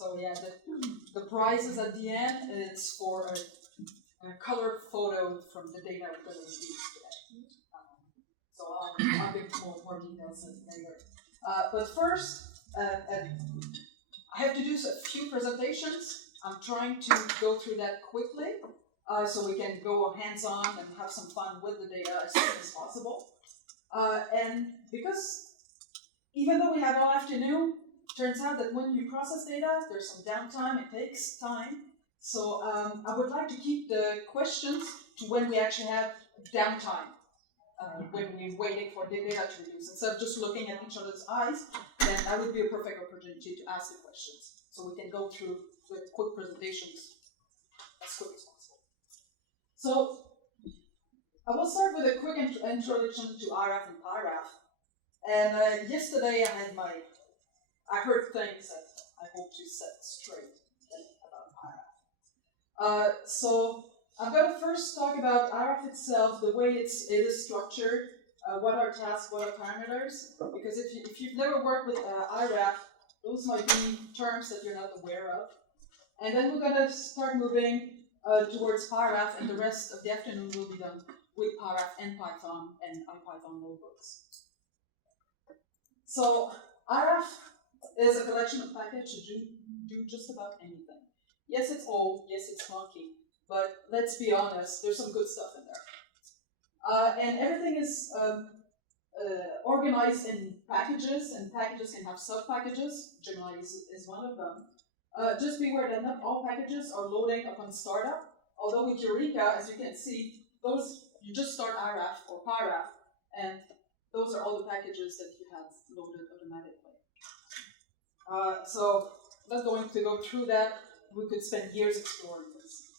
So yeah, the prizes at the end is for a colored photo from the data we're going to use today. So I'll give more details later. But first, I have to do a few presentations. I'm trying to go through that quickly so we can go hands-on and have some fun with the data as soon as possible. And because even though we have all afternoon, turns out that when you process data, there's some downtime, it takes time. So I would like to keep the questions to when we actually have downtime, when we're waiting for the data to reduce. Instead of just looking at each other's eyes, then that would be a perfect opportunity to ask the questions. So we can go through with quick presentations as quick as possible. So I will start with a quick introduction to IRAF and Pyraf. And yesterday I heard things that I hope to set straight about IRAF. So I'm going to first talk about IRAF itself, the way it is structured, what are tasks, what are parameters, because if you've never worked with IRAF, those might be terms that you're not aware of. And then we're going to start moving towards Pyraf, and the rest of the afternoon will be done with Pyraf and Python and IPython notebooks. So IRAF is a collection of packages to do just about anything. Yes, it's old, yes, it's clunky, but let's be honest, there's some good stuff in there. And everything is organized in packages, and packages can have sub-packages. Gemini is one of them. Just be aware that not all packages are loading upon startup, although with Eureka, as you can see, you just start IRAF or Pyraf, and those are all the packages that you have loaded automatically. So I'm not going to go through that. We could spend years exploring this.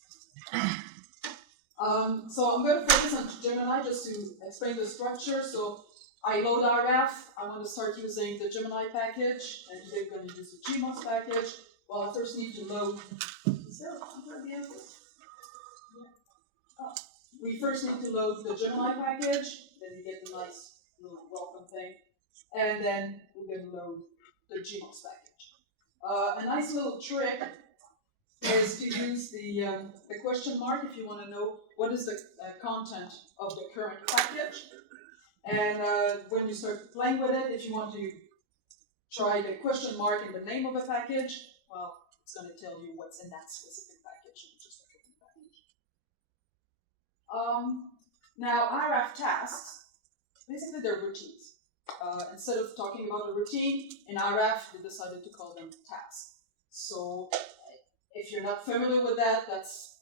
So I'm going to focus on Gemini just to explain the structure. So I load IRAF. I want to start using the Gemini package, and today we're going to use the GMOs package. Well, I first need to load. Is there a counter at the end? Oh. We first need to load the Gemini package. Then you get the nice little welcome thing, and then we're going to load the GMOs package. A nice little trick is to use the question mark if you want to know what is the content of the current package. And when you start playing with it, if you want to try the question mark in the name of a package, well, it's going to tell you what's in that specific package, which is the current package. Now, IRAF tasks, basically they're routines. Instead of talking about a routine, in IRAF, we decided to call them tasks. So if you're not familiar with that, that's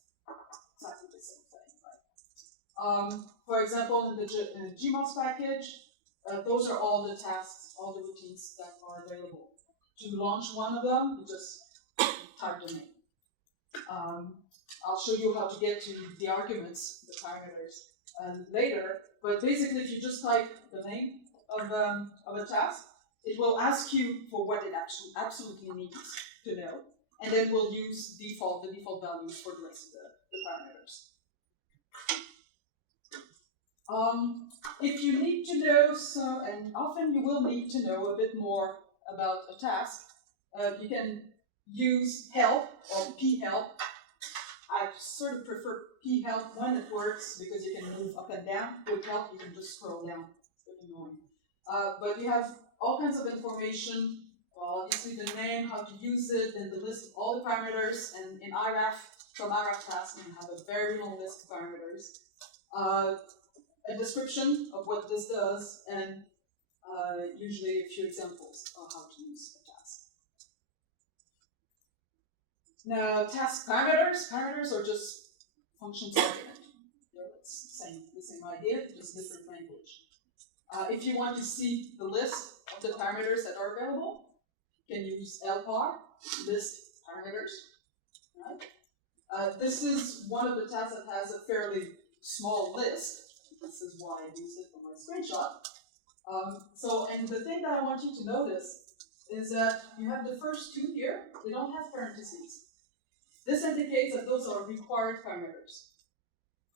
exactly the same thing, right? For example, in the GMOs package, those are all the tasks, all the routines that are available. To launch one of them, you just type the name. I'll show you how to get to the arguments, the parameters, later. But basically, if you just type the name of a task, it will ask you for what it absolutely needs to know, and then we'll use the default values for the rest of the parameters. If you need to know, and often you will need to know a bit more about a task, you can use help or phelp. I sort of prefer phelp when it works because you can move up and down. With help, you can just scroll down. It's a bit annoying. But you have all kinds of information. Well, obviously the name, how to use it, and the list of all the parameters. And in IRAF, from IRAF tasks, you can have a very long list of parameters. A description of what this does, and usually a few examples of how to use a task. Now, task parameters. Parameters are just functions argument. It's the same idea, just different language. If you want to see the list of the parameters that are available, you can use lpar, list parameters. Right? This is one of the tasks that has a fairly small list. This is why I used it for my screenshot. And the thing that I want you to notice is that you have the first two here. They don't have parentheses. This indicates that those are required parameters.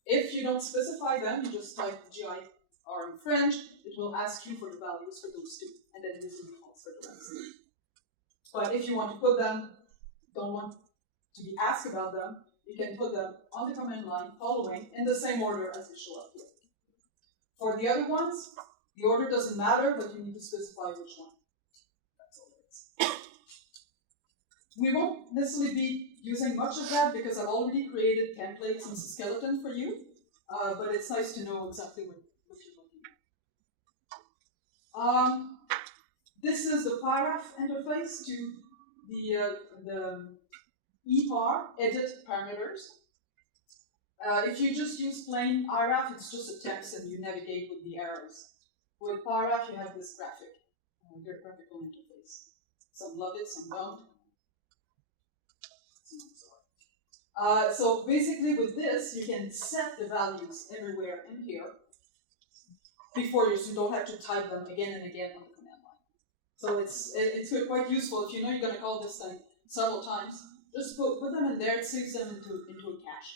If you don't specify them, you just type GIR in French, it will ask you for the values for those two, and then use the defaults for the rest. But if you want to put them, don't want to be asked about them, you can put them on the command line following in the same order as they show up here. For the other ones, the order doesn't matter, but you need to specify which one. That's all it is. We won't necessarily be using much of that because I've already created templates and skeleton for you, but it's nice to know exactly what you're looking at. This is the Pyraf interface to the EPAR edit parameters. If you just use plain IRAF, it's just a text and you navigate with the arrows. With Pyraf, you have this graphical interface. Some love it, some don't. So basically with this, you can set the values everywhere in here before you, so you don't have to type them again and again on the command line. So it's quite useful if you know you're going to call this thing several times. Just put them in there, it saves them into a cache.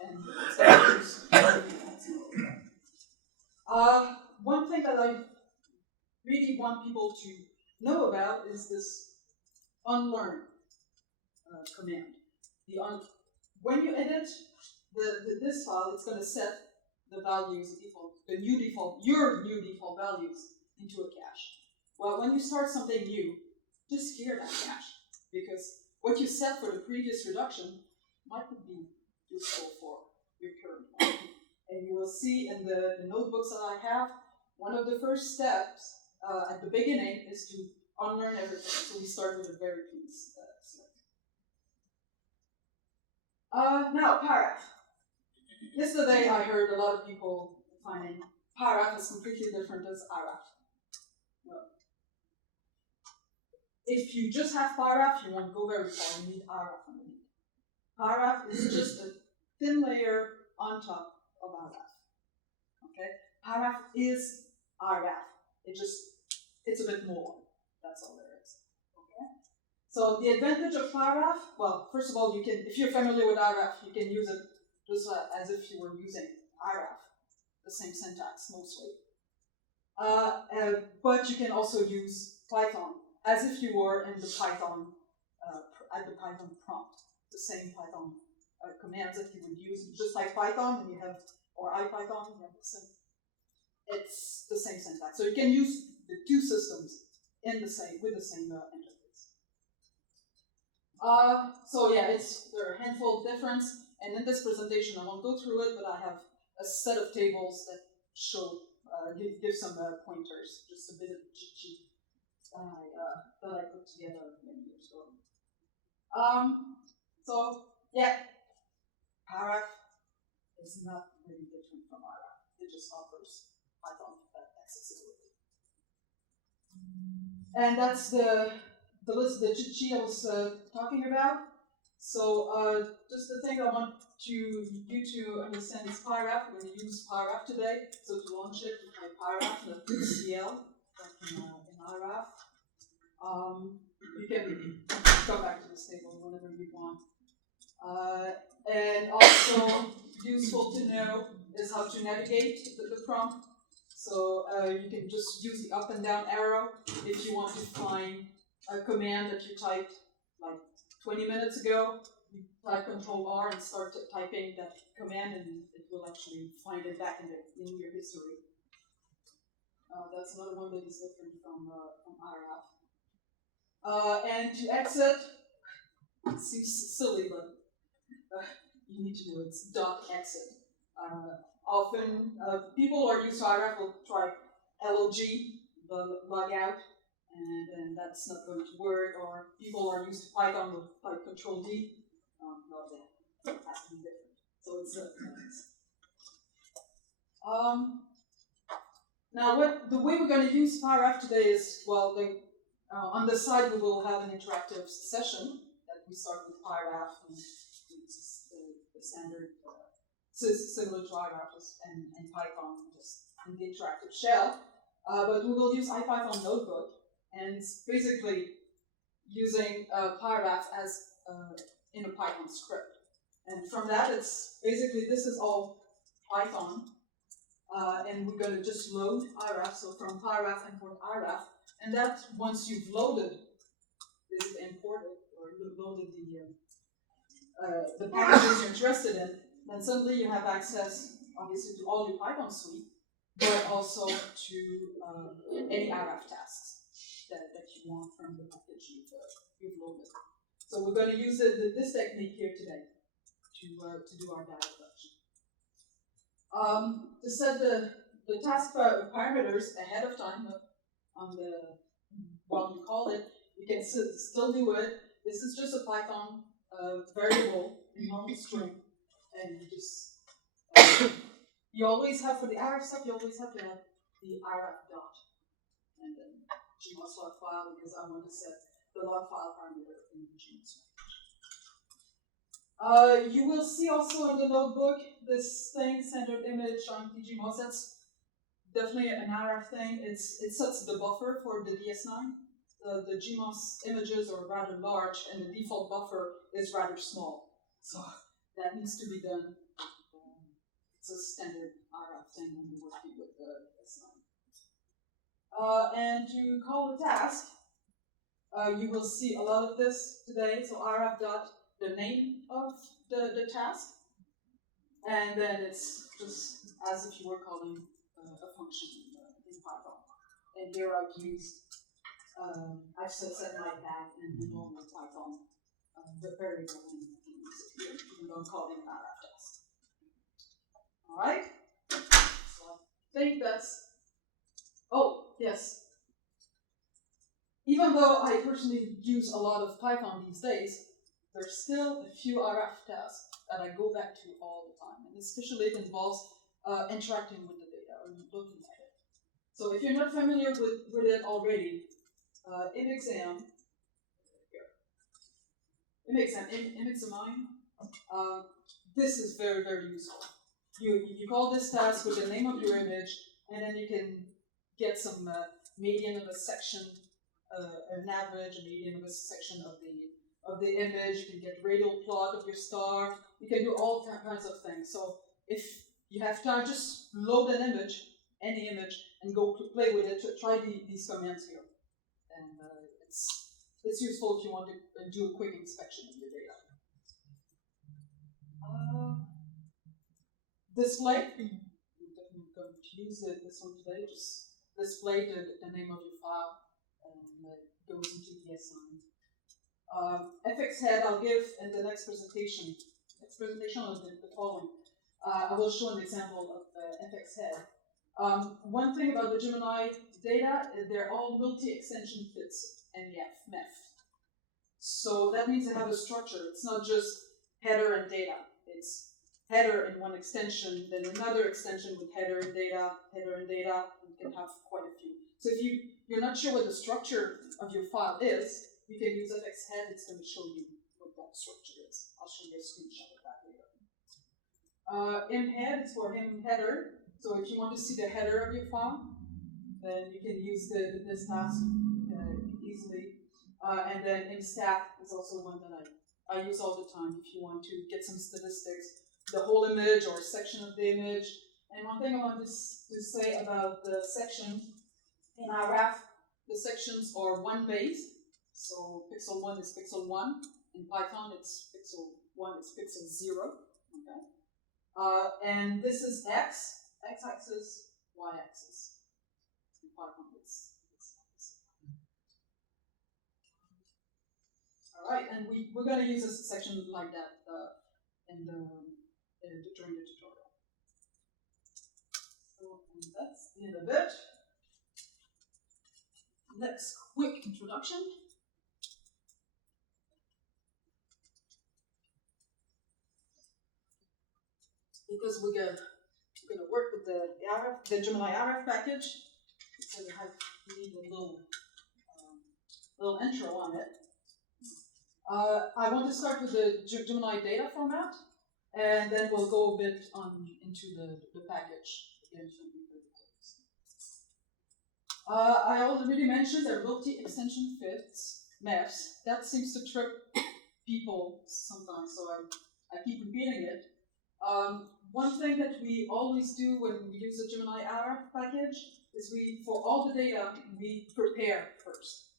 And it's one thing that I really want people to know about is this unlearn command. When you edit this file, it's going to set the values, your new default values into a cache. Well, when you start something new, just clear that cache, because what you set for the previous reduction might be useful for your current one. And you will see in the notebooks that I have, one of the first steps at the beginning is to unlearn everything. So we start with a very clean set. Now, Pyraf. Yesterday I heard a lot of people finding Pyraf is completely different as IRAF. No. If you just have Pyraf, you won't go very far. You need IRAF underneath. Pyraf is just a thin layer on top of IRAF. Okay? Pyraf is IRAF. It's a bit more. That's all there is. Okay? So the advantage of Pyraf, well, first of all, you can, if you're familiar with IRAF, you can use it just as if you were using IRAF, the same syntax mostly. But you can also use Python as if you were in the Python, at the Python prompt, the same Python commands that you would use. Just like Python, and you have, or IPython, you have the same. It's the same syntax. So you can use the two systems with the same interface. So yeah, there are a handful of differences. And in this presentation, I won't go through it, but I have a set of tables that show, give some pointers, just a bit of cheat sheet that I put together many years ago. So yeah, Pyraf is not really different from IRAF. It just offers Python accessibility. And that's the cheat sheet I was talking about. So just the thing I want you to understand is Pyraf. We're going to use Pyraf today. So to launch it, we type Pyraf, the CL, like in IRAF. You can come back to this table whenever you want. And also useful to know is how to navigate the prompt. So you can just use the up and down arrow if you want to find a command that you typed like 20 minutes ago. You type Control-R and start typing that command, and it will actually find it back in your history. That's another one that is different from IRAF. And to exit, it seems silly, but you need to do it. It's .exit. Often, people who are used to IRAF will try LOG, the log out, and then that's not going to work. Or people who are used to Python will type Control-D. No, that has to be different. So it's now, the way we're going to use Pyraf today is, well, on the side we will have an interactive session that we start with Pyraf, and it's the standard, similar to IRAF and Python, just in the interactive shell. But we will use IPython notebook, and it's basically using Pyraf as in a Python script. And from that, it's basically, this is all Python. And we're going to just load IRAF, so from Pyraf import IRAF, and that once you've loaded, basically imported, or loaded the packages you're interested in, then suddenly you have access, obviously, to all your Python suite, but also to any IRAF tasks that you want from the package you've loaded. So we're going to use this technique here today to do our data collection. To set the task parameters ahead of time while you call it, you can still do it. This is just a Python variable in normal string, and you just you always have, for the IRAF stuff, you always have to have the IRAF dot and then GMOS log file, because I want to set the log file parameter in the GMOS. You will see also in the notebook this thing, standard image on GMOS. That's definitely an IRAF thing. It sets the buffer for the DS9. The GMOS images are rather large, and the default buffer is rather small. So that needs to be done. It's a standard IRAF thing when you're working with the DS9. And to call the task, you will see a lot of this today. So IRAF dot, the name of the task, and then it's just as if you were calling a function in Python. And here I've used, I've set my path in the normal Python, the variable name here, even though I'm calling an IRAF task. All right? So I think that's, oh, yes. Even though I personally use a lot of Python these days, there's still a few IRAF tasks that I go back to all the time, and especially it involves interacting with the data or looking at it. So if you're not familiar with it already, in examine, this is very, very useful. You call this task with the name of your image, and then you can get some median of a section, an average, a median of a section of the image. You can get radial plot of your star. You can do all kinds of things. So if you have time, just load an image, any image, and go play with it. Try these commands here, and it's useful if you want to do a quick inspection of your data. Display. I'm definitely going to use this one today. Just display the name of your file, and it goes into DS9. FX head I'll give in the next presentation. Next presentation of the following. I will show an example of the FX head. One thing about the Gemini data, they're all multi-extension fits, MEF. So that means they have a structure. It's not just header and data. It's header in one extension, then another extension with header and data. You can have quite a few. So if you're not sure what the structure of your file is, you can use FX head. It's going to show you what that structure is. I'll show you a screenshot of that later. Im head is for im header. So if you want to see the header of your file, then you can use this task easily. And then im stat is also one that I use all the time if you want to get some statistics, the whole image or a section of the image. And one thing I want to say about the section in IRAF, the sections are one base. So pixel 1 is pixel 1. In Python, it's pixel 1 is pixel 0. Okay. And this is x-axis, y-axis. In Python, it's x. All right, and we're going to use a section like that during the tutorial. So that's the end of it. Next, quick introduction. Because we're going to work with the Gemini IRAF package, so we need a little intro on it. I want to start with the Gemini data format, and then we'll go a bit into the package. I already mentioned there are multi-extension fits, MEFs. That seems to trip people sometimes, so I keep repeating it. One thing that we always do when we use the Gemini IRAF package is for all the data, we prepare first.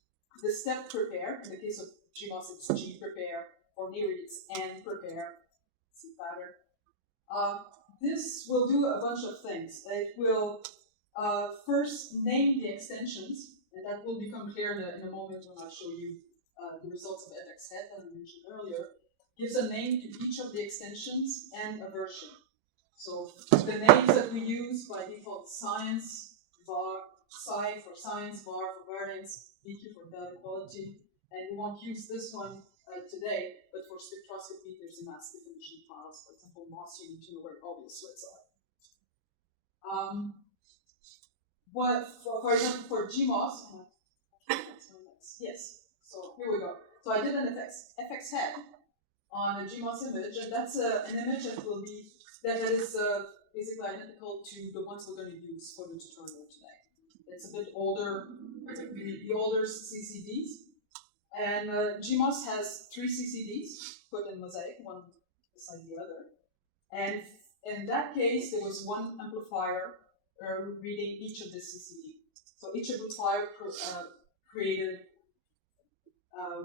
The step prepare, in the case of GMOS it's G prepare, for NIRI it's N prepare, see pattern. This will do a bunch of things. It will first name the extensions, and that will become clear in a moment when I show you the results of FXhead that I mentioned earlier. Gives a name to each of the extensions and a version. So the names that we use by default: science, var, psi for science, var for variance, VQ for data quality, and we won't use this one today, but for spectroscopy there's a mass definition files. For example, MOS, you need to know where all the slits are. But for example, for GMOS, yes, so here we go. So I did an FX head on a GMOS image, and that's an image that will be, that is basically identical to the ones we're going to use for the tutorial today. It's a bit older, the older CCDs. And GMOS has 3 CCDs put in mosaic, one beside the other. And in that case, there was one amplifier reading each of the CCD. So each amplifier created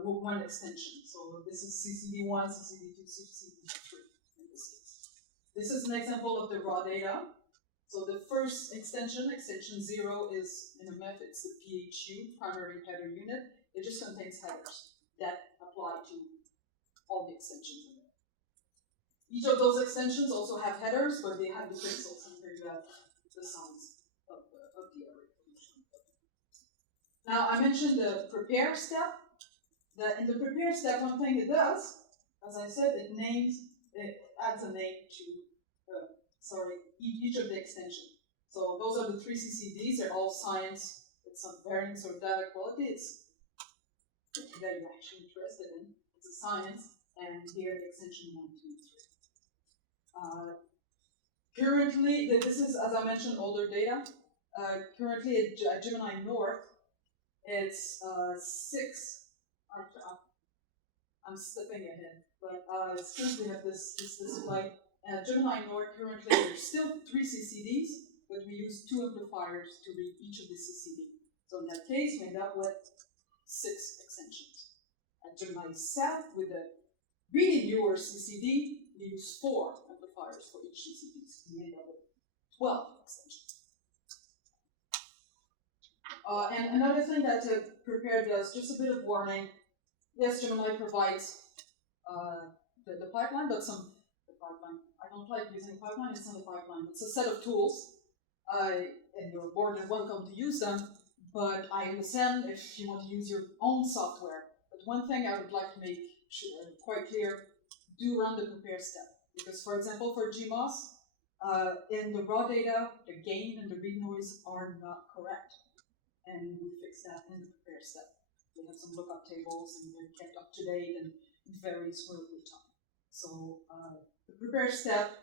one extension. So this is CCD1, CCD2, CCD3 in this case. This is an example of the raw data. So the first extension, extension 0, is in a MEF, it's the PHU, primary header unit. It just contains headers that apply to all the extensions in there. Each of those extensions also have headers, but they have the pixels, and here you have the size of the array. Now, I mentioned the prepare step. In the prepare step, one thing it does, as I said, it adds a name to each of the extensions. So those are the 3 CCDs. They're all science. It's some variance or data quality. It's that you're actually interested in. It's a science, and here the extension 1, 2, 3. Currently, this is, as I mentioned, older data. Currently at Gemini North, it's 6. I'm stepping ahead, but since we have this display, Gemini North currently there's still 3 CCDs, but we use 2 amplifiers to read each of the CCD. So in that case, we end up with 6 extensions. At Gemini South, with the really newer CCD, we use 4 amplifiers for each CCD. So we end up with 12 extensions. And another thing that Prepare does, just a bit of warning. Yes, Gemini provides the pipeline, but I don't like using pipeline, it's not a pipeline. It's a set of tools, and you're more than welcome to use them, but I understand if you want to use your own software. But one thing I would like to make quite clear, do run the prepare step. Because, for example, for GMOS, in the raw data, the gain and the read noise are not correct. And we fix that in the prepare step. We have some lookup tables, and they're kept up to date, and it varies with time. So the prepare step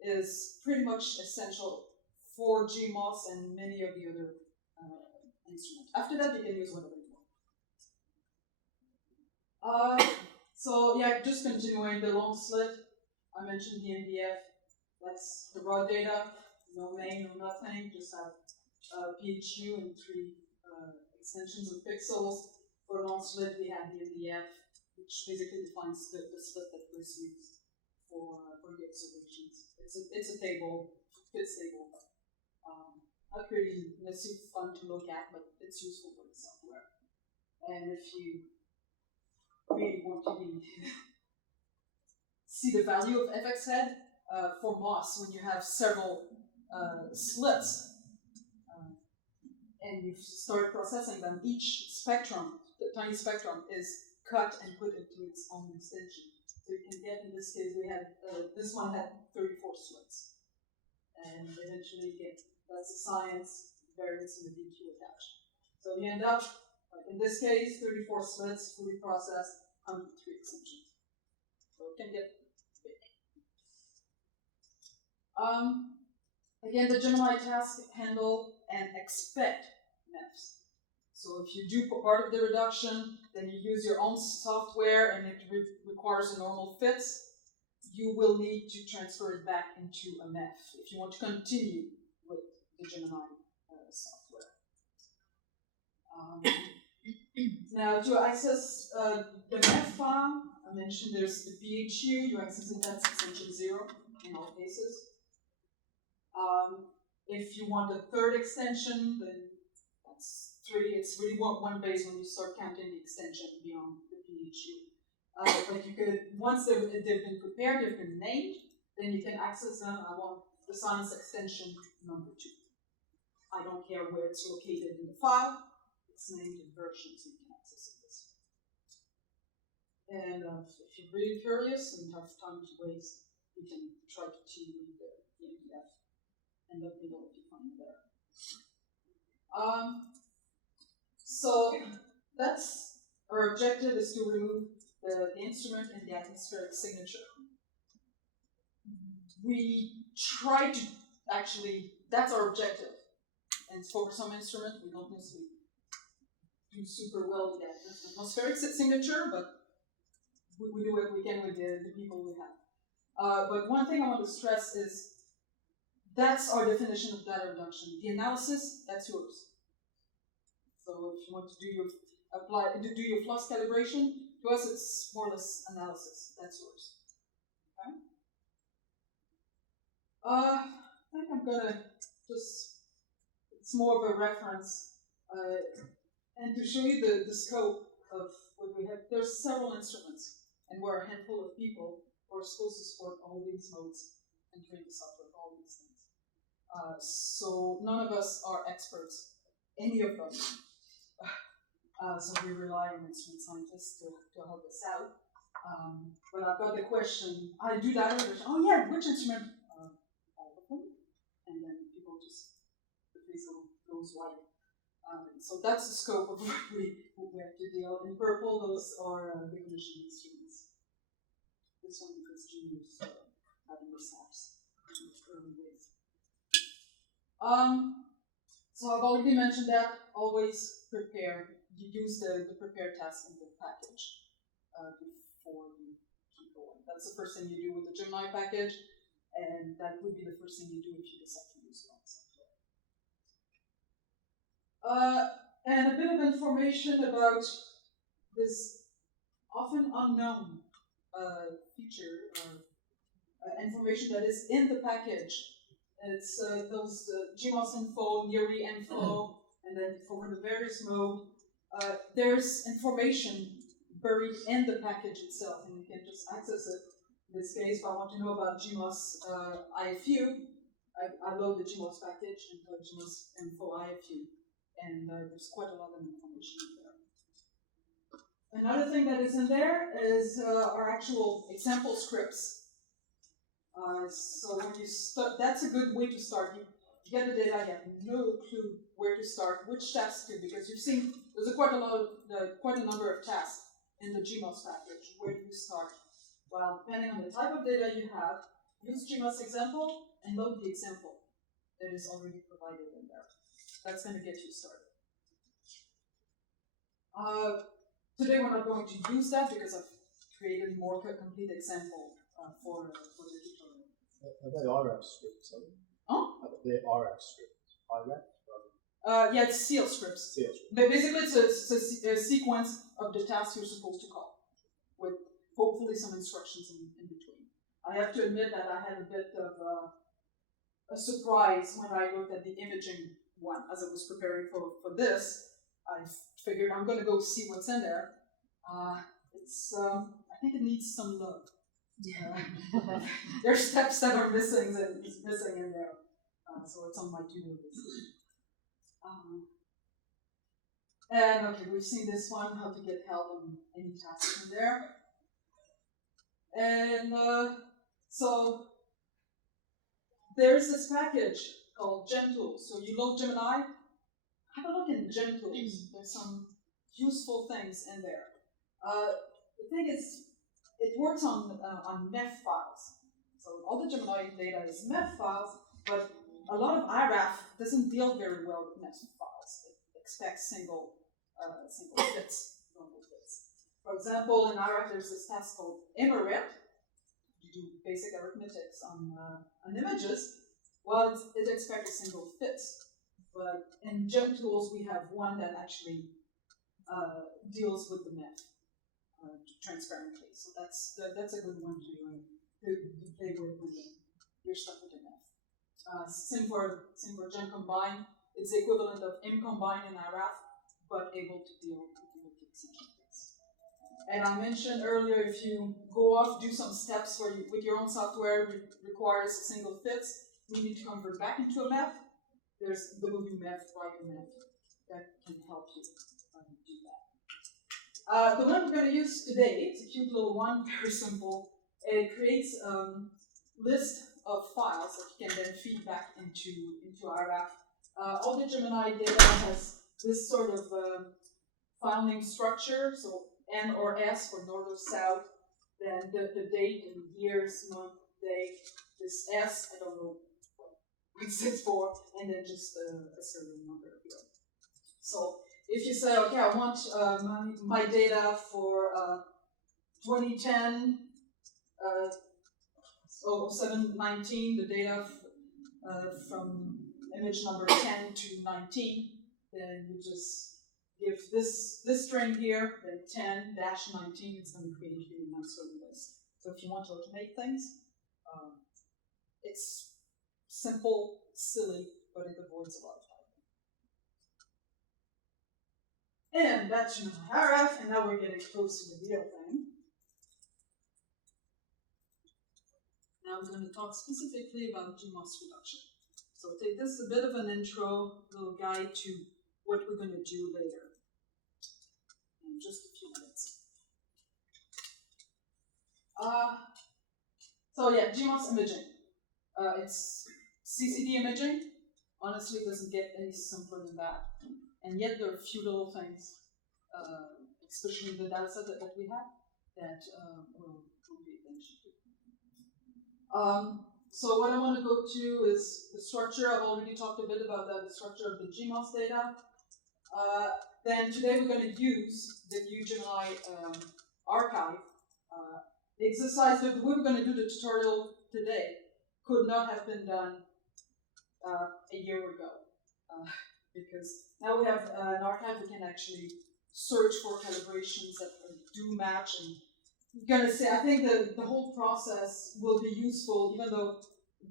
is pretty much essential for GMOS and many of the other instruments. After that, you can use whatever you want. So yeah, just continuing the long slit. I mentioned the NDF. That's the raw data. No main, no nothing. Just have PHU and 3 extensions of pixels. For long slit, we have the NDF, which basically defines the slit that was used for the observations. It's a table, fits table. Not really necessarily fun to look at, but it's useful for the software. And if you really want to see the value of FXhead for MOS, when you have several slits and you start processing them, each spectrum, the tiny spectrum, is cut and put into its own extension. So you can get, in this case, we had this one had 34 slits, and eventually you get that's the science variance in the VQ attached. So you end up, like in this case, 34 slits, fully processed, 103 extensions. So it can get big. Again, the Gemini task handle and expect MEFs. So if you do part of the reduction, then you use your own software and it requires a normal fits, you will need to transfer it back into a MEF if you want to continue with the Gemini software. Now, to access the MEF file, I mentioned there's the PHU, you access it, that's extension 0 in all cases. If you want a third extension, then that's 3. It's really one base when you start counting the extension beyond the PHU. But you could, once they've been prepared, they've been named, then you can access them. I want the science extension number 2. I don't care where it's located in the file. It's named in version, so you can access it this way. And if you're really curious and have time to waste, you can try to read the MDF and let me know what you find there. So that's our objective, is to remove the instrument and the atmospheric signature. We try to actually, that's our objective. And for some instrument, we don't necessarily do super well with that atmospheric signature, but we do what we can with the people we have. But one thing I want to stress is that's our definition of data reduction. The analysis, that's yours. So if you want to do your flux calibration, to us it's more or less analysis. That's yours. Okay? I think I'm gonna just, it's more of a reference, and to show you the scope of what we have. There's several instruments, and we're a handful of people who are supposed to support all these modes and train the software for all these things. So none of us are experts, any of them. So we rely on instrument scientists to help us out. But I've got the question, I do that, oh yeah, which instrument? All of them. And then people just, the face goes white. So that's the scope of what we have to deal. In purple, those are the commission instruments. This one is GMOs, having SAPs in the early days. So I've already mentioned that, always prepare. You use the prepare task in the package before you keep going. That's the first thing you do with the Gemini package, and that would be the first thing you do if you decide to use it on software. And a bit of information about this often unknown feature, information that is in the package. It's those GMOS info, NIRI info, and then for the various mode. There's information buried in the package itself, and you can just access it. In this case, if I want to know about GMOS IFU, I load the GMOS package and put GMOS info IFU, and there's quite a lot of information in there. Another thing that is in there is our actual example scripts. So when you start, that's a good way to start. You get the data, you have no clue where to start, which tasks to, because you've seen there's quite a number of tasks in the GMOS package. Where do you start? Well, depending on the type of data you have, use GMOS example and load the example that is already provided in there. That's going to get you started. Today we're not going to use that because I've created more complete example for the tutorial. Are they IRAF scripts? Oh? They're IRAF scripts. IRAF? Yeah, it's CL scripts. CL scripts. But basically, it's a sequence of the tasks you're supposed to call, with hopefully some instructions in between. I have to admit that I had a bit of a surprise when I looked at the imaging one. As I was preparing for this, I figured I'm going to go see what's in there. I think it needs some love. There's steps that are missing in there, so it's on my to-do list. And okay, we've seen this one, how to get help on any tasks in there. And so there's this package called GemTools. So you load Gemini, have a look in GemTools. There's some useful things in there. The thing is, it works on MEF files. So all the Gemini data is MEF files, but a lot of IRAF doesn't deal very well with MEF files. It expects single fits, normal fits. For example, in IRAF there's this task called IMARIT. You do basic arithmetics on images. Well, it expects single fits. But in GemTools we have one that actually deals with the map transparently. So that's a good one to play with when you're stuck with the map. Same for Gem Combine. It's the equivalent of M Combine in IRAF, but able to deal with the extension things. And I mentioned earlier, if you go off, do some steps where you, with your own software requires a single fits, you need to convert back into a map. There's WMF, WriteMF that can help you do that. The one we're going to use today, it's a cute little one, very simple. It creates a list of files that you can then feed back into IRAF. All the Gemini data has this sort of file name structure, so N or S for north or south, then the date and years, month, day, this S, I don't know what it stands for, and then just a serial number here. So if you say, okay, I want my data for 2010, 0719, the data from image number 10 to 19, then you just give this string here, then 10-19, it's going to create a really nice little list. So if you want to automate things, it's simple, silly, but it avoids a lot of typing. And that's Gemini IRAF, and now we're getting close to the real thing. Now we're going to talk specifically about GMOS reduction. So take this as a bit of an intro, little guide to what we're going to do later in just a few minutes. So yeah, GMOS imaging. It's CCD imaging. Honestly, it doesn't get any simpler than that. And yet there are a few little things, especially the data set that we have, that we'll pay attention to. So what I want to go to is the structure. I've already talked a bit about that, the structure of the GMOS data. Then today we're going to use the new Gemini archive. The exercise that we were going to do the tutorial today could not have been done a year ago. Because now we have an archive we can actually search for calibrations that do match, and I'm going to say, I think the whole process will be useful, even though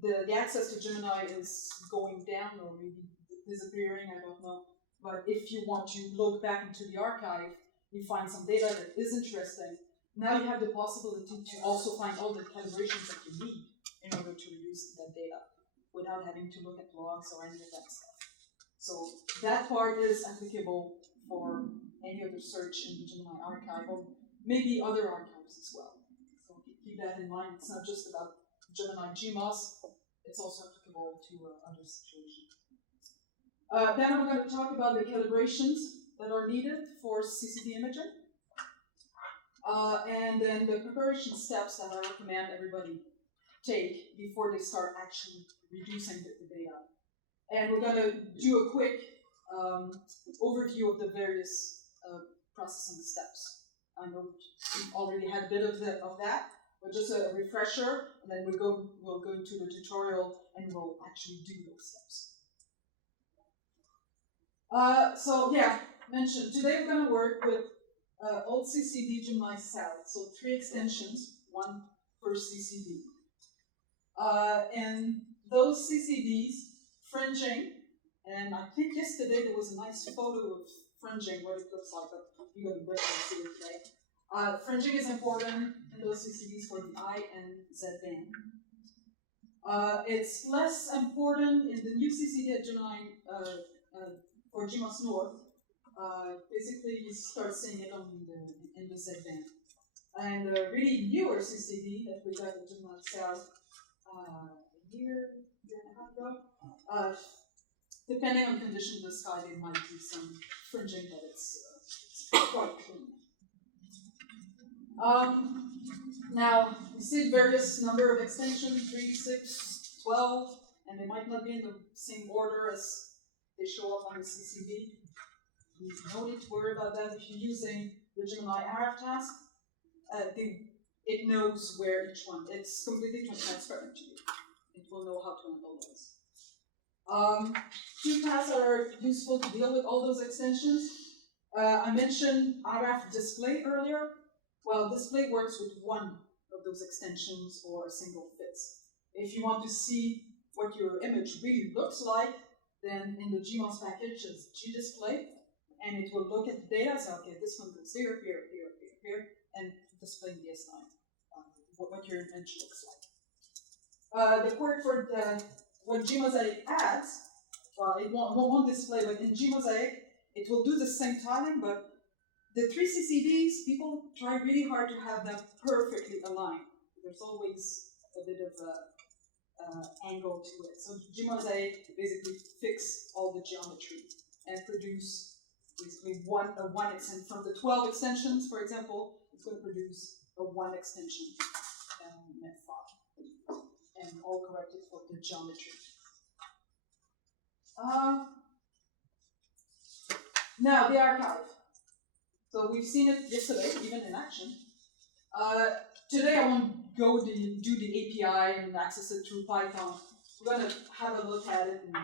the access to Gemini is going down or maybe disappearing, I don't know. But if you want to look back into the archive, you find some data that is interesting. Now you have the possibility to also find all the calibrations that you need in order to use that data without having to look at logs or any of that stuff. So that part is applicable for any other search in the Gemini archive, or maybe other archives as well. So keep that in mind. It's not just about Gemini GMOS, it's also applicable to other situations. Then we're going to talk about the calibrations that are needed for CCD imaging. And then the preparation steps that I recommend everybody take before they start actually reducing the data. And we're going to do a quick overview of the various processing steps. I know we've already had a bit of that, but just a refresher, and then we'll go into the tutorial and we'll actually do those steps. So yeah, mentioned, today we're going to work with old CCD Gemini South, so 3 extensions, 1 per CCD. And those CCDs, fringing, and I think yesterday there was a nice photo of fringing, what it looks like, but you got to see it today. Fringing is important in those CCDs for the I and Z band. It's less important in the new CCD at Gemini for GMOS North. Basically, you start seeing it in the Z band. And the really newer CCD that we got at Gemini South a year and a half ago, depending on conditions of the sky, there might be some fringing, but it's quite clean. Now, you see various number of extensions, 3, 6, 12, and they might not be in the same order as they show up on the CCD. You don't need to worry about that. If you're using the Gemini IRAF task, it knows where each one. It's completely transparent to you. It will know how to handle those. 2 tasks that are useful to deal with all those extensions. I mentioned IRAF display earlier. Well, display works with one of those extensions or a single fits. If you want to see what your image really looks like, then in the GMOS package is GDisplay, and it will look at the data, say, okay, this one goes here, here, here, here, here, and display the S9, what your image looks like. The quirk for what Gmosaic adds, well, it won't display, but in Gmosaic, it will do the same tiling, but the 3 CCDs, people try really hard to have them perfectly aligned. There's always a bit of angle to it. So Gmosaic basically fix all the geometry and produce basically one extension. From the 12 extensions, for example, it's going to produce a 1 extension net file, and all corrected for the geometry. Now, the archive. So we've seen it yesterday, even in action. Today I won't go do the API and access it through Python. We're going to have a look at it and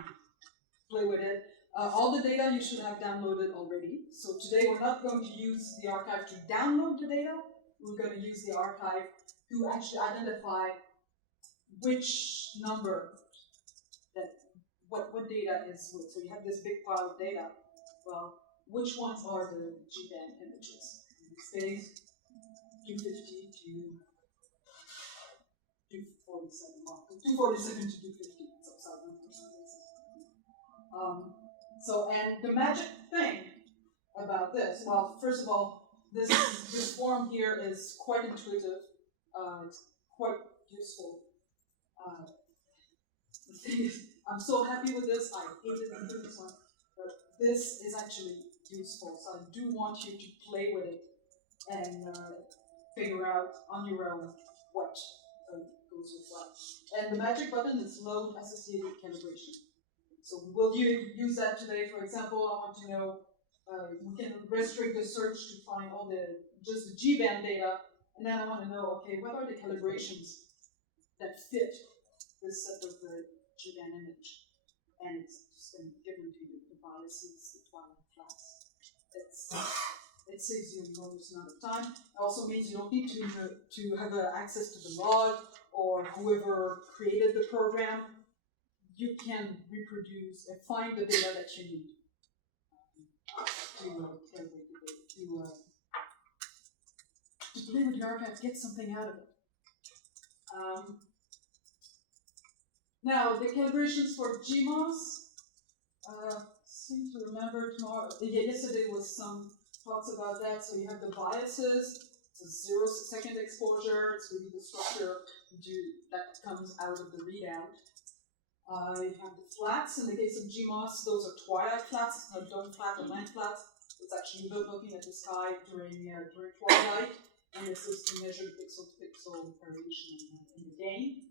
play with it. All the data you should have downloaded already. So today we're not going to use the archive to download the data. We're going to use the archive to actually identify which number, what data is with. So you have this big pile of data. Well, which ones are the GBAN images? In this case, 250 to 247. 247 to 250. It's upside down. And the magic thing about this, well, first of all, this form here is quite intuitive. It's quite useful. The thing is, I'm so happy with this. I hated the previous one, but this is actually useful. So I do want you to play with it and figure out on your own what goes with what. And the magic button is load associated calibration. So will you use that today? For example, I want to know, we can restrict the search to find all just the GBAN data, and then I want to know, okay, what are the calibrations that fit this set of the GBAN image? And it's just going to give them to you, the biases, the twilight flats. It saves you an enormous amount of time. It also means you don't need to have access to the log or whoever created the program. You can reproduce and find the data that you need to play with your archive, get something out of it. Now, the calibrations for GMOs, seem to remember tomorrow. Yesterday was some talks about that. So you have the biases, it's a 0-second exposure, it's really the structure that comes out of the readout. You have the flats. In the case of GMOS, those are twilight flats. It's not dome flat or line flats. It's actually looking at the sky during twilight, and it's supposed to measure pixel-to-pixel variation in the gain.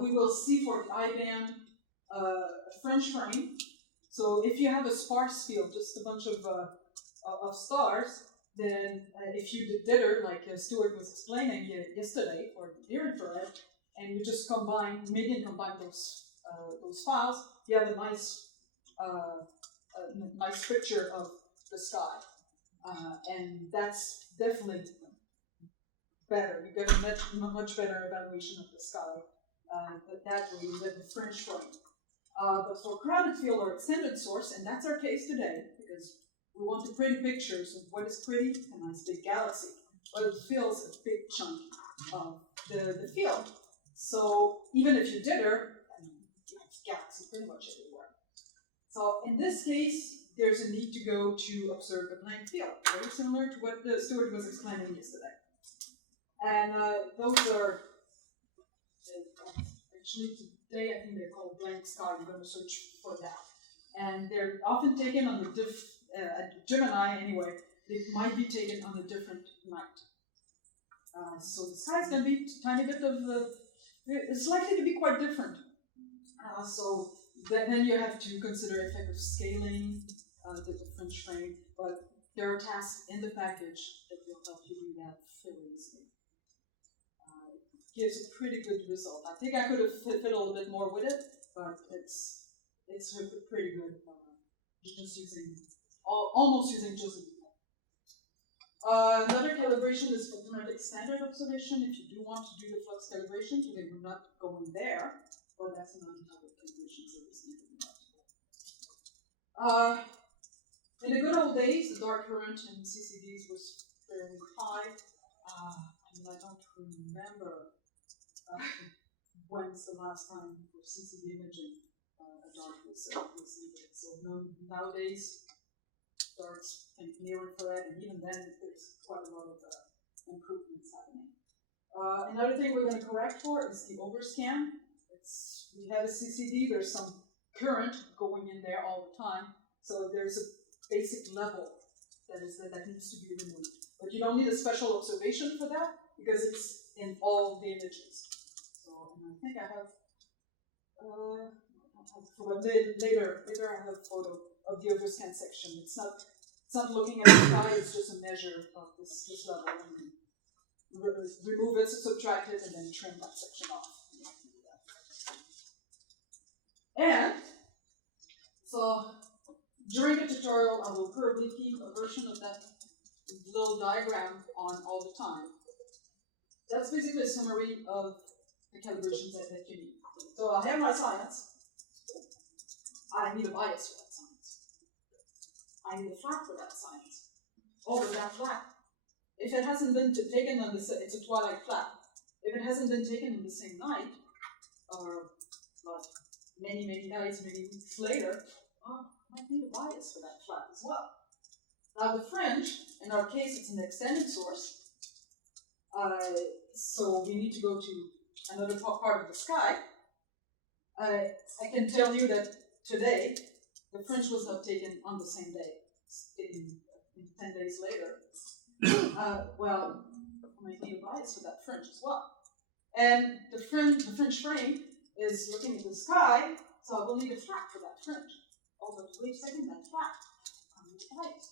We will see for the IBAN a French frame. So if you have a sparse field, just a bunch of stars, then if you did dither, like Stuart was explaining yesterday for near infrared, and you just combine those files, you have a nice picture of the sky, and that's definitely better. You get a much better evaluation of the sky. But that way you get the French frame. But for crowded field or extended source, and that's our case today, because we want the pretty pictures of what is pretty, a nice big galaxy, but it fills a big chunk of the field. So even if you dither, you have galaxy pretty much everywhere. So in this case, there's a need to go to observe a blank field, very similar to what Stuart was explaining yesterday. And those are actually today, I think they're called blank sky. You're going to search for that. And they're often taken on the Gemini anyway. They might be taken on a different night. So the sky is going to be a tiny bit of, it's likely to be quite different. So then you have to consider effective scaling, the French frame, but there are tasks in the package that will help you do that fairly easily. Gives a pretty good result. I think I could have fit a little bit more with it, but it's pretty good. Just using almost using just a default. Another calibration is for automatic standard observation. If you do want to do the flux calibration, today we're not going there, but that's another type of calibration service. In the good old days, the dark current in CCDs was fairly high. And I don't remember when's the last time for CCD imaging a dark was needed. So nowadays, darks and near infrared, and even then there's quite a lot of improvements happening. Another thing we're going to correct for is the overscan. We have a CCD, there's some current going in there all the time, so there's a basic level that needs to be removed. But you don't need a special observation for that, because it's in all the images. So, and I think I have, later I have a photo of the overscan section. It's not looking at the sky, it's just a measure of this level. And remove it, subtract it, and then trim that section off. And so during the tutorial, I will probably keep a version of that little diagram on all the time. That's basically a summary of the calibrations that you need. So I have my science. I need a bias for that science. I need a flat for that science. Oh, but that flat, if it hasn't been taken on it's a twilight flat. If it hasn't been taken on the same night, or many nights, many weeks later, I might need a bias for that flat as well. Now the fringe, in our case, it's an extended source. So we need to go to another part of the sky. I can tell you that today, the fringe was not taken on the same day. In 10 days later. Well, I might need a bias for that fringe as well. And the fringe frame is looking at the sky, so I will need a flat for that fringe. Oh, but wait a second, that flat, I need a bias.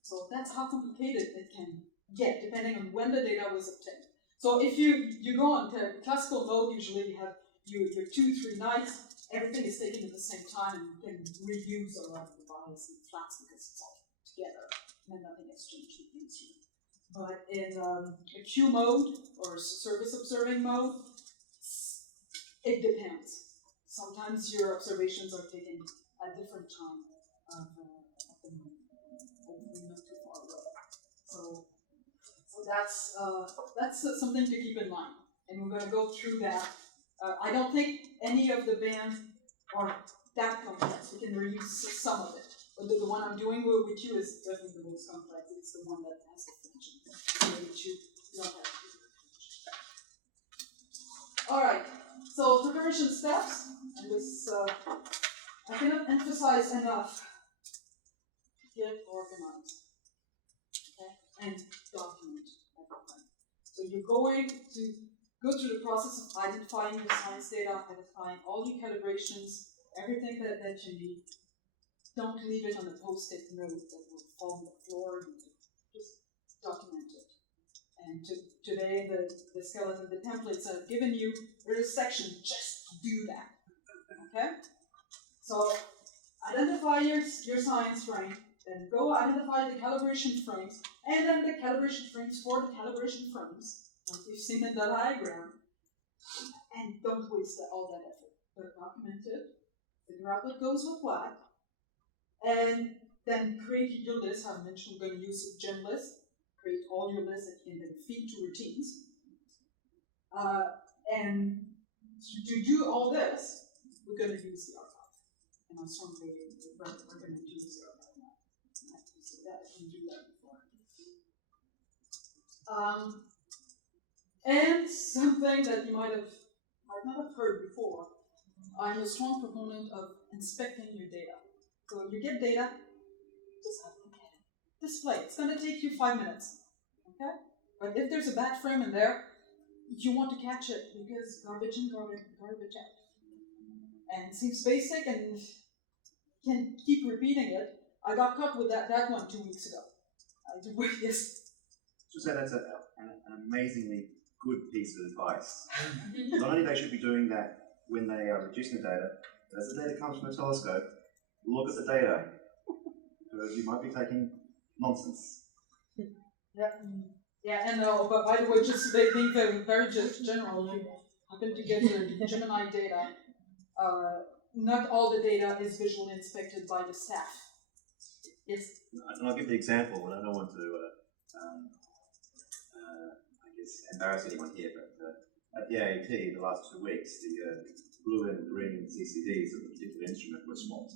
So that's how complicated it can get, depending on when the data was obtained. So if you go on to classical mode, usually you have your 2-3 nights, everything is taken at the same time, and you can reuse a lot of the bias and flats because it's all together, and then nothing has changed with the instrument. But in a Q mode, or service observing mode, it depends. Sometimes your observations are taken at different time of the month, hopefully not too far away. So that's something to keep in mind, and we're going to go through that. I don't think any of the bands are that complex. We can reuse some of it, but the one I'm doing with you is definitely the most complex. It's the one that has the function. So you don't have to do it. All right. So preparation steps, and this I cannot emphasize enough. Get organized, okay, and document everything. So you're going to go through the process of identifying your science data, identifying all your calibrations, everything that you need. Don't leave it on a post-it note that will fall on the floor. Just document it. And today, the skeleton, the templates I've given you, there's a section just to do that. Okay? So identify your science frame, then go identify the calibration frames, and then the calibration frames for the calibration frames, like we've seen in the diagram, and don't waste all that effort. But document it, figure out what goes with what, and then create your list. I mentioned we're going to use a gem list. Create all your lists and then feed to routines. And to do all this, we're going to use the archive. And I'm strongly recommend we're going to use the archive now. So that I can do that before. And something that you might not have heard before, I'm a strong proponent of inspecting your data. So when you get data, just have a look at it. Display. It's going to take you 5 minutes. Okay? But if there's a bad frame in there, you want to catch it because garbage in, garbage out. And it seems basic and can keep repeating it. I got caught with that one 2 weeks ago. I did with this. So that's an amazingly good piece of advice. Not only they should be doing that when they are reducing the data, but as the data comes from a telescope, look at the data. because you might be taking nonsense. Yeah, and but by the way, just being very general, if you happen to get the Gemini data, not all the data is visually inspected by the staff. Yes. And I'll give the example, and I don't want to, I guess, embarrass anyone here, but at the AAT, the last 2 weeks, the blue and green CCDs of a particular instrument were swapped.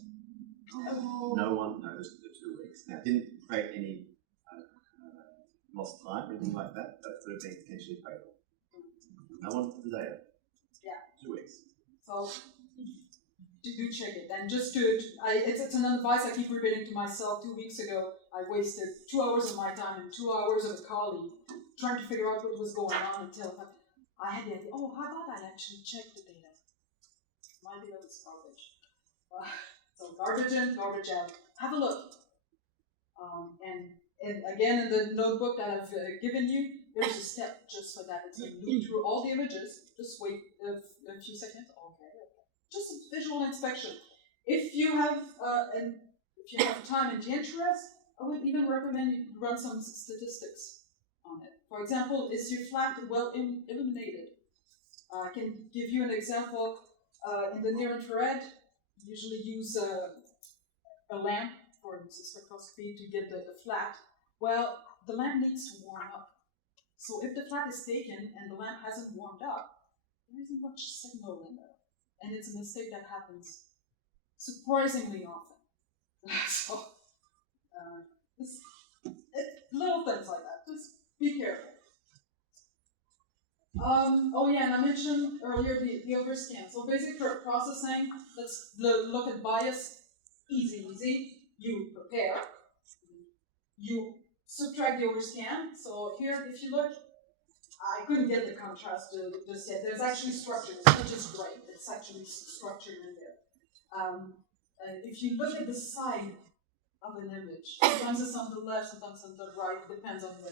Oh. No one noticed the 2 weeks. Now, it didn't create any lost time or anything like that. That could have been potentially fatal. No one put the data. Yeah. 2 weeks. So, do check it. And just it's an advice I keep repeating to myself. 2 weeks ago, I wasted 2 hours of my time and 2 hours of a colleague trying to figure out what was going on until I had the idea, how about I actually check the data? My data was garbage. So garbage in, garbage out. Have a look. And again, in the notebook that I've given you, there's a step just for that. It's like look through all the images, just wait a few seconds. Okay. Just a visual inspection. If you have time and the interest, I would even recommend you run some statistics on it. For example, is your flat well illuminated? I can give you an example. In the near infrared, usually use a lamp for spectroscopy to get the flat. Well, the lamp needs to warm up. So if the flat is taken and the lamp hasn't warmed up, there isn't much signal in there. And it's a mistake that happens surprisingly often. So, little things like that. Just be careful. And I mentioned earlier the overscan. So basically for processing, let's look at bias. Easy. You prepare. You subtract the overscan. So here, if you look, I couldn't get the contrast just yet. There's actually structure, which is great. It's actually structured in there. If you look at the side of an image, sometimes it's on the left, sometimes on the right, depends on the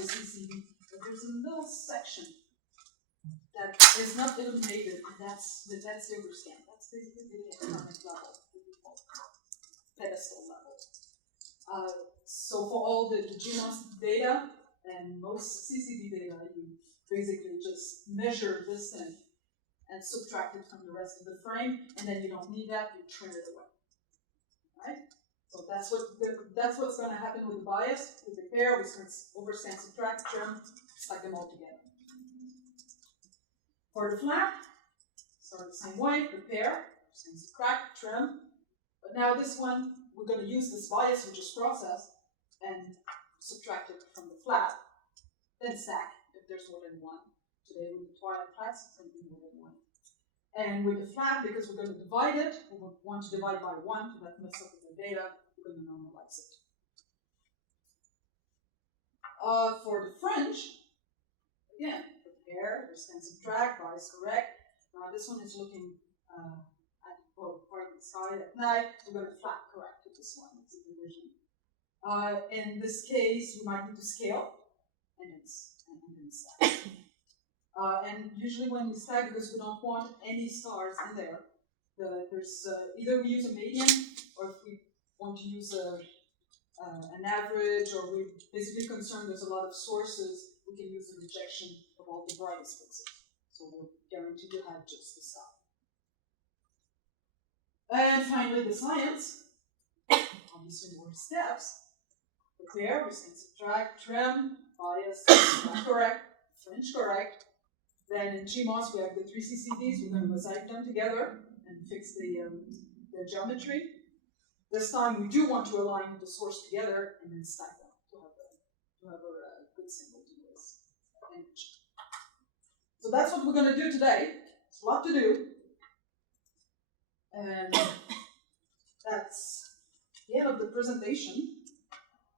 CCD. But there's a little section that is not illuminated, and that's the overscan. That's basically the economic level, pedestal level. So for all the GMOs data and most CCD data, you basically just measure this thing and subtract it from the rest of the frame, and then you don't need that, you trim it away. Right? So that's what's going to happen with the bias. We prepare, we overscan, subtract, trim, stack them all together. For the flat, start the same way, prepare, subtract, trim. But now this one, we're going to use this bias, which is processed, and subtract it from the flat, then stack if there's more than one. Today with the twilight flats, it's going to be more than one. And with the flat, because we're going to divide it, we want to divide by 1 to not mess up with the data, we're going to normalize it. For the fringe, again, prepare, overscan, subtract, bias correct. Now this one is looking at part of the sky at night. We're going to flat correct with this one. It's a division. In this case, we might need to scale, and then stack. And usually when we stack, because we don't want any stars in there, there's either we use a median, or if we want to use an average, or we're basically concerned there's a lot of sources, we can use the rejection of all the brightest pixels. So we're guaranteed to have just the star. And finally, the science. Obviously, more steps. Prepare, we can subtract, trim, bias, correct, fringe correct. Then in GMOS, we have the 3 CCDs. We're going to mosaic them together and fix the geometry. This time, we do want to align the source together and then stack them to have a good symbol to this image. So that's what we're going to do today. It's a lot to do. And that's the end of the presentation.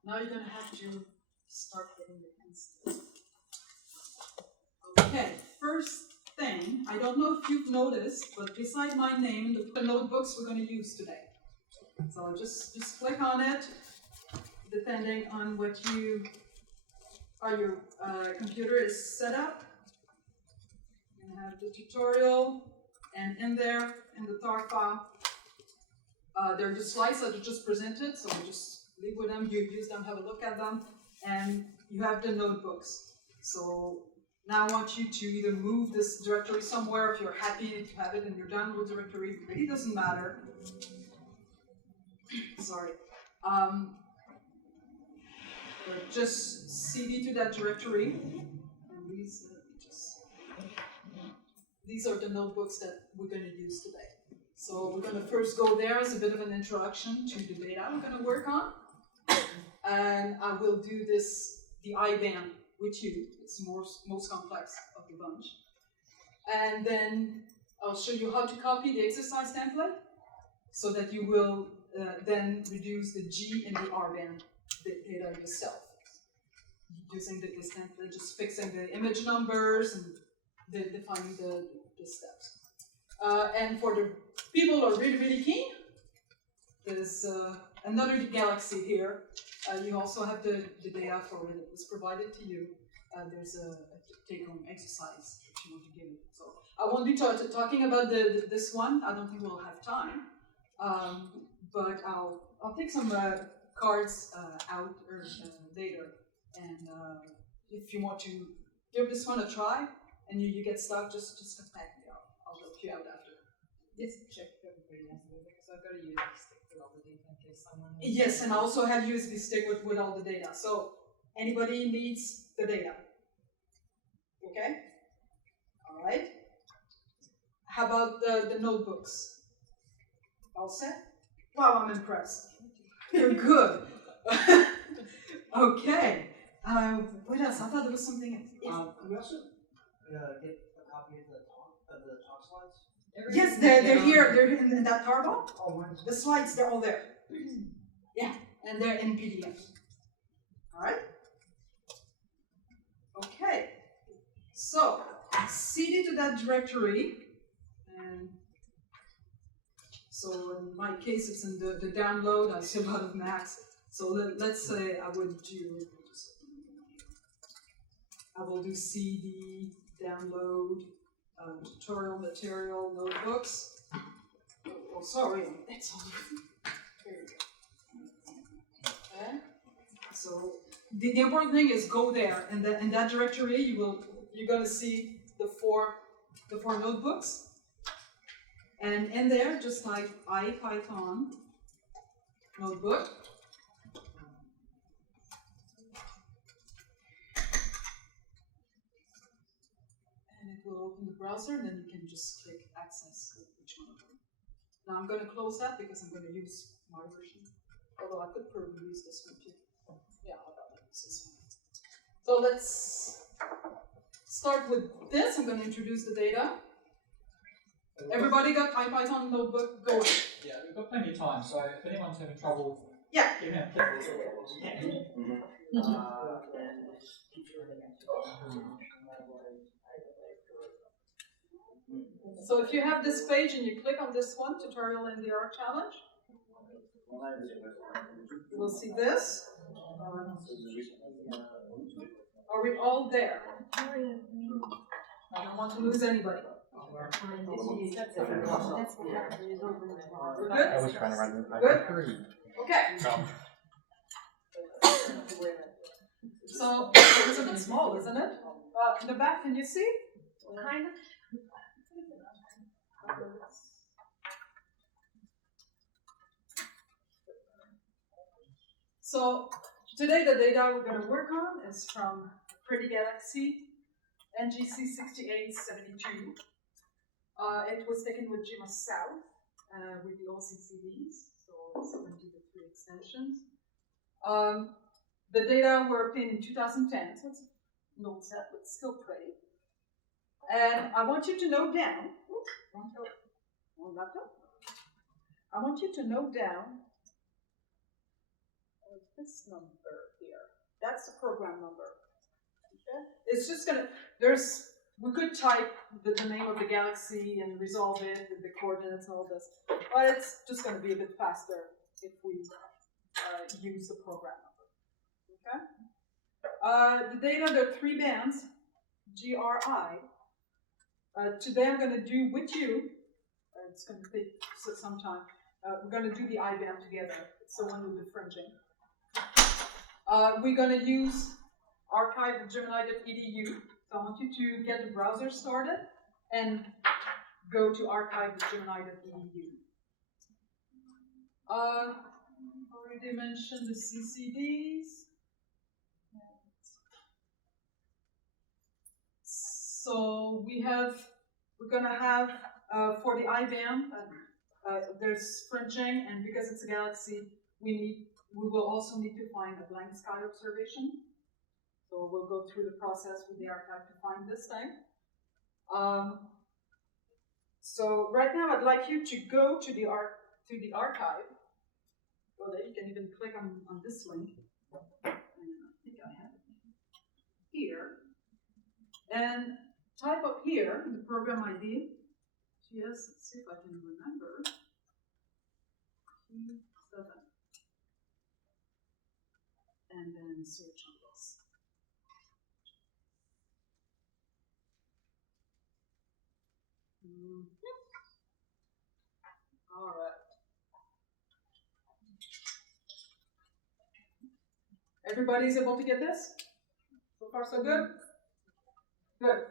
Now you're going to have to start getting the hands. Okay, first thing, I don't know if you've noticed, but beside my name, the notebooks we're going to use today. So just click on it, depending on how your computer is set up. You have the tutorial, and in there, in the tar file, They're the slides that are just presented, so you just leave with them, you use them, have a look at them, and you have the notebooks. So now I want you to either move this directory somewhere if you're happy to have it in your download directory. It really doesn't matter. Sorry. Just CD to that directory. And these are the notebooks that we're going to use today. So we're going to first go there as a bit of an introduction to the data we're going to work on. And I will do the I-band with you. It's the most complex of the bunch. And then I'll show you how to copy the exercise template so that you will then reduce the G and the R-band data yourself. Using this template, just fixing the image numbers and defining the steps. And for the people who are really, really keen, there's another galaxy here. You also have the data for it. It was provided to you. There's a take-home exercise if you want to give it. So I won't be talking about this one. I don't think we'll have time. But I'll take some cards out later. And if you want to give this one a try and you get stuck, just contact me. I'll help you out after. Just check everybody has music, so I've got a USB stick with all the data in case someone needs. Yes, and I also have USB stick with all the data. So anybody needs the data. Okay? All right. How about the notebooks? All set? Wow, I'm impressed. You're good. Okay. What else? I thought there was something else. Could we also get a copy of the talk slides? Yes, they're here. They're in that tarball. Oh, where is it? The slides, they're all there. Yeah, and they're in PDF. All right. Okay. So CD to that directory, and so in my case, it's in the download. I see a lot of Macs. So let's say I will do CD, download, tutorial material, notebooks. Oh, sorry, that's all. Here we go. Okay. So the important thing is go there, and in that directory you're going to see the four notebooks, and in there just like IPython notebook. Will open the browser, and then you can just click access each one of them. Now I'm going to close that because I'm going to use my version. Although I could probably use this one too. Yeah, I'll probably use this one. So let's start with this. I'm going to introduce the data. Everybody got IPython notebook going? Yeah, we've got plenty of time, so if anyone's having trouble, yeah. give him a click. So if you have this page and you click on this one, Tutorial NDR Challenge, you will see this. Are we all there? I don't want to lose anybody. We're good? I was trying to run Good? Okay. So it's a bit small, isn't it? In the back, can you see? Kind of. So today the data we're going to work on is from Pretty Galaxy NGC6872. It was taken with GMOs South with the OCCDs, so it's 23 extensions. The data were obtained in 2010, so it's an old set, but still pretty. And I want you to note down, I want you to note down this number here. That's the program number. Okay? It's just gonna, we could type the name of the galaxy and resolve it with the coordinates and all this, but it's just gonna be a bit faster if we use the program number. Okay? The data, there are 3 bands, GRI. Today I'm going to do with you, it's going to take some time, we're gonna do the IBAM together. It's the one with the fringing. We're gonna use archive.gemini.edu. So I want you to get the browser started and go to archive.gemini.edu. Already mentioned the CCDs. So we're gonna have for the IBAM, there's fringing, and because it's a galaxy, we will also need to find a blank sky observation. So we'll go through the process with the archive to find this thing. So right now, I'd like you to go to the archive. Go there. You can even click on this link. And I think I have it here. And type up here the program ID. Yes, let's see if I can remember. P7. And then search on this. All right. Everybody's able to get this? So far, so good? Good.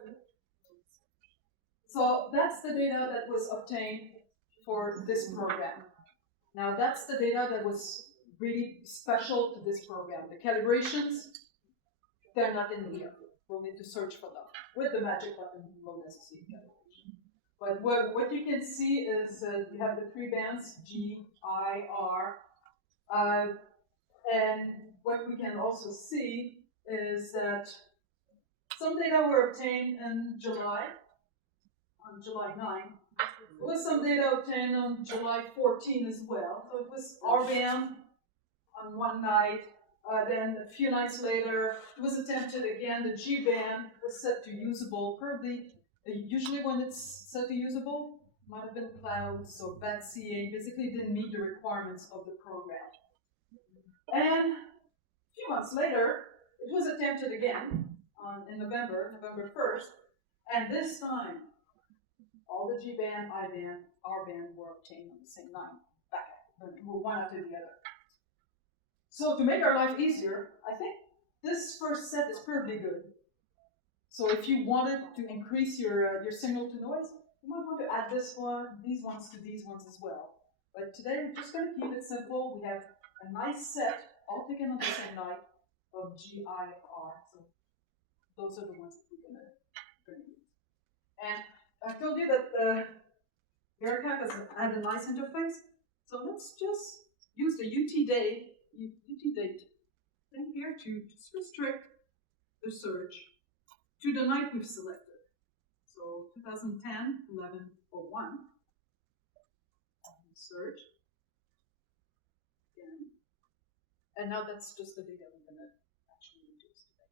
So that's the data that was obtained for this program. Now that's the data that was really special to this program. The calibrations, they're not in here. We'll need to search for them. With the magic button, you won't necessarily see calibration. But what you can see is you have the three bands, G, I, R. And what we can also see is that some data were obtained in July, on July 9. There was some data obtained on July 14 as well. So it was RBAM on one night. Then a few nights later, it was attempted again. The G band was set to usable. Probably, usually when it's set to usable, might have been clouds or bad seeing. Basically, didn't meet the requirements of the program. And a few months later, it was attempted again in November 1st, and this time, all the G band, I band, R band were obtained on the same night, one after the other. So to make our life easier, I think this first set is pretty good. So if you wanted to increase your signal to noise, you might want to add this one, these ones to these ones as well. But today we're just going to keep it simple. We have a nice set, all taken on the same night, of G, I, R. So those are the ones that we're going to use. And I told you that the archive has had a nice interface. So let's just use the UT date thing here to just restrict the search to the night we've selected. So 2010, 11:01. Search. Again. And now that's just the data we're going to actually reduce today.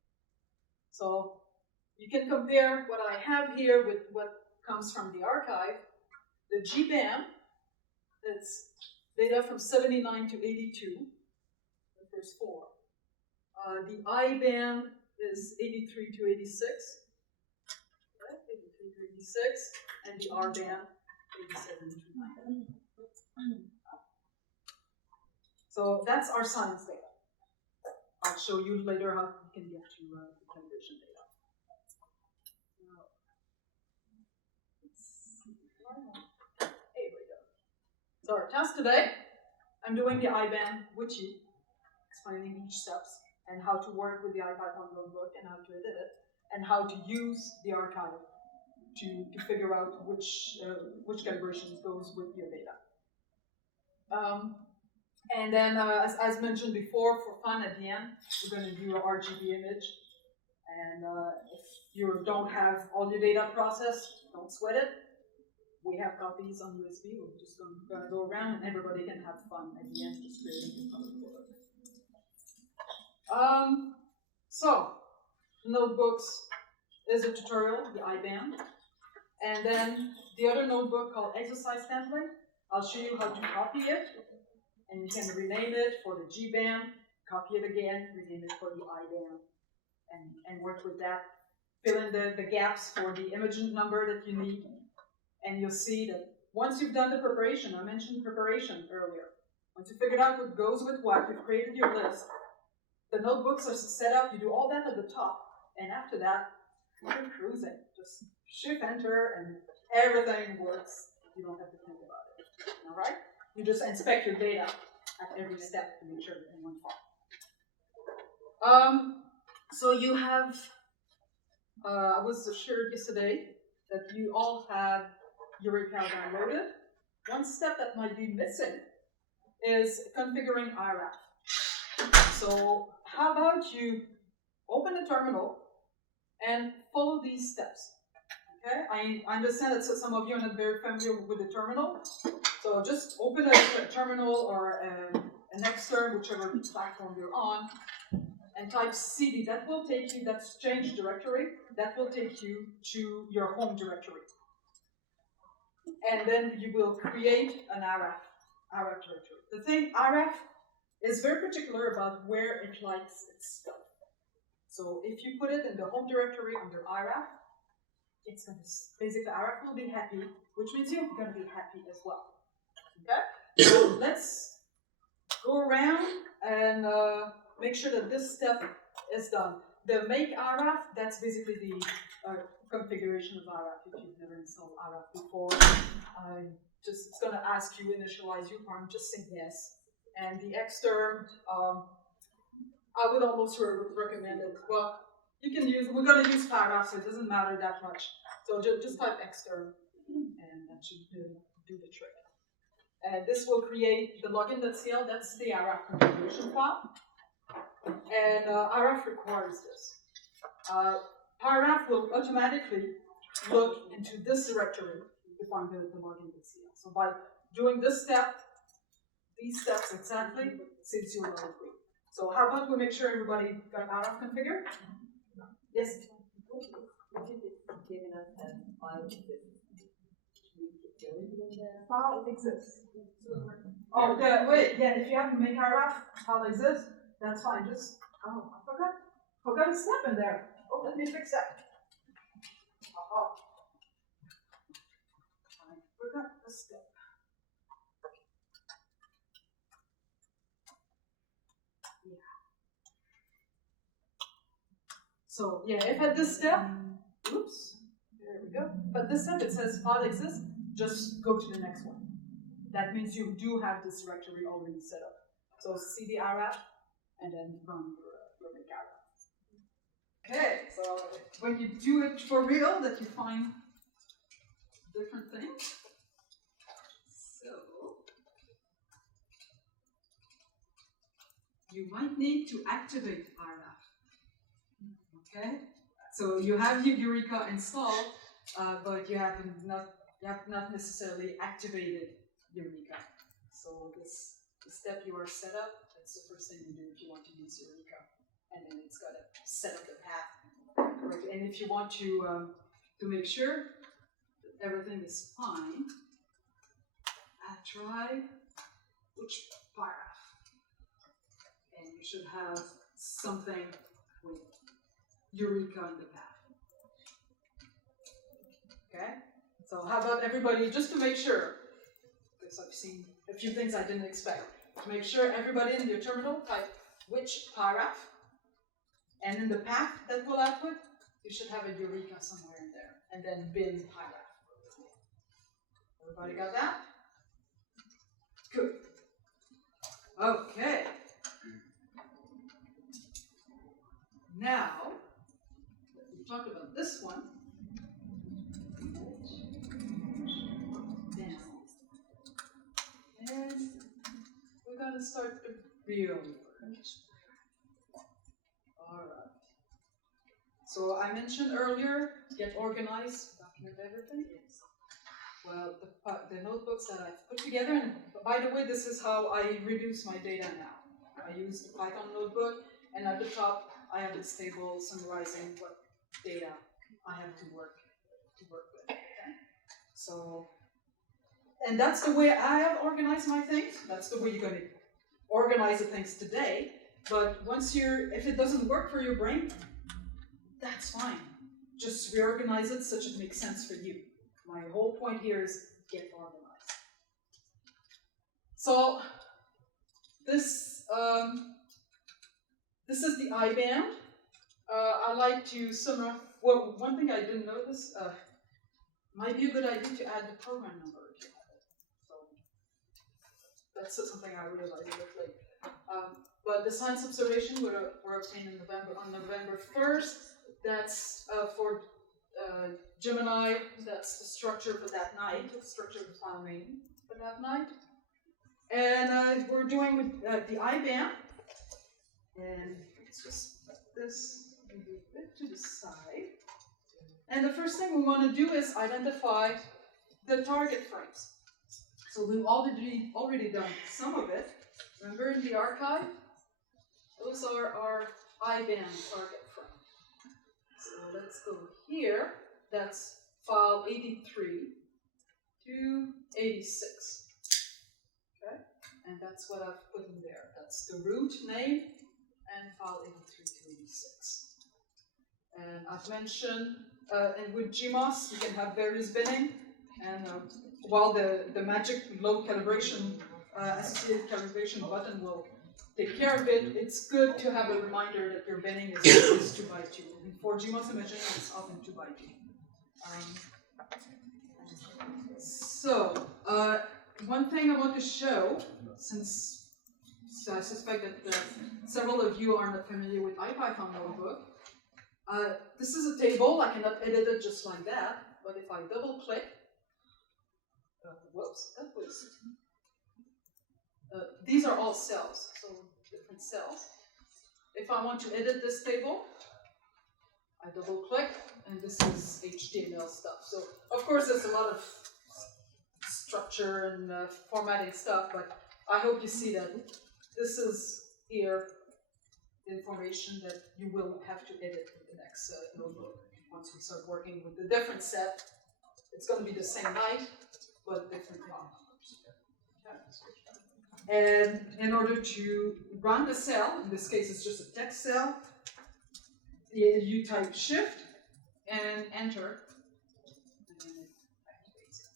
So you can compare what I have here with what comes from the archive. The G band, that's data from 79 to 82, the first four. The I band is 83 to 86, right? 83 to 86, and the R band, 87 to 90. So that's our science data. I'll show you later how you can get to the calibration data. Here we go. So our task today, I'm doing the IBAN with you, explaining each steps and how to work with the IPython notebook and how to edit it, and how to use the archive to figure out which calibrations goes with your data. And then, as mentioned before, for fun at the end, we're going to do an RGB image. And if you don't have all your data processed, don't sweat it. We have copies on USB. We're just going to go around, and everybody can have fun at the end, just creating a color for it. So, notebooks is a tutorial, the IBAN. And then the other notebook called Exercise Template, I'll show you how to copy it. And you can rename it for the G band, copy it again, rename it for the I band, and work with that. Fill in the gaps for the image number that you need, and you'll see that once you've done the preparation, I mentioned preparation earlier. Once you figured out what goes with what, you've created your list, the notebooks are set up, you do all that at the top, and after that, you're cruising. Just shift enter and everything works. You don't have to think about it. Alright? You just inspect your data at every step to make sure everything went fine. So you have, I was assured yesterday that you all had Eureka downloaded. One step that might be missing is configuring IRAF. So how about you open the terminal and follow these steps. Okay, I understand that some of you are not very familiar with the terminal, so just open a terminal or an extern, whichever platform you're on, and type cd. That will take you, that's change directory, that will take you to your home directory. And then you will create an IRAF directory. The thing, IRAF is very particular about where it likes its stuff. So if you put it in the home directory under IRAF, it's going to, basically IRAF will be happy, which means you're going to be happy as well. Okay? So let's go around and make sure that this step is done. The make IRAF, that's basically the configuration of IRAF. If you've never installed IRAF before, it's going to ask you initialize your farm, just say yes. And the extern, I would almost recommend it. Well, you can use, we're going to use paragraph, so it doesn't matter that much. So just type extern, and that should do the trick. And this will create the login.cl, that's the IRAF configuration file. And IRAF requires this. Paragraph will automatically look into this directory to find the login.cl. So by doing this step, these steps exactly, saves you a lot of work. So how about we make sure everybody got IRAF configured? Yes? File exists. Oh, wait, yeah, if you have to make IRAF, file exists, that's fine. Just, oh, I forgot a step in there. Oh, let me fix that. I forgot a step. Yeah. So, yeah, if at this step, oops, there we go. But this step, it says file exists, just go to the next one. That means you do have this directory already set up. So cd IRAF, and then run your make IRAF. Okay, so when you do it for real, that you find different things. So you might need to activate IRAF. Okay, so you have your Eureka installed, but you have not necessarily activated Eureka. So the step you are set up, that's the first thing you do if you want to use Eureka. And then it's got to set up the path correctly. And if you want to make sure that everything is fine, try which Pyraf. And you should have something with Eureka in the path. Okay? So how about everybody, just to make sure, because I've seen a few things I didn't expect, to make sure everybody in your terminal type which Pyraf, and in the path that will output, you should have a Eureka somewhere in there, and then bin Pyraf. Everybody got that? Good. Okay. Now, we talked about this one. Down. And we're going to start the real work. Alright. So I mentioned earlier, get organized, document everything. Well, the notebooks that I've put together, and by the way, this is how I reduce my data now. I use the Python notebook, and at the top, I have this table summarizing what data I have to work with. Okay? So, and that's the way I have organized my things. That's the way you're going to organize the things today. But once if it doesn't work for your brain, that's fine. Just reorganize it such it makes sense for you. My whole point here is get organized. So this is the I-band. I like to summarize. Well, one thing I didn't notice might be a good idea to add the program number if you have it. So that's something I realized a bit late. But the science observation were obtained in on November 1st. That's for Gemini. That's the structure for that night. The structure of the file name for that night. And we're doing with the I-band. And let's just put this maybe a bit to the side. And the first thing we want to do is identify the target frames. So we've already done some of it. Remember in the archive? Those are our I-band target frame. So let's go here. That's file 83 to 86. Okay? And that's what I've put in there. That's the root name and file 83 to 86. And I've mentioned, and with GMOS, you can have various binning. And while the magic load calibration, associated calibration button will take care of it, it's good to have a reminder that your binning is 2 by 2. And for GMOS imaging, it's often 2 by 2. So, one thing I want to show, since I suspect that several of you are not familiar with IPython notebook, this is a table. I cannot edit it just like that, but if I double click, whoops, that was, these are all cells, so different cells. If I want to edit this table, I double click, and this is HTML stuff. So, of course, there's a lot of structure and formatting stuff, but I hope you see that this is here information that you will have to edit in the next notebook once we start working with the different set. It's going to be the same night, but different file numbers. Okay. And in order to run the cell, in this case it's just a text cell, you type Shift and Enter. And then it activates it.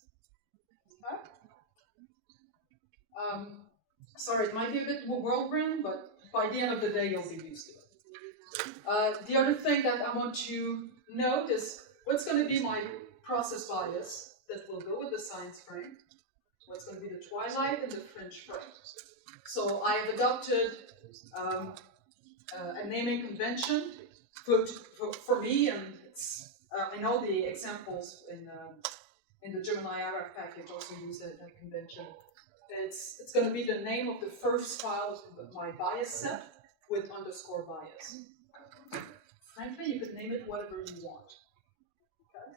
Okay. Sorry, it might be a bit whirlwind, but by the end of the day, you'll be used to it. The other thing that I want to note is what's going to be my process bias that will go with the science frame, what's going to be the twilight and the fringe frame. So I have adopted a naming convention for me, and it's, I know the examples in the Gemini IRAF package also use that convention. It's going to be the name of the first file of my bias set with underscore bias. Frankly, you could name it whatever you want. Okay?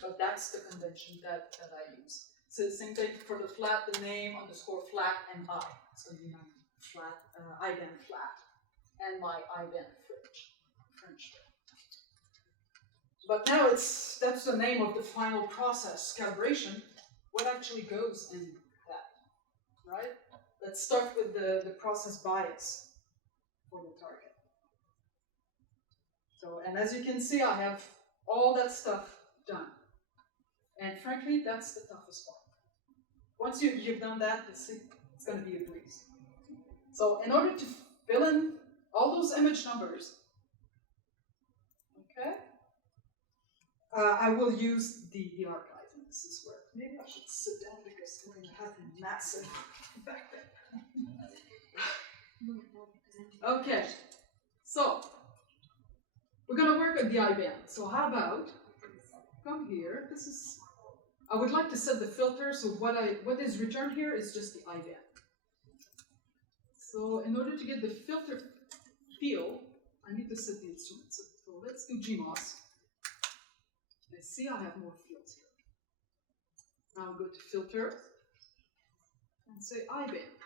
But that's the convention that I use. So the same thing for the flat, the name underscore flat and I. It's going to be my flat, I-band flat, and my I-band fringe. But now that's the name of the final process, calibration. What actually goes in that, right? Let's start with the process bias for the target. So, and as you can see, I have all that stuff done. And frankly, that's the toughest part. Once you've done that, it's going to be a breeze. So in order to fill in all those image numbers, okay, I will use the archive. And this is where maybe I should sit down because I'm going to have a massive back there. Okay, so we're going to work with the I-band. So how about come here? This is. I would like to set the filter. So what is returned here is just the I-band. So in order to get the filter field, I need to set the instrument. So let's do GMOS. I see I have more fields here. Now I'll go to filter and say I-band.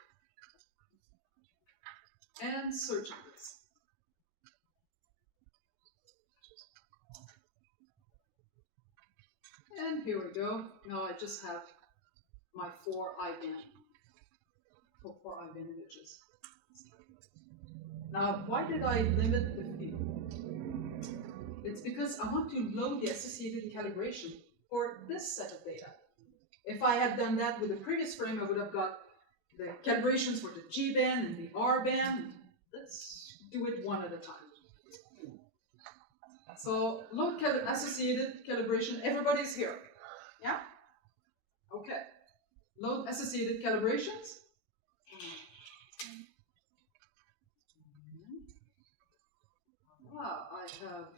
And search this. And here we go. Now I just have my four I-band images. Now, why did I limit the field? It's because I want to load the associated calibration for this set of data. if I had done that with the previous frame, I would have got the calibrations for the G band and the R band. Let's do it one at a time. So load associated calibration, everybody's here, yeah? Okay, load associated calibrations. I have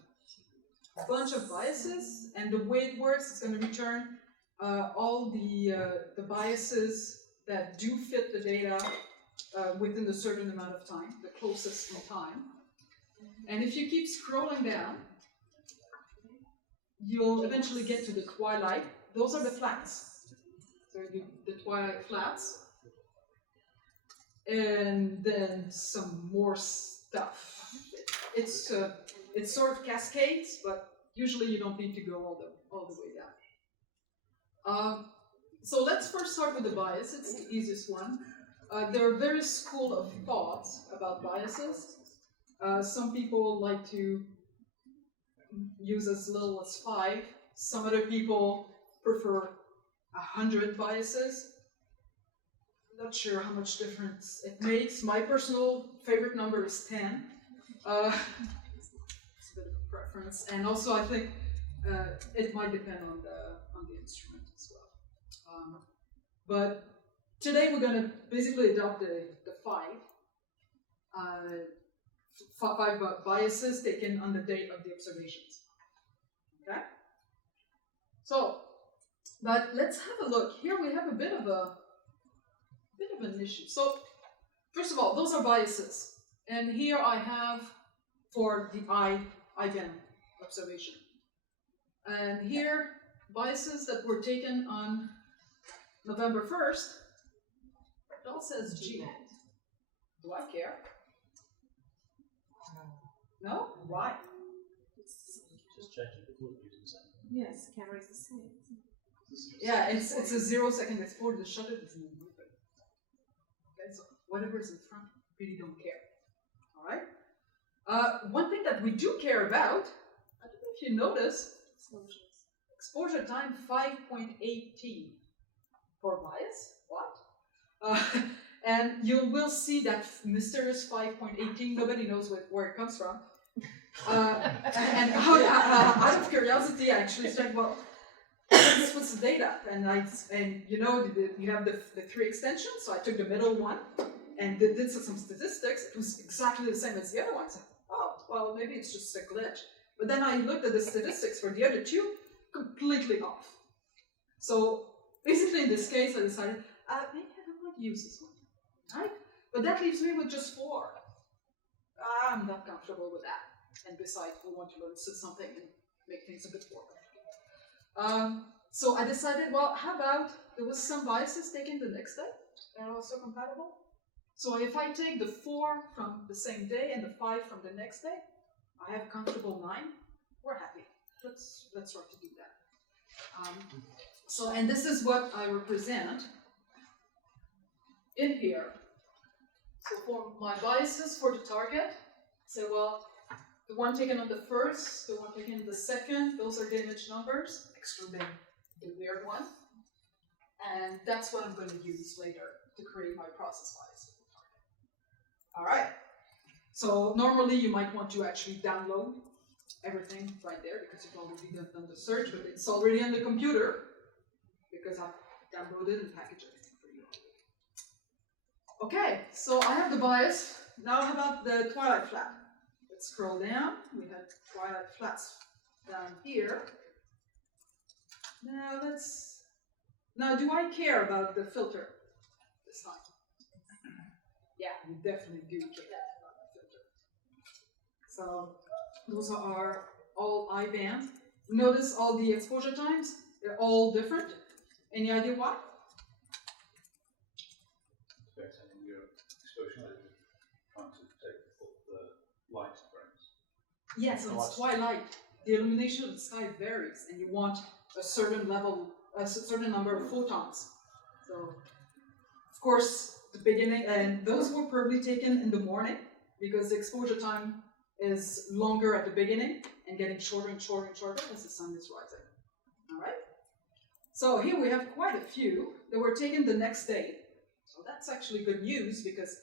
a bunch of biases, and the way it works is going to return all the biases that do fit the data within a certain amount of time, the closest in time. And if you keep scrolling down, you'll eventually get to the twilight. Those are the flats. So the twilight flats. And then some more stuff. It's sort of cascades, but usually you don't need to go all the way down. So let's first start with the bias. It's the easiest one. There are various schools of thought about biases. Some people like to use as little as 5. Some other people prefer 100 biases. I'm not sure how much difference it makes. My personal favorite number is 10. It's a bit of a preference, and also I think it might depend on the instrument as well. But today we're going to basically adopt the 5 biases taken on the date of the observations. Okay? So, but let's have a look. Here we have a bit of an issue. So, first of all, those are biases. And here I have for the I-band observation. And here, biases that were taken on November 1st, it all says G. Do I care? No? Why? Just check if it's using something. Yes, camera is the same. Yeah, it's a 0-second export. The shutter doesn't move it. Okay, so whatever is in front, really don't care. All right. One thing that we do care about, I don't know if you notice, exposure time 5.18 for bias. What? And you will see that mysterious 5.18. Nobody knows where it comes from. And out of curiosity, I actually said, well, what's the data? And you know, you have the 3 extensions, so I took the middle one and did some statistics. It was exactly the same as the other ones. Oh, well, maybe it's just a glitch. But then I looked at the statistics for the other 2, completely off. So basically, in this case, I decided, maybe I don't want to use this one, right? But that leaves me with just 4. I'm not comfortable with that. And besides, we want to learn something and make things a bit more comfortable. So I decided, well, how about there was some biases taken the next day that are also compatible. So if I take the 4 from the same day and the 5 from the next day, I have a comfortable 9. We're happy. Let's try to do that. And this is what I represent in here. So for my biases for the target, say, well, the one taken on the 1st, the one taken on the 2nd, those are the image numbers, excluding the weird one. And that's what I'm going to use later to create my process bias for the target. All right. So normally you might want to actually download everything right there because you've already done the search, but it's already on the computer because I've downloaded and packaged everything for you. Okay, so I have the bias. Now how about the twilight flat? Let's scroll down. We have twilight flats down here. Now do I care about the filter this time? Yeah, we definitely do care about the filter. So those are all I-band. Notice all the exposure times, they're all different. Any idea why? Expecting your exposure to trying to take the light frames. Yes, so it's twilight. The illumination of the sky varies, and you want a certain level, a certain number of photons. So, of course, the beginning, and those were probably taken in the morning because the exposure time is longer at the beginning and getting shorter and shorter and shorter as the sun is rising. All right. So here we have quite a few that were taken the next day. So that's actually good news because it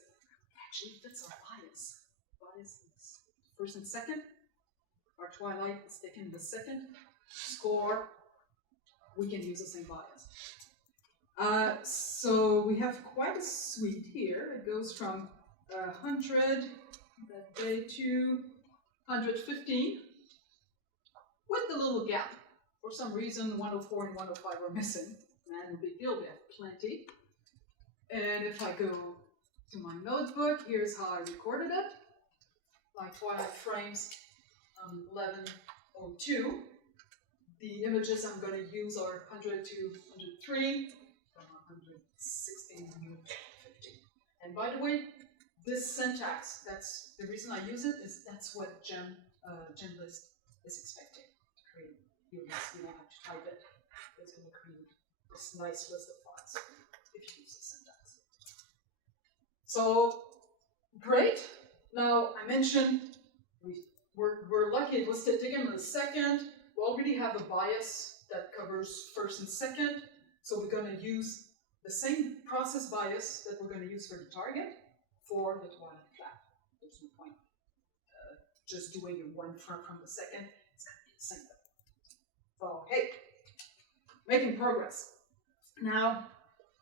actually fits our bias. Bias is first and second. Our twilight is taken the second. Score, we can use the same bias. So we have quite a suite here. It goes from 100 that day to 115 with the little gap. For some reason, 104 and 105 are missing. And big deal, we have plenty. And if I go to my notebook, here's how I recorded it. My twilight frames 11:02. The images I'm going to use are 100 to 103, 116, 150. And by the way, this syntax, that's the reason I use it, is that's what GenList is expecting to create. You don't have to type it. It's going to create this nice list of files if you use the syntax. So, great. Now, I mentioned we're lucky it was taken in a second. We already have a bias that covers first and second. So we're going to use the same process bias that we're going to use for the target for the twilight flat. There's no point just doing it one from the second. It's going to be the same thing. So, hey, making progress. Now,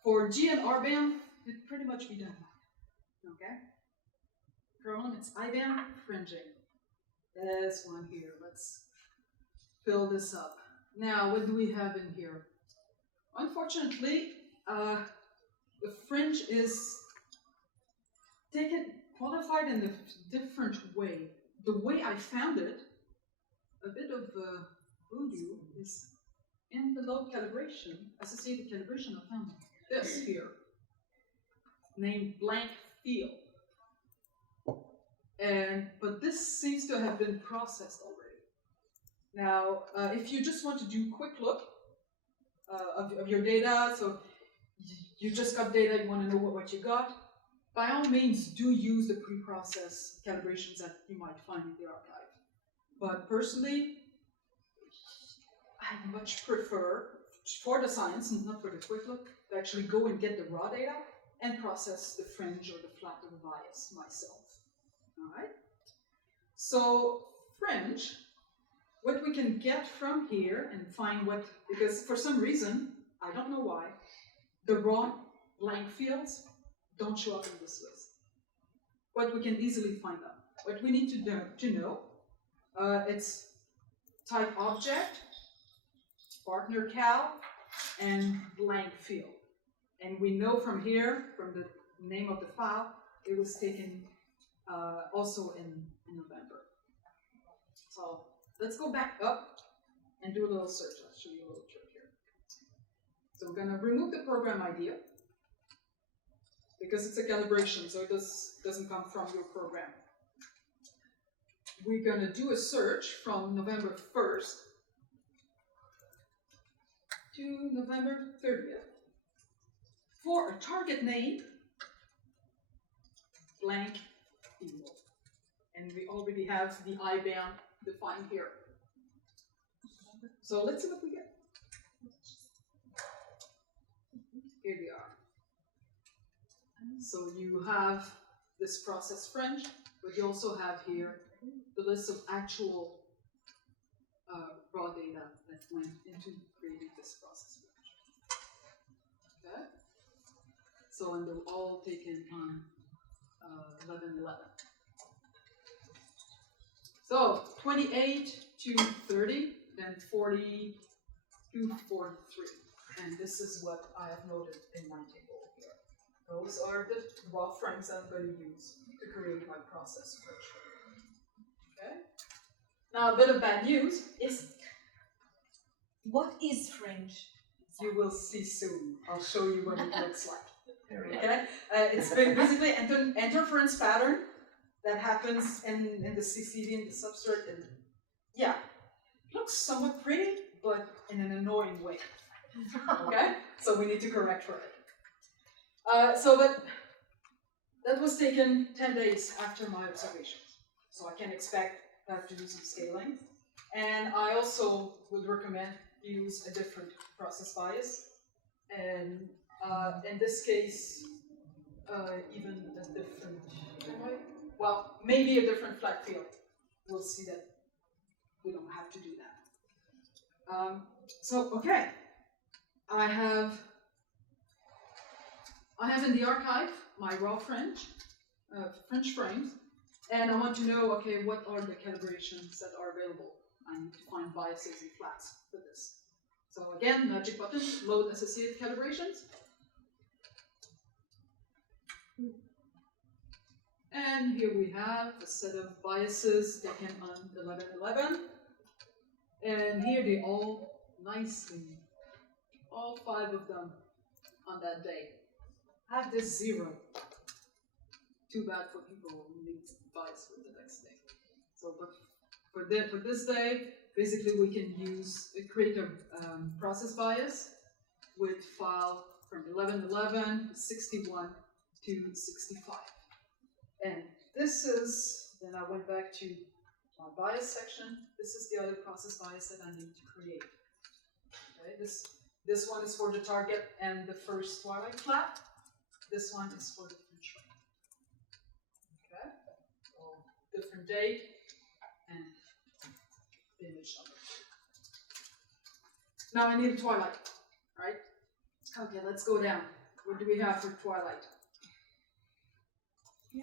for G and R band, it'd pretty much be done. Okay? Problem, it's I band fringing. There's one here. Let's fill this up. Now, what do we have in here? Unfortunately, the fringe is qualified in a different way. The way I found it, a bit of voodoo, is in the load calibration, associated calibration. I found this here, named blank field. But this seems to have been processed already. Now, if you just want to do a quick look of your data, so you just got data, you want to know what you got, by all means do use the pre-processed calibrations that you might find in the archive. But personally, I much prefer, for the science and not for the quick look, to actually go and get the raw data and process the fringe or the flat or the bias myself. Alright? So, fringe, what we can get from here and find what, because for some reason, I don't know why, the raw blank fields don't show up in this list. But we can easily find them. What we need to know, it's type object, partner cal, and blank field. And we know from here, from the name of the file, it was taken also in November. So let's go back up and do a little search. I'll show you a little trick here. So we're going to remove the program idea because it's a calibration, so it doesn't come from your program. We're going to do a search from November 1st to November 30th for a target name, blank field. And we already have the I-band defined here. So let's see what we get. Here we are. So you have this process fringe, but you also have here the list of actual raw data that went into creating this process fringe. Okay? So, and they're all taken on 11/11. So 28 to 30, then 40 to 43. And this is what I have noted in my table here. Those are the raw frames I'm going to use to create my process fringe. Okay? Now a bit of bad news is, What is fringe? you will see soon. I'll show you what it looks like. Okay? It's basically an interference pattern that happens in the CCD, in the substrate, and yeah, it looks somewhat pretty, but in an annoying way. Okay? So we need to correct for it. So that was taken 10 days after my observations. So I can expect to have to do some scaling. And I also would recommend use a different process bias, and in this case, even a different, well, maybe a different flag field. We'll see that we don't have to do that. So, okay, I have in the archive my raw French frames, and I want to know, okay, what are the calibrations that are available? I need to find biases and flags for this. So again, magic button, load associated calibrations. And here we have a set of biases taken on 11/11. And here they all nicely, all 5 of them on that day, have this 0. Too bad for people who need bias for the next day. So, but for this day, basically we can create a process bias with file from 11/11, 61 to 65. And this is, then I went back to my bias section. This is the other process bias that I need to create. Okay, this one is for the target and the first twilight flap. This one is for the French frame. Okay, so different date and image number. Now I need a twilight, right? Okay, let's go down. What do we have for twilight?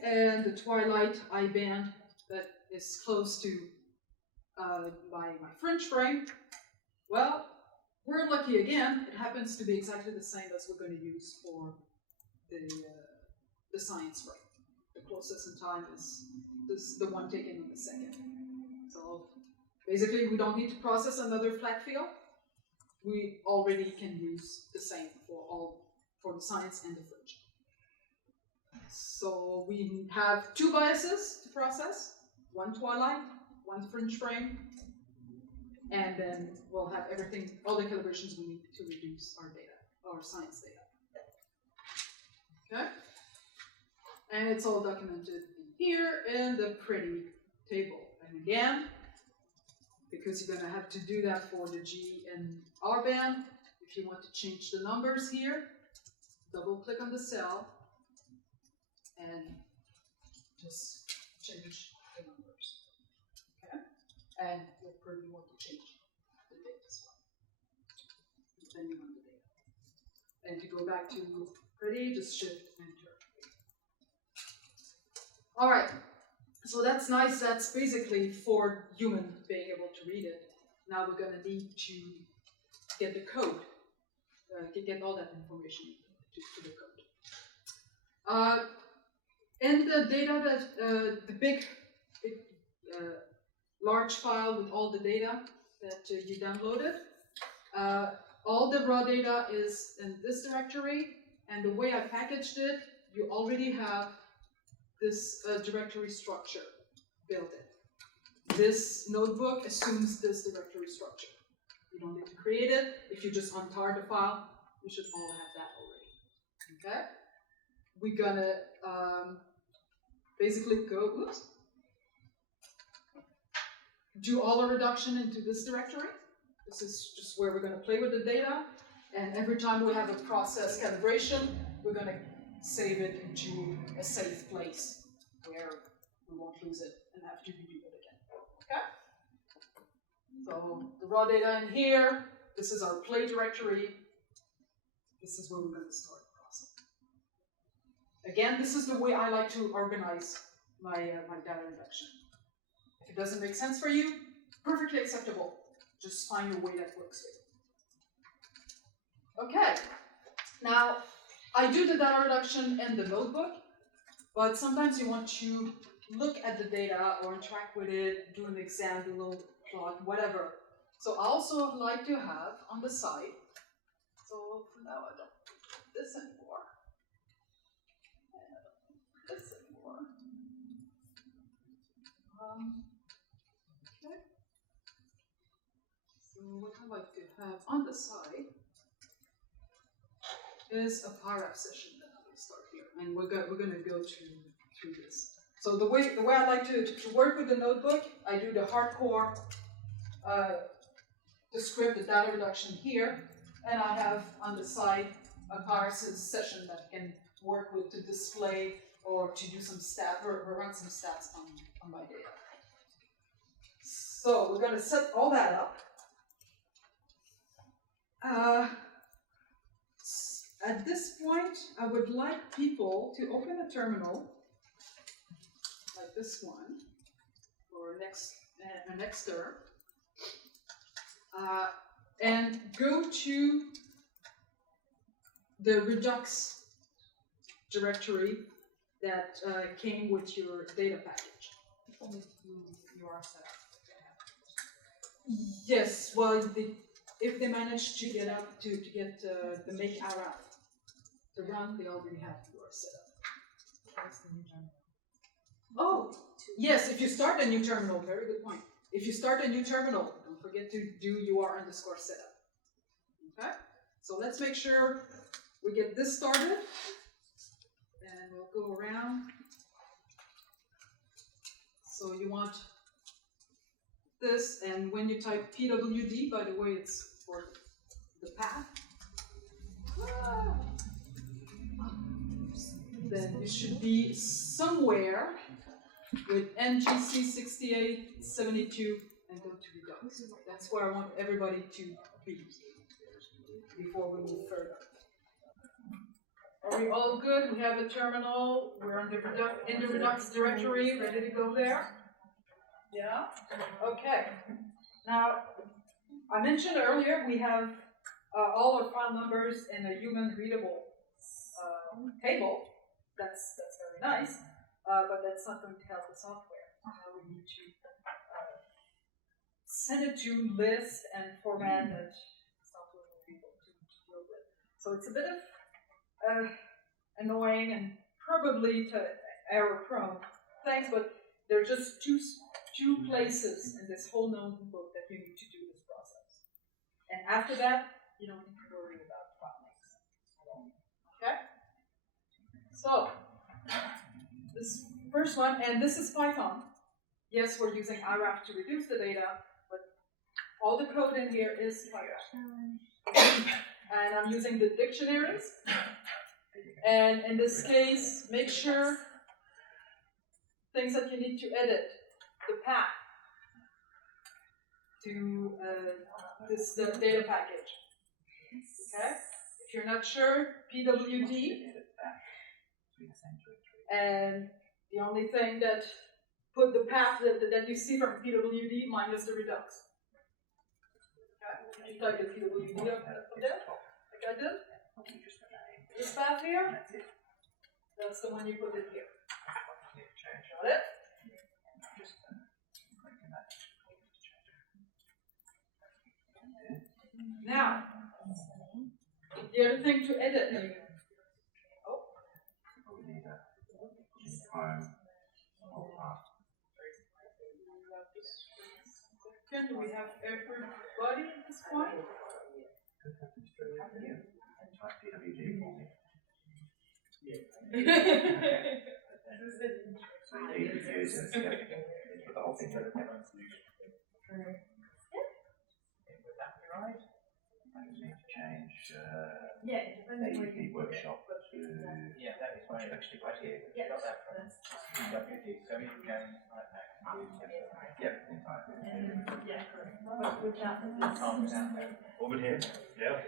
And the twilight I band that is close to my French frame. Well, we're lucky again. It happens to be exactly the same as we're going to use for the science frame. The closest in time is the one taken in the second. So basically, we don't need to process another flag field. We already can use the same for the science and the French. So we have 2 biases to process, 1 twilight, 1 French frame, and then we'll have everything, all the calibrations we need to reduce our data, our science data. Okay? And it's all documented here in the pretty table. And again, because you're going to have to do that for the G and R band, if you want to change the numbers here, double click on the cell, and just change the numbers. Okay? And you'll probably want to change the date as well, depending on the data. And to go back to pretty, just shift enter. Alright, so that's nice. That's basically for human being able to read it. Now we're going to need to get the code, to get all that information to the code. And the data that, the big large file with all the data that you downloaded, all the raw data is in this directory, and the way I packaged it, you already have this directory structure built in. This notebook assumes this directory structure. You don't need to create it. If you just untar the file, you should all have that already. Okay? We're gonna basically go, do all a reduction into this directory. This is just where we're going to play with the data, and every time we have a process calibration, we're going to save it into a safe place where we won't lose it and have to redo it again. Okay? So the raw data in here, this is our play directory. This is where we're going to start. Again, this is the way I like to organize my data reduction. If it doesn't make sense for you, perfectly acceptable. Just find a way that works for you. Okay, now I do the data reduction in the notebook, but sometimes you want to look at the data or interact with it, do an exam, do a little plot, whatever. So I also like to have on the side, so for now I don't do this anymore. This anymore. Okay. So what I like to have on the side is a Pyraf session that I will start here, and we're going to go through this. So the way I like to work with the notebook, I do the hardcore the script, the data reduction here, and I have on the side a Pyraf's session that can work with to display or to do some stat or run some stats on my data. So we're going to set all that up. At this point, I would like people to open a terminal like this one for next term, and go to the Redux directory that came with your data package. You are set up. Yes, well, if they manage to get up to get the make IRAF to run, they already have your setup. What's the new terminal? Oh, yes, if you start a new terminal, very good point. If you start a new terminal, don't forget to do UR_setup. Okay? So let's make sure we get this started. And we'll go around. So you want this, and when you type PWD, by the way, it's for the path. Then it should be somewhere with MGC 6872 and go to Redux. That's where I want everybody to be before we move further. Are we all good? We have a terminal. We're in the Redux directory, ready to go there. Yeah? Okay. Now, I mentioned earlier we have all our file numbers in a human readable table. That's very nice, but that's not going to help the software. We need to send it to list and format that software will be able to deal with. So it's a bit of annoying and probably error prone things, but there are just two places in this whole notebook book that you need to do this process. And after that, you don't need to worry about file names. Okay? So, this first one, and this is Python. Yes, we're using IRAF to reduce the data, but all the code in here is Python. And I'm using the dictionaries. And in this case, make sure things that you need to edit, the path to the data package. Okay? If you're not sure, PWD. And the only thing that put the path that you see from PWD minus the Redux. Okay? You type the PWD up there, like I did. This path here, that's the one you put in here. Got it? Now, the other thing to edit. Do we have everybody at this point? Change Yeah, workshop to that is why actually quite here. Yeah. Got that from WD, so you can go like that. yeah, but without the Over here. Yeah.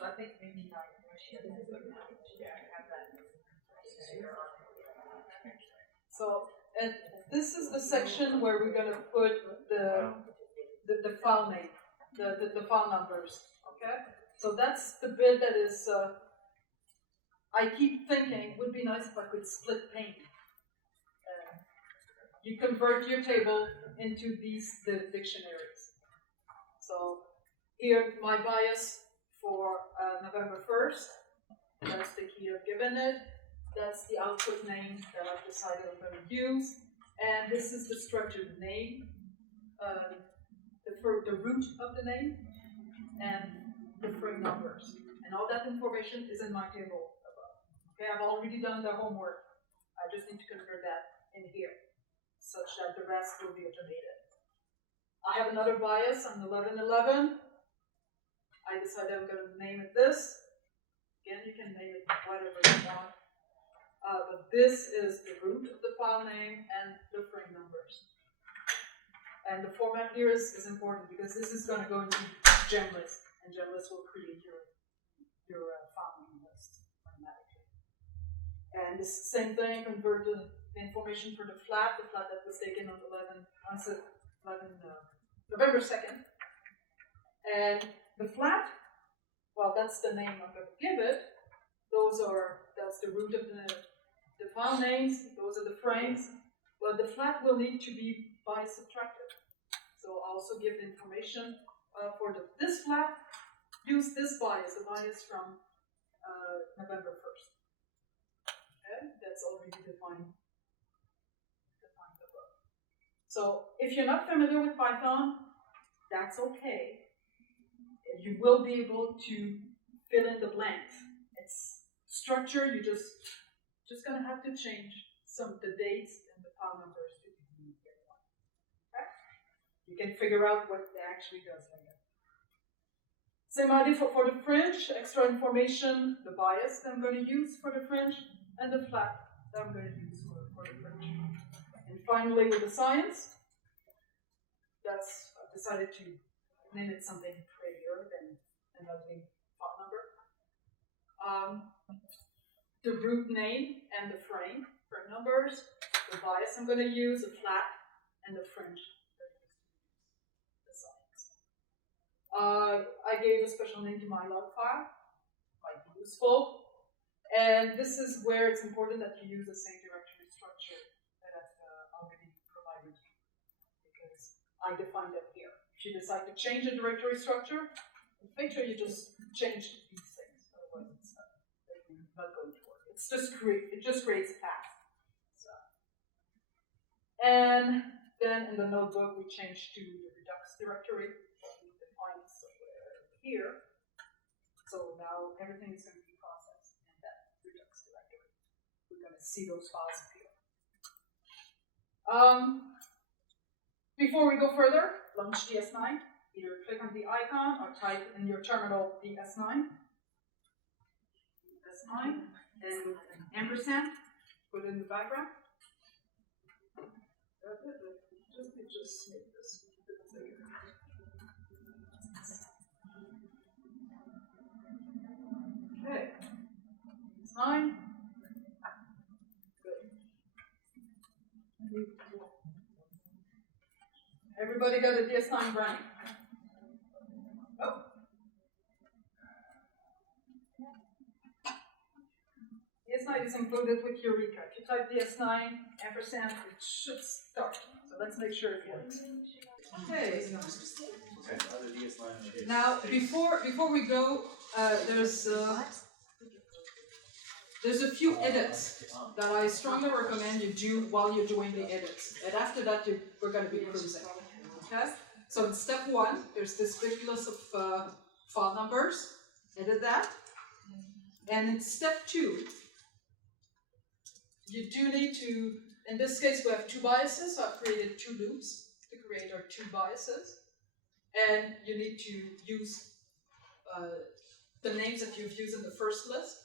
I think maybe not. So, and this is the section where we're going to put the file name, the file numbers, okay? So that's the bit that is, I keep thinking, would be nice if I could split pane. You convert your table into the dictionaries. So here, my bias for November 1st, that's the key I've given it. That's the output name that I've decided I'm going to use. And this is the structured name, the root of the name, and the frame numbers. And all that information is in my table above. Okay, I've already done the homework. I just need to convert that in here, such that the rest will be automated. I have another bias on 1111. I decided I'm going to name it this. Again, you can name it whatever you want. But this is the root of the file name and the frame numbers. And the format here is important because this is going to go into GemList, and GemList will create your file name list automatically. And this same thing, convert the information for the flat that was taken on November 2nd. And the flat, well, that's the name I'm going to give it. That's the root of the file names, those are the frames. But the flat will need to be bias subtracted. So I'll also give the information for this flat, use this bias, the bias from November 1st. Okay, that's already defined the book. So if you're not familiar with Python, that's okay. You will be able to fill in the blanks. It's structure, you're just gonna have to change some of the dates and the file numbers to be one. Okay? You can figure out what it actually does later. Same idea for the fringe, extra information, the bias that I'm going to use for the fringe, and the flat that I'm going to use for the fringe. And finally, with the science, I've decided to name it something prettier than an ugly file number. The root name and the frame numbers, the bias I'm going to use, the flat, and the fringe. The science. I gave a special name to my log file, might be useful. And this is where it's important that you use the same directory structure that I've already provided you, because I defined it here. If you decide to change the directory structure, make sure you just change these things, otherwise it's not going to work. It just creates a path. So. And then in the notebook we changed to the Redux directory. We defined somewhere here. So now everything is going to be processed in that Redux directory. We're going to see those files appear. Before we go further, launch DS9. Either click on the icon or type in your terminal DS9. DS9. And ampersand, put it in the background. Just make this a bit bigger. Okay. DS9. Good. Everybody got a DS9 running? Oh. DS9 is included with Eureka. If you type DS9 ampersand, it should start. So let's make sure it works. Okay. Now, before we go, there's a few edits that I strongly recommend you do while you're doing the edits. And after that, we're going to be cruising. Okay? So in step 1, there's this big list of file numbers. Edit that. And in step 2, you do need to, in this case we have 2 biases, so I've created 2 loops to create our 2 biases. And you need to use the names that you've used in the first list.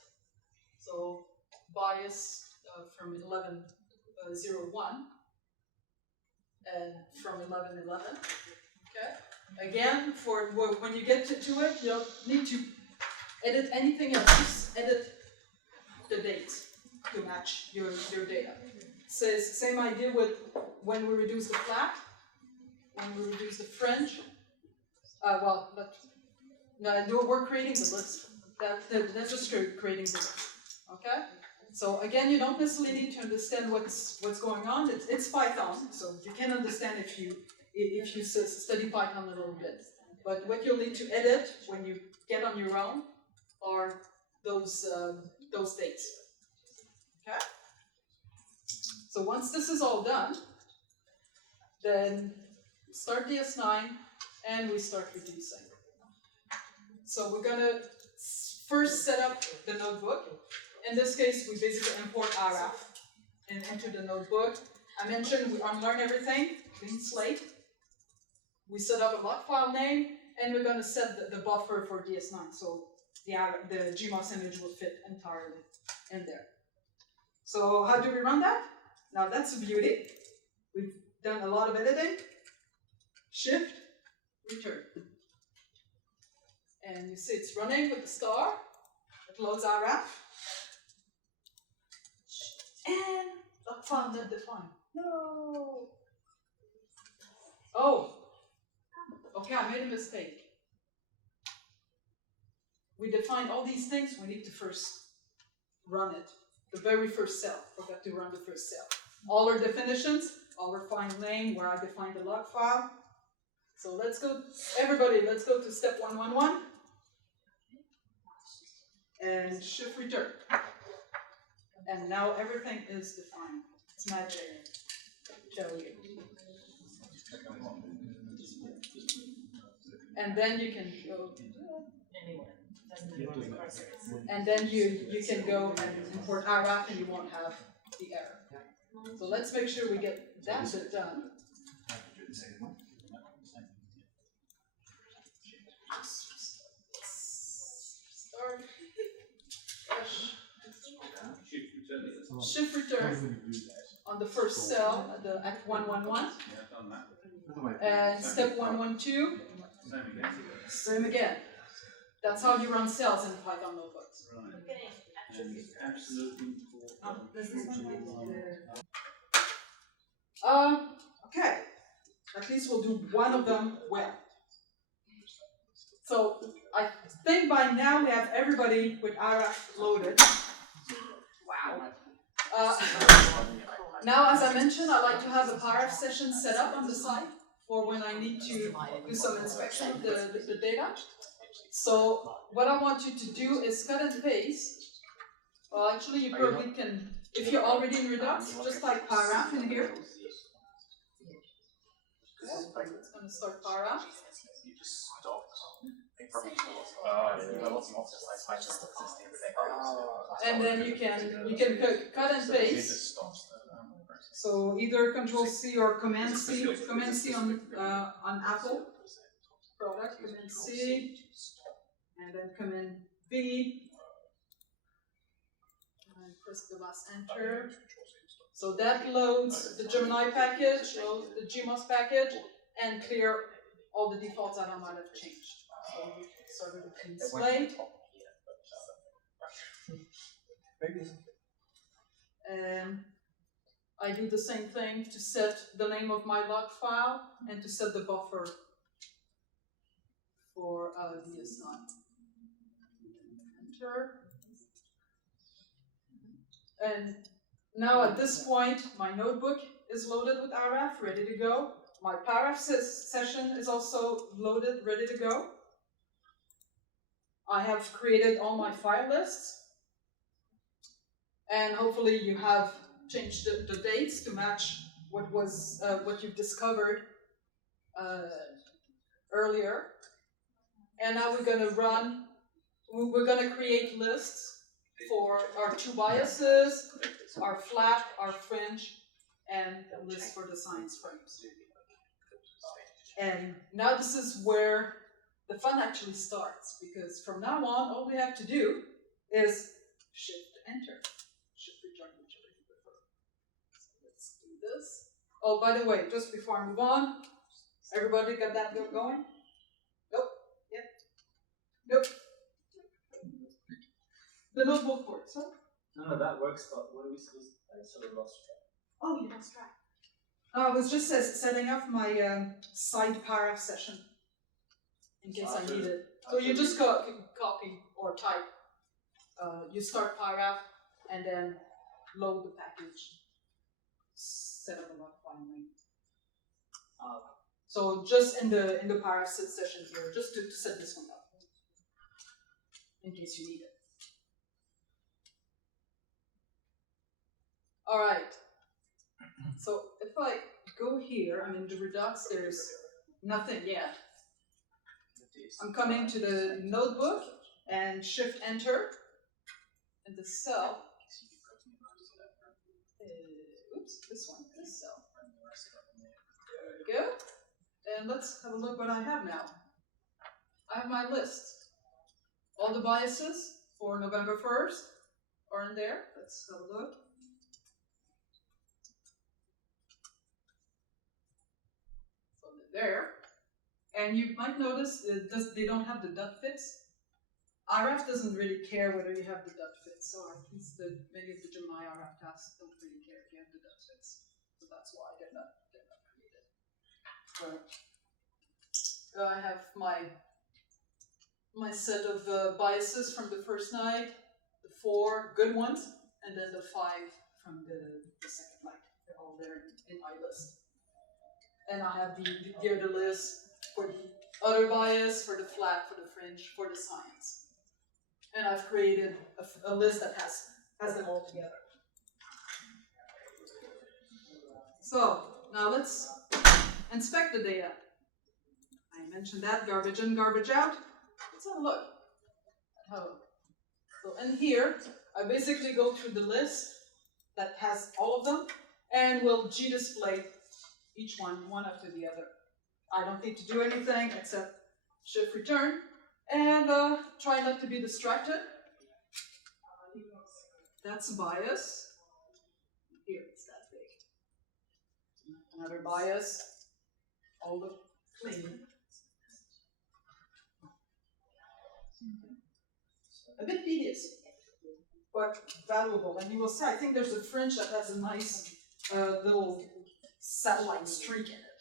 So bias from 1101 and from 1111. Okay. Again, for when you get to it, you'll need to edit anything else. Just edit the dates to match your data. So it's the same idea with when we reduce the flat, when we reduce the fringe. No, we're creating the list. That's just creating the list. Okay? So again, you don't necessarily need to understand what's going on. It's Python, so you can understand if you study Python a little bit. But what you'll need to edit when you get on your own are those dates. Okay? So once this is all done, then start DS9 and we start reducing. So we're gonna first set up the notebook. In this case, we basically import IRAF. into the notebook. I mentioned we unlearn everything, clean slate. We set up a log file name, and we're going to set the buffer for DS9, so the GMOS image will fit entirely in there. So how do we run that? Now that's a beauty. We've done a lot of editing. Shift, return. And you see it's running with the star. It loads IRAF. And log file not defined. No. Oh. Okay, I made a mistake. We defined all these things, we need to first run it. The very first cell, forgot to run the first cell. All our definitions, all our file name, where I defined the log file. So let's go, everybody, let's go to step 111. And shift return. And now everything is defined. It's magic, I tell you. And then you can go Anywhere. Doesn't matter where the cursor is. and then you can go and import IRAF and you won't have the error. So let's make sure we get that bit done. Start. Shift return on the first cell at 111. And step 112. Same again. That's how you run cells in Python notebooks. Okay. At least we'll do one of them well. So I think by now we have everybody with IRAF loaded. Wow. Now, as I mentioned, I like to have a Pyraf session set up on the side for when I need to do some inspection of the data. So what I want you to do is cut and paste. Well, actually, you probably can, if you're already in Redux, just type Pyraf in here. It's going to start Pyraf. And then you can cut and paste. So either Control C or Command C. Command C on Apple product. Command C, and then Command V, and press the last Enter. So that loads the Gemini package, loads the GMOS package, and clear all the defaults that I might have changed. So we start with a clean slate. And I do the same thing to set the name of my log file and to set the buffer for DS9. Enter. And now at this point, my notebook is loaded with IRAF, ready to go. My Pyraf session is also loaded, ready to go. I have created all my file lists. And hopefully you have changed the dates to match what you've discovered earlier. And now we're going to create lists for our two biases, our flat, our fringe, and a list for the science frames. And now this is where the fun actually starts, because from now on, all we have to do is shift enter. Shift return, whichever you prefer. So let's do this. Oh, by the way, just before I move on, everybody got that going? Nope. Yep. Nope. The notebook works, huh? No, that works, but what are we supposed to do? I sort of lost track. Oh, you lost track. I was just setting up my side Pyraf session in case I need it. So you just copy or type. You start Pyraf and then load the package. Set up a log file name. So just in the Pyraf session here, just to set this one up in case you need it. All right. So if I go here, I'm in the Redux, there's nothing yet. I'm coming to the notebook and shift enter in the cell. Oops, this one, this cell. There we go. And let's have a look what I have now. I have my list. All the biases for November 1st are in there. Let's have a look. So they're there. And you might notice they don't have the dot fits. IRAF doesn't really care whether you have the dot fits, so at least many of the Gemini IRAF tasks don't really care if you have the dot fits. So that's why they're not created. So I have my set of biases from the first night, the 4 good ones, and then the 5 from the second night. They're all there in my list. And I have the list for the other bias, for the flat, for the fringe, for the science. And I've created a list that has them all together. So now let's inspect the data. I mentioned that, garbage in, garbage out. Let's have a look at how. So in here, I basically go through the list that has all of them, and will G-display each one after the other. I don't need to do anything except shift return, and try not to be distracted. That's a bias. Here, it's that big. Another bias. All the clean. A bit tedious, but valuable. And you will see, I think there's a fringe that has a nice little satellite streak in it.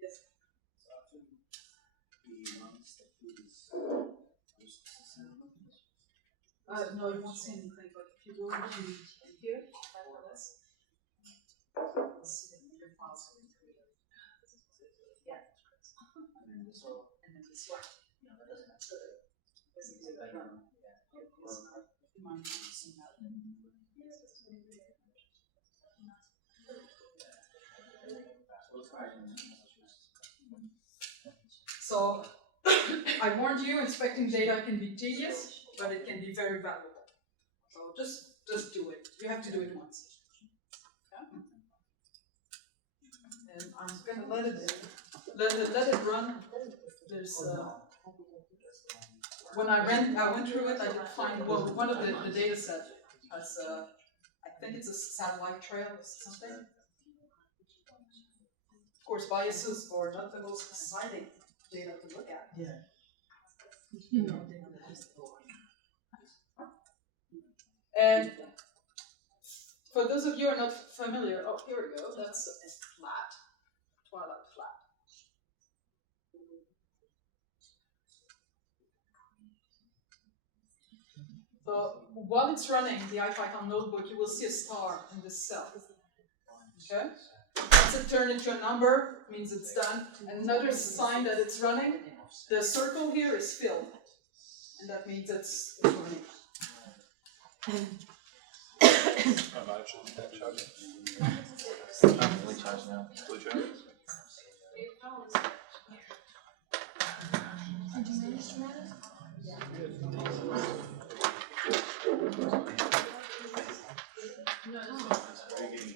Yes. No, you won't see anything, but if you go into here, like this, you'll see that your files are included. Yeah. And then this one. No, that doesn't matter. This is a better one. You might not have seen that. So, I warned you, inspecting data can be tedious, but it can be very valuable. So just do it. You have to do it once. Okay? And I'm gonna let it run. There's when I went through it, I did find one of the data set has I think it's a satellite trail or something. Of course, biases are not the most exciting data to look at. Yeah. And for those of you who are not familiar, oh, here we go, that's a flat, twilight flat. So while it's running the IPython notebook, you will see a star in this cell. Okay? Once it turned into a number, it means it's done. And another sign that it's running, the circle here is filled. And that means it's running. Fully charged now. Fully charged.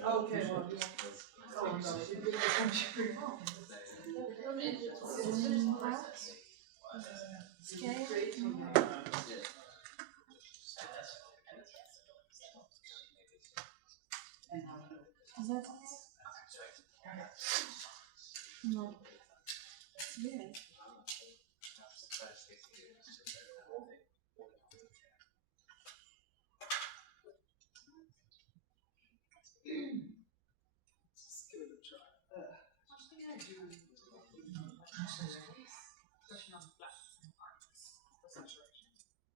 Okay, well, oh no, you did the computer. No. Yeah. Just give it a try.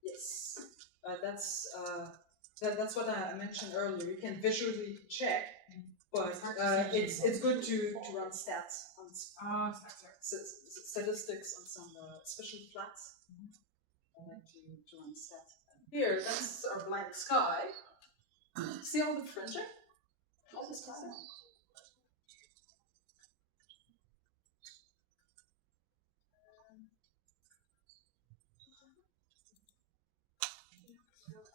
Yes, that's what I mentioned earlier. You can visually check, but it's good to run stats on statistics on some especially flats. I like to run stats. Here, that's our blank sky. See all the fringing? All the sky.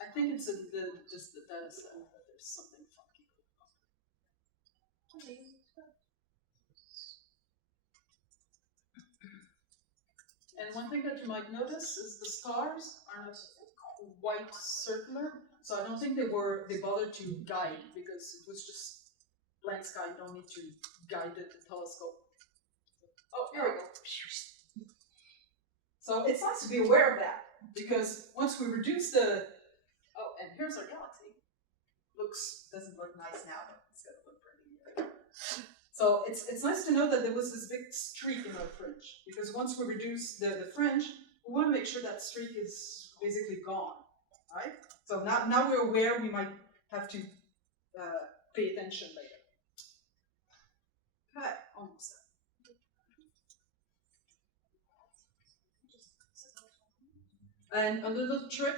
I think it's just the data set, but there's something funky. And one thing that you might notice is the stars are not white circular, so I don't think they bothered to guide, because it was just blank sky, no need to guide the telescope. Oh, here we go. So it's nice to be aware of that, because once we reduce the, oh, and here's our galaxy. Doesn't look nice now, but it's gonna look pretty good. So it's nice to know that there was this big streak in our fringe, because once we reduce the fringe, we want to make sure that streak is basically gone, right? So now we're aware we might have to pay attention later. Okay, almost there. And a little trick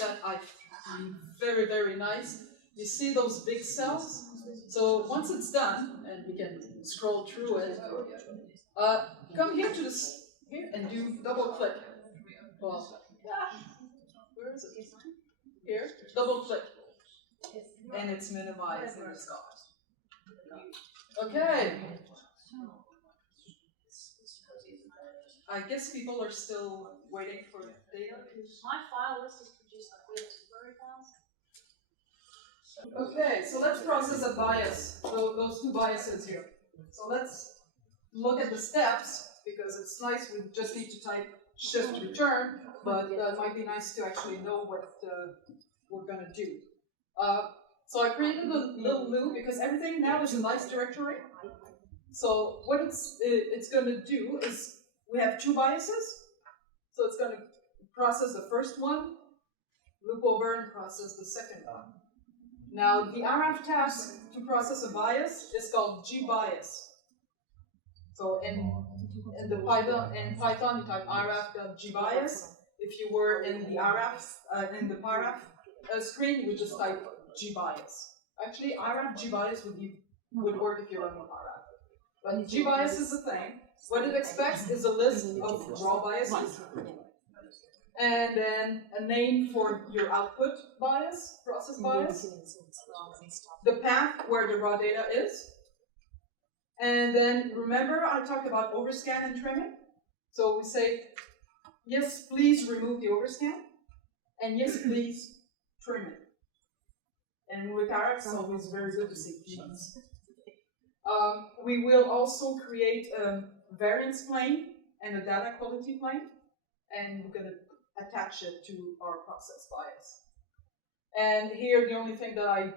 that I find very, very nice, you see those big cells? So once it's done, and we can scroll through it, come here to this, here, and do double click. Well, where is it? Here, double click. And it's minimized and it's gone. Okay. I guess people are still waiting for data. My file list is produced like we have temporary files. Okay, so let's process a bias, those two biases here. So let's look at the steps, because it's nice, we just need to type shift return, but it might be nice to actually know what we're going to do. So I created a little loop, because everything now is a nice directory. So what it's going to do is, we have two biases, so it's going to process the first one, loop over and process the second one. Now, the IRAF task to process a bias is called gbias. So in the Python, you type iraf.gbias. If you were in the IRAF, in the Pyraf screen, you would just type gbias. Actually, IRAF gbias would work if you're running IRAF. But gbias is the thing. What it expects is a list of raw biases, and then a name for your output bias, process bias, the path where the raw data is, and then remember I talked about overscan and trimming? So we say, yes, please remove the overscan, and yes, please trim it. And with IRAF, it's always very good to see cheats. We will also create a variance plane and a data quality plane, and we're going to attach it to our process bias. And here, the only thing that I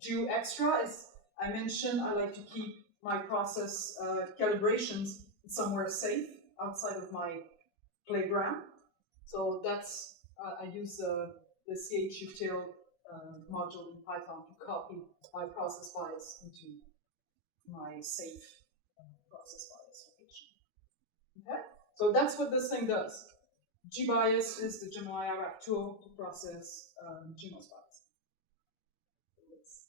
do extra is, I mentioned I like to keep my process calibrations somewhere safe outside of my playground. So that's, I use the chutil module in Python to copy my process bias into my safe process bias location. Okay? So that's what this thing does. gbias is the Gemini IRAF tool to process GMOs bias. Let's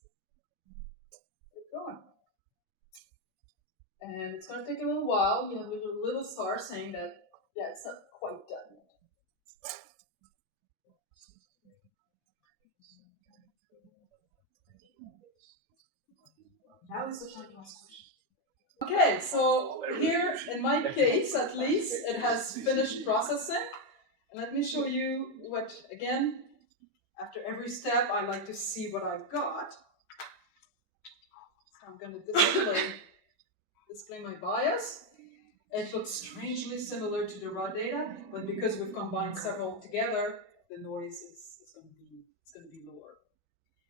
get going. And it's going to take a little while. You have a little star saying that, yeah, it's not quite done yet. Now is the time to ask questions. Okay, so here, in my case at least, it has finished processing. And let me show you what, again, after every step, I like to see what I've got. So I'm going to display my bias. It looks strangely similar to the raw data, but because we've combined several together, the noise is going to be lower.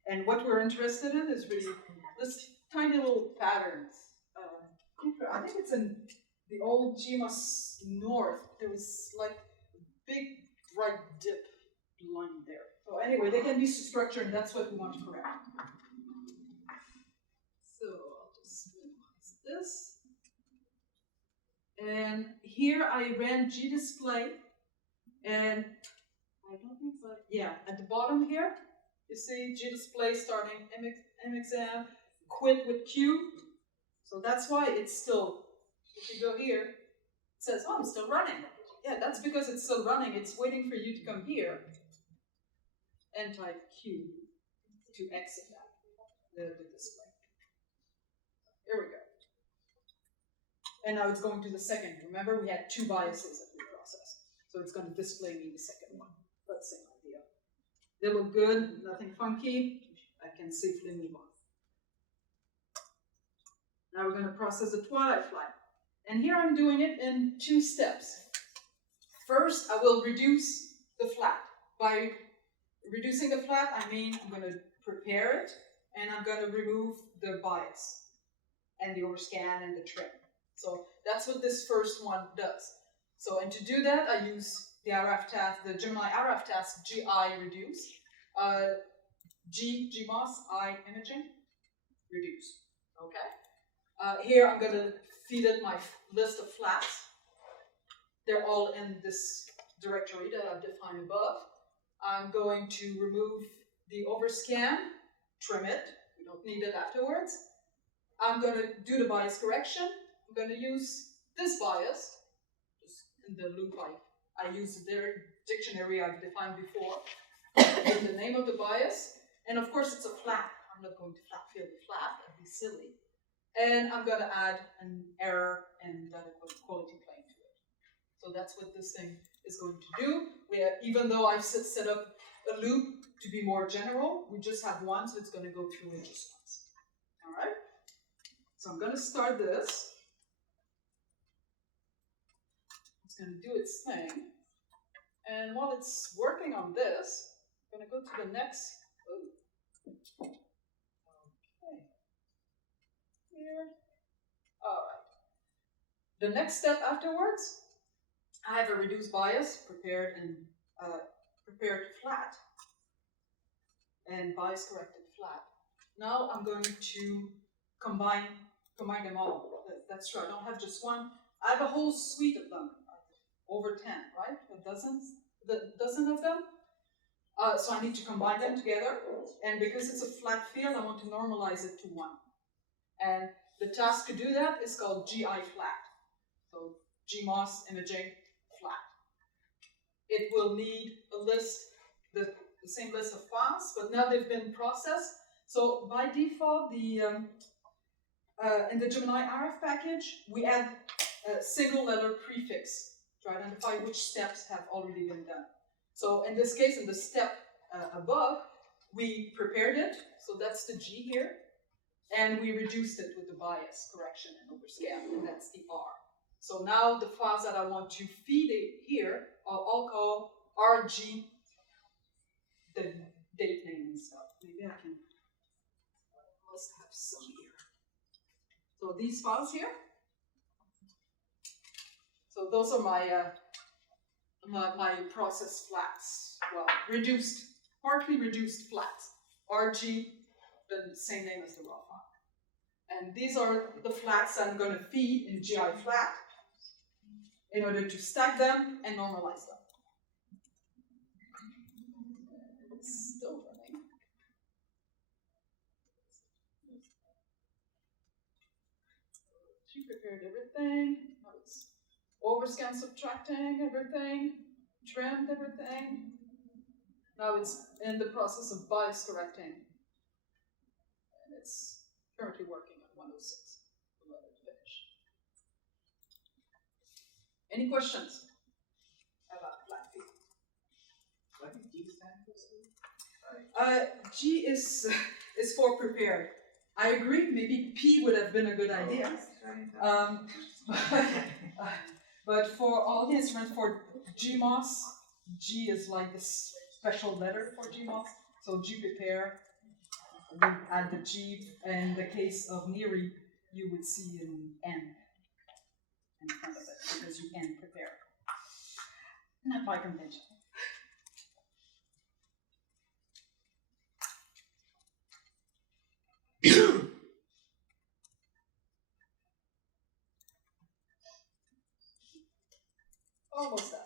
And what we're interested in is really this tiny little patterns. I think it's in the old GMOs North. There was like a big bright dip line there. So anyway, they can be structured, and that's what we want to correct. So I'll just minimize this. And here I ran gdisplay, and I don't think so. Yeah, at the bottom here, you see gdisplay starting mxm, quit with Q. So that's why it's still, if you go here, it says, oh, I'm still running. Yeah, that's because it's still running. It's waiting for you to come here. N type Q to exit that, the display. Here we go. And now it's going to the second. Remember, we had 2 biases that we processed. So it's going to display me the second one. But same idea. They look good, nothing funky. I can safely move on. Now we're going to process the twilight flag. And here I'm doing it in 2 steps. First, I will reduce the flat. By reducing the flat, I mean I'm going to prepare it, and I'm going to remove the bias, and the overscan, and the trim. So that's what this first one does. So, and to do that, I use the IRAF task, the Gemini IRAF task, GI reduce, GMOS, I imaging, reduce. Okay? Here I'm going to feed it my list of flats. They're all in this directory that I've defined above. I'm going to remove the overscan, trim it. We don't need it afterwards. I'm going to do the bias correction. I'm going to use this bias, just in the loop I used the dictionary I've defined before, with the name of the bias. And of course it's a flat. I'm not going to flat fill the flat, that'd be silly. And I'm going to add an error and quality plane to it. So that's what this thing is going to do. Even though I've set up a loop to be more general, we just have one, so it's going to go through it just once. All right? So I'm going to start this. It's going to do its thing. And while it's working on this, I'm going to go to the next. Okay. Here. All right. The next step afterwards, I have a reduced bias prepared and prepared flat and bias corrected flat. Now I'm going to combine them all. That's true. I don't have just one. I have a whole suite of them, over 10, right? A dozen of them. So I need to combine them together. And because it's a flat field, I want to normalize it to 1. And the task to do that is called GI flat. So GMOS imaging flat. It will need a list, the same list of files, but now they've been processed. So by default, in the Gemini IRAF package, we add a single letter prefix to identify which steps have already been done. So in this case, in the step above, we prepared it, so that's the G here, and we reduced it with the bias correction and overscan, and that's the R. So now the files that I want to feed it here are all called RG, the date name and stuff. Maybe I can, let's have some here. So these files here, so those are my my process flats. Well, partly reduced flats. RG, the same name as the raw file. And these are the flats I'm going to feed in GI flat in order to stack them and normalize them. It's still running. She prepared everything. Now it's overscan subtracting everything, trimmed everything. Now it's in the process of bias correcting. And it's currently working at 106. We'll let it finish. Any questions about flat field? What did G stand for? G is for prepared. I agree, maybe P would have been a good idea. But for all the instruments, for GMOS, G is like the special letter for GMOS. So G prepare, we add the G. In the case of NIRI, you would see an N in front of it because you can prepare. Not by convention. Almost done.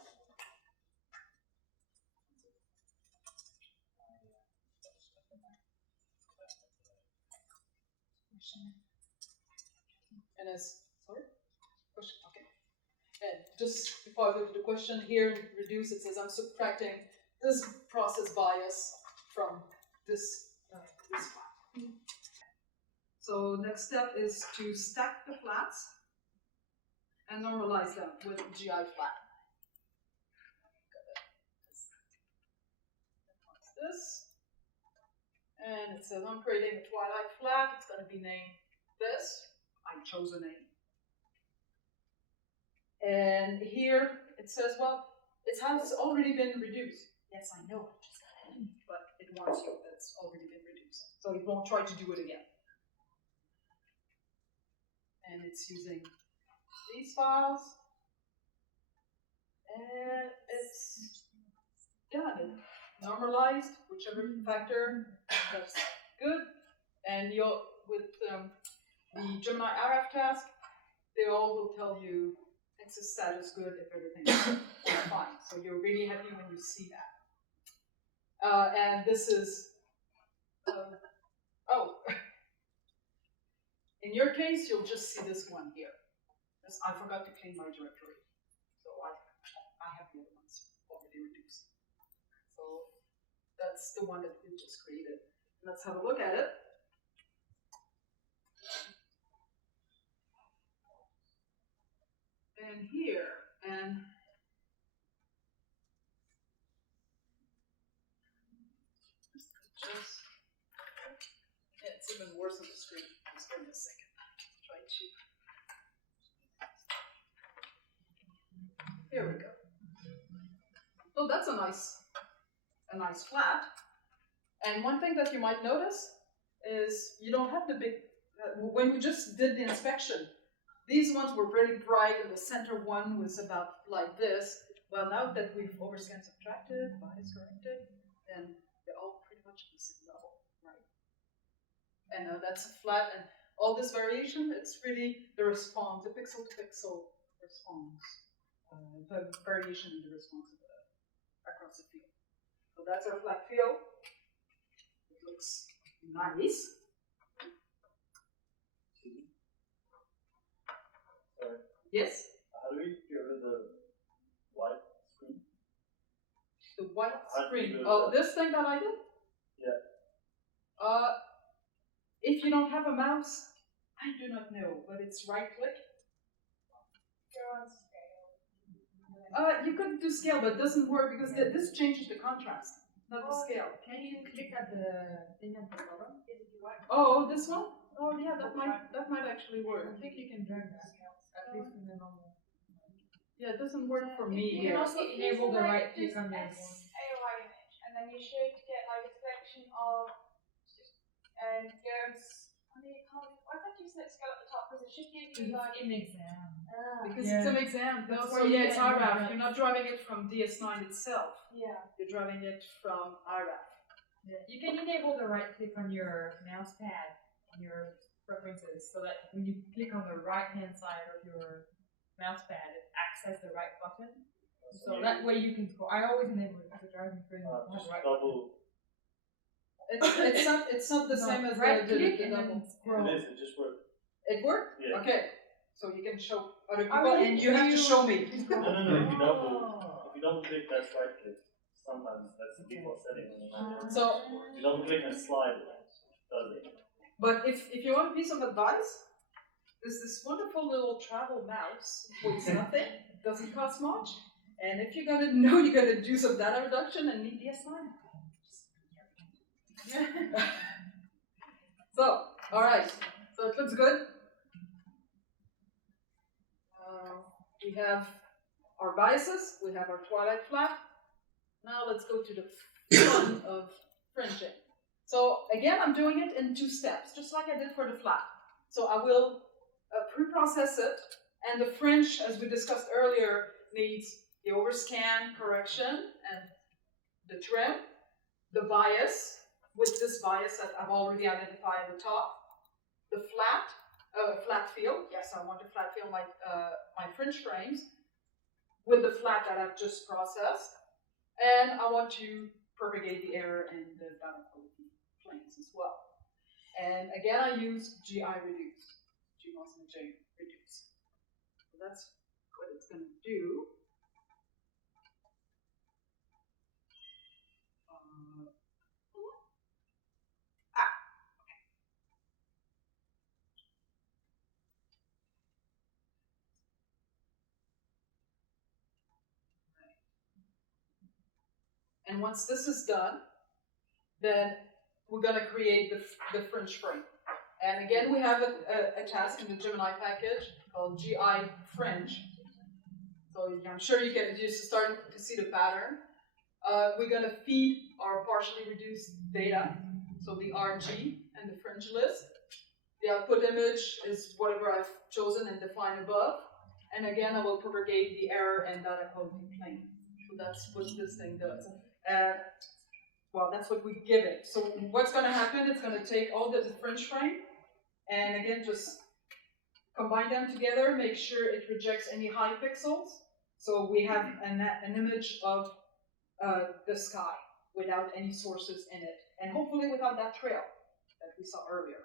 And sorry? Question, okay. And just before I go to the question here, reduce, it says I'm subtracting this process bias from this flat. So next step is to stack the flats and normalize them with GI flat. This, and it says I'm creating a twilight flat. It's going to be named this. I chose a name. And here it says, well, it has already been reduced. Yes, I know, but it wants you that it's already been reduced. So it won't try to do it again. And it's using these files. And it's done. Normalized, whichever factor, that's good. And you'll, with the Gemini IRAF task, they all will tell you access status good if everything is fine. So you're really happy when you see that. And this is, in your case, you'll just see this one here. Because I forgot to clean my directory. So I have the other ones already reduced. So that's the one that we just created. Let's have a look at it. And here, and just, yeah, it's even worse on the screen. Just give me a second. Try to. Here we go. So that's a nice flat. And one thing that you might notice is you don't have the big, when we just did the inspection, these ones were very bright and the center one was about like this. Well, now that we've overscanned, subtracted, bias corrected, then they're all pretty much at the same level, right? And that's a flat, and all this variation, it's really the response, the pixel to pixel response, the variation in the response across the field. So that's our flat field. It looks nice. Yes? How do we get rid of the white screen? The white How do you screen. do Oh, that? this thing that I did? Yeah. If you don't have a mouse, I do not know, but it's right click. You could do scale, but it doesn't work because this changes the contrast, not the scale. Can you click at the thing at the bottom? Oh, this one? Oh yeah, that might actually work. I think you can drag that at least in the normal. Yeah, it doesn't work for me You can here. also enable the right click on the AOI image, and then you should get like a selection of, and there's, why can't you select scale at the top? Because it should give you like in exam. Because it's an exam. No, That's so where you yeah, it's get IRAF. your- You're not driving it from DS9 itself. yeah. You're driving it from IRAF. You can enable the right click on your mouse pad in your preferences so that when you click on the right hand side of your mouse pad, it accesses the right button. So that way you can scroll. I always enable it because it drives me crazy. Just double. It's not the same as right the click and double. then scroll. It just worked. It worked? Yeah. Okay. So you can show other I people mean, and you have to show me. No, if you double click, that's right click. Sometimes that's the default setting on the Mac. So, If you double click and slide, it does it. but if you want a piece of advice, there's this wonderful little travel mouse. Weighs nothing, doesn't cost much, and if you're gonna know you're gonna do some data reduction and need DS9. So, all right. So it looks good. We have our biases. We have our twilight flat. Now let's go to the fun of fringing. So again, I'm doing it in 2 steps, just like I did for the flat. So I will pre-process it, and the fringe, as we discussed earlier, needs the overscan correction and the trim, the bias, with this bias that I've already identified at the top, the flat field. Yes, I want to flat field my fringe frames with the flat that I've just processed. And I want to propagate the error in the data quality planes as well. And again, I use GI reduce, GMOs and J reduce. So that's what it's going to do. And once this is done, then we're going to create the fringe frame. And again, we have a task in the Gemini package called GI fringe. So I'm sure you're starting to see the pattern. We're going to feed our partially reduced data, so the RG and the fringe list. The output image is whatever I've chosen and defined above. And again, I will propagate the error and data quality plane. So that's what this thing does. Well, that's what we give it. So what's going to happen, it's going to take all the fringe frame, and again, just combine them together, make sure it rejects any high pixels. So we have an image of the sky without any sources in it, and hopefully without that trail that we saw earlier.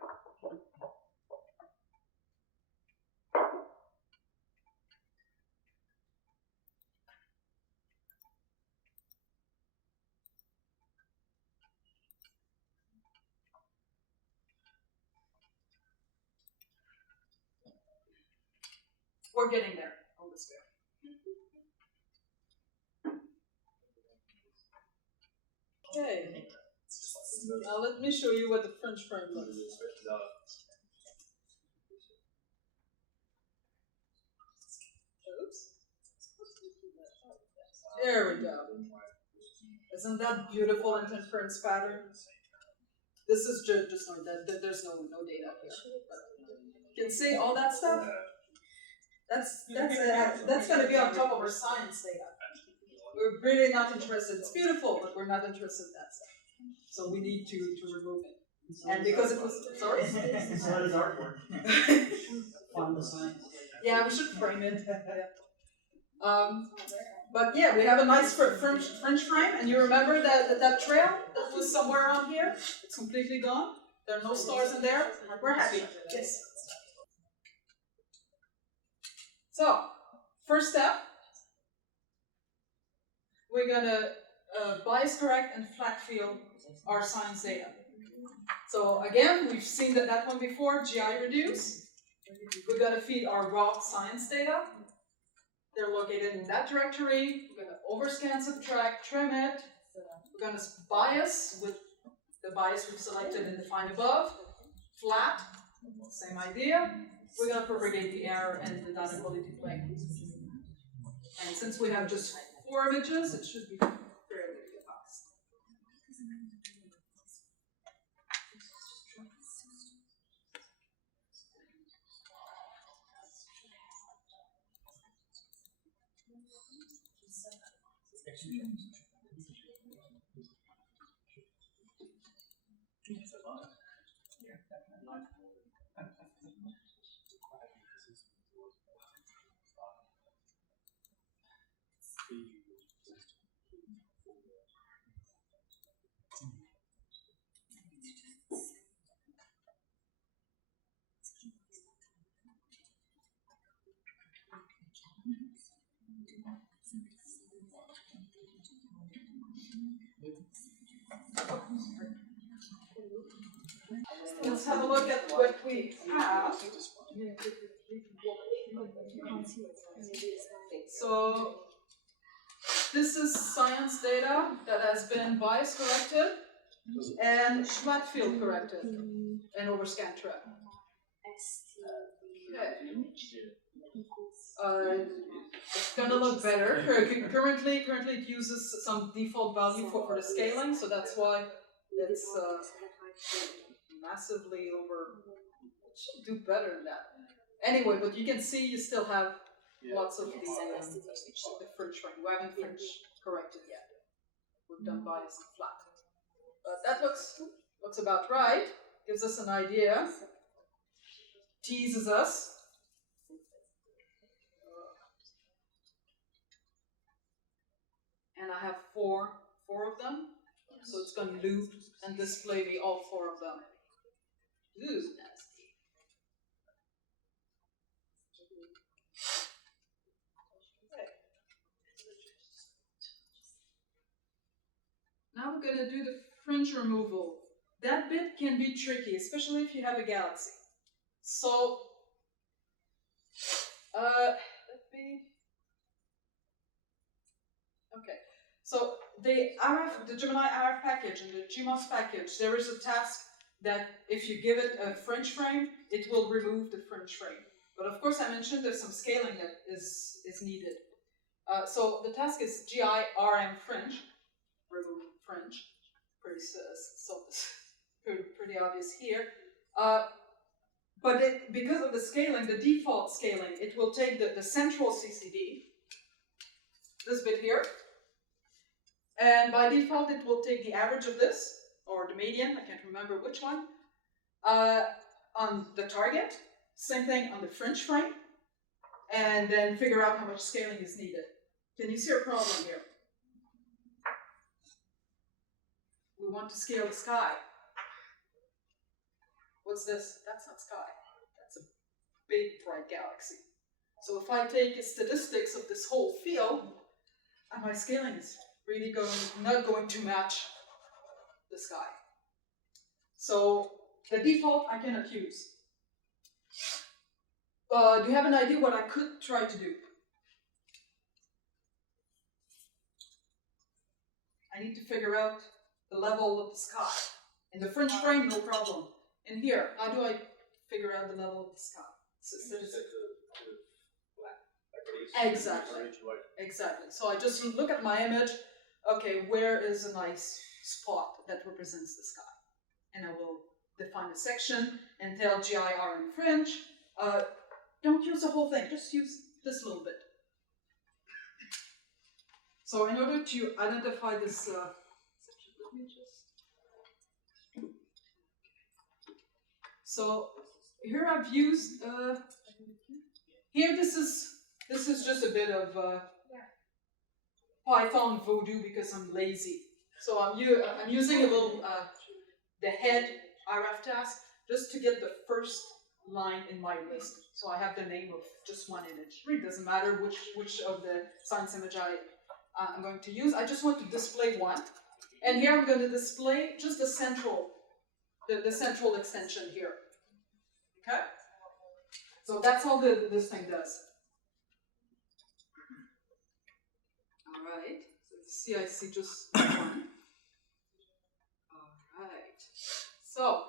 We're getting there on this fair. Okay. Now let me show you what the fringe frame looks like. Oops. There we go. Isn't that beautiful interference pattern? This is just no, there's no data here. But you can see all that stuff. That's going to be on top of our science data. We're really not interested. It's beautiful, but we're not interested in that stuff. So we need to remove it. And because it was sorry. So does artwork. Fun the science. Yeah, we should frame it. But yeah, we have a nice fringe frame, and you remember that trail that was somewhere around here? It's completely gone. There are no stars in there. We're happy. Yes. So, first step, we're gonna bias correct and flat field our science data. So again, we've seen that one before, GI reduce. We're gonna feed our raw science data. They're located in that directory. We're gonna overscan, subtract, trim it. We're gonna bias with the bias we've selected and defined above. Flat, same idea. We're going to propagate the error and the data quality plane. And since we have just 4 images, it should be fairly fast. Let's have a look at what we have. So this is science data that has been bias corrected and flat field corrected and overscan trim. Okay. It's gonna look better. Currently it uses some default value for the scaling, so that's why it's massively over. It should do better than that. Anyway, but you can see you still have lots of the fringe frame. We haven't fringe corrected yet. We've done bias and flat. But that looks about right. Gives us an idea. Teases us. And I have four of them. So it's going to loop and display me all 4 of them. Ooh, nasty. Okay. Now we're going to do the fringe removal. That bit can be tricky, especially if you have a galaxy. So, let me. Okay. So the IRAF, the Gemini IRAF package and the GMOs package, there is a task that if you give it a fringe frame, it will remove the fringe frame. But of course, I mentioned there's some scaling that is needed. So the task is GIRM fringe, remove fringe. Pretty obvious here. But because of the scaling, the default scaling, it will take the central CCD, this bit here, and by default it will take the average of this, or the median, I can't remember which one, on the target, same thing on the fringe frame, and then figure out how much scaling is needed. Can you see a problem here? We want to scale the sky. What's this? That's not sky. That's a big, bright galaxy. So if I take statistics of this whole field, and my scaling is really not going to match the sky. So the default I cannot use. Do you have an idea what I could try to do? I need to figure out the level of the sky. In the fringe frame, no problem. In here, how do I figure out the level of the sky? Exactly. So I just look at my image. Okay, where is a nice spot that represents the sky? And I will define a section and tell GIRM fringe. Don't use the whole thing, just use this little bit. So in order to identify this section, let me just... So here I've used, here this is just a bit of Python voodoo because I'm lazy. So I'm using a little, the head IRAF task just to get the first line in my list. So I have the name of just one image. It really doesn't matter which of the science image I'm going to use. I just want to display one. And here I'm going to display just the central extension here. Okay? So that's all this thing does. Alright, so you see I see just one. Alright. So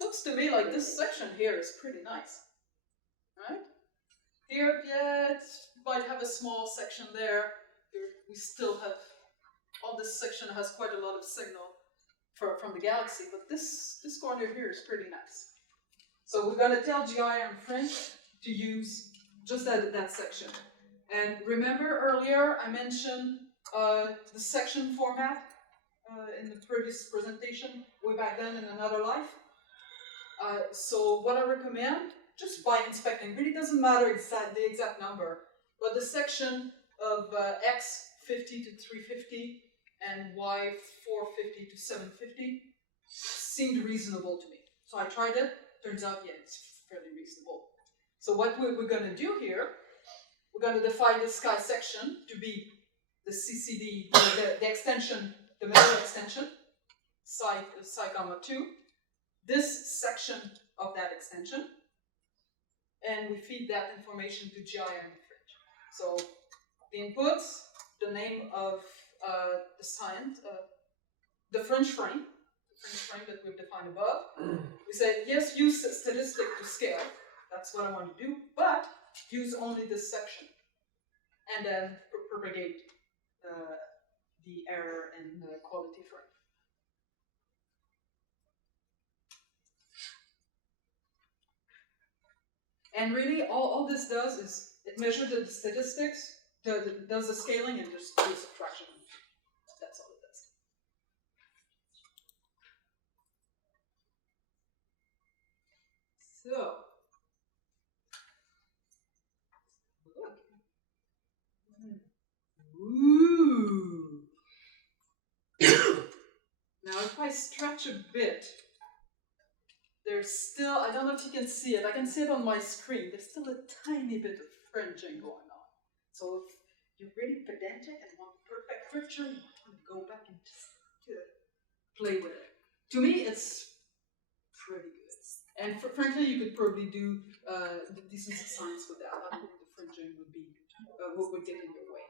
looks to me like this section here is pretty nice. Right? Here, yeah, it might have a small section there. Here we still have, all this section has quite a lot of signal from the galaxy, but this corner here is pretty nice. So we're going to tell GIRM fringe to use just that section. And remember earlier I mentioned the section format in the previous presentation, way back then in another life. So what I recommend, just by inspecting, really doesn't matter the exact number, but the section of X 50 to 350 and Y 450 to 750 seemed reasonable to me. So I tried it, turns out, yeah, it's fairly reasonable. So what we're going to do here, we're going to define the sky section to be the CCD, the extension, the middle extension, psi gamma 2, this section of that extension, and we feed that information to GIRM fringe. So the inputs, the name of the science, the fringe frame that we've defined above. We say, yes, use statistic to scale. That's what I want to do, but use only this section. And then propagate the error and the quality frame. And really, all this does is it measures the statistics, does the scaling, and just does subtraction. That's all it does. So, ooh. Now, if I stretch a bit, there's still, I don't know if you can see it, I can see it on my screen, there's still a tiny bit of fringing going on. So if you're really pedantic and want perfect picture, you want to go back and just play with it. To me, it's pretty good. And frankly, you could probably do decent science with that. I don't think the fringing would get in your way.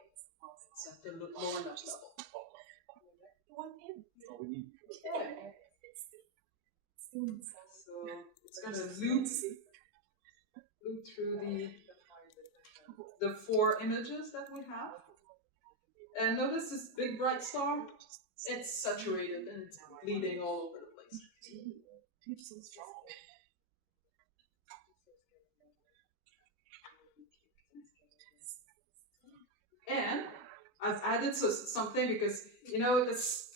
the lower notch level. So it's going to loop through the 4 images that we have. And notice this big bright star, it's saturated and it's bleeding all over the place. And I've added something because, you know, it's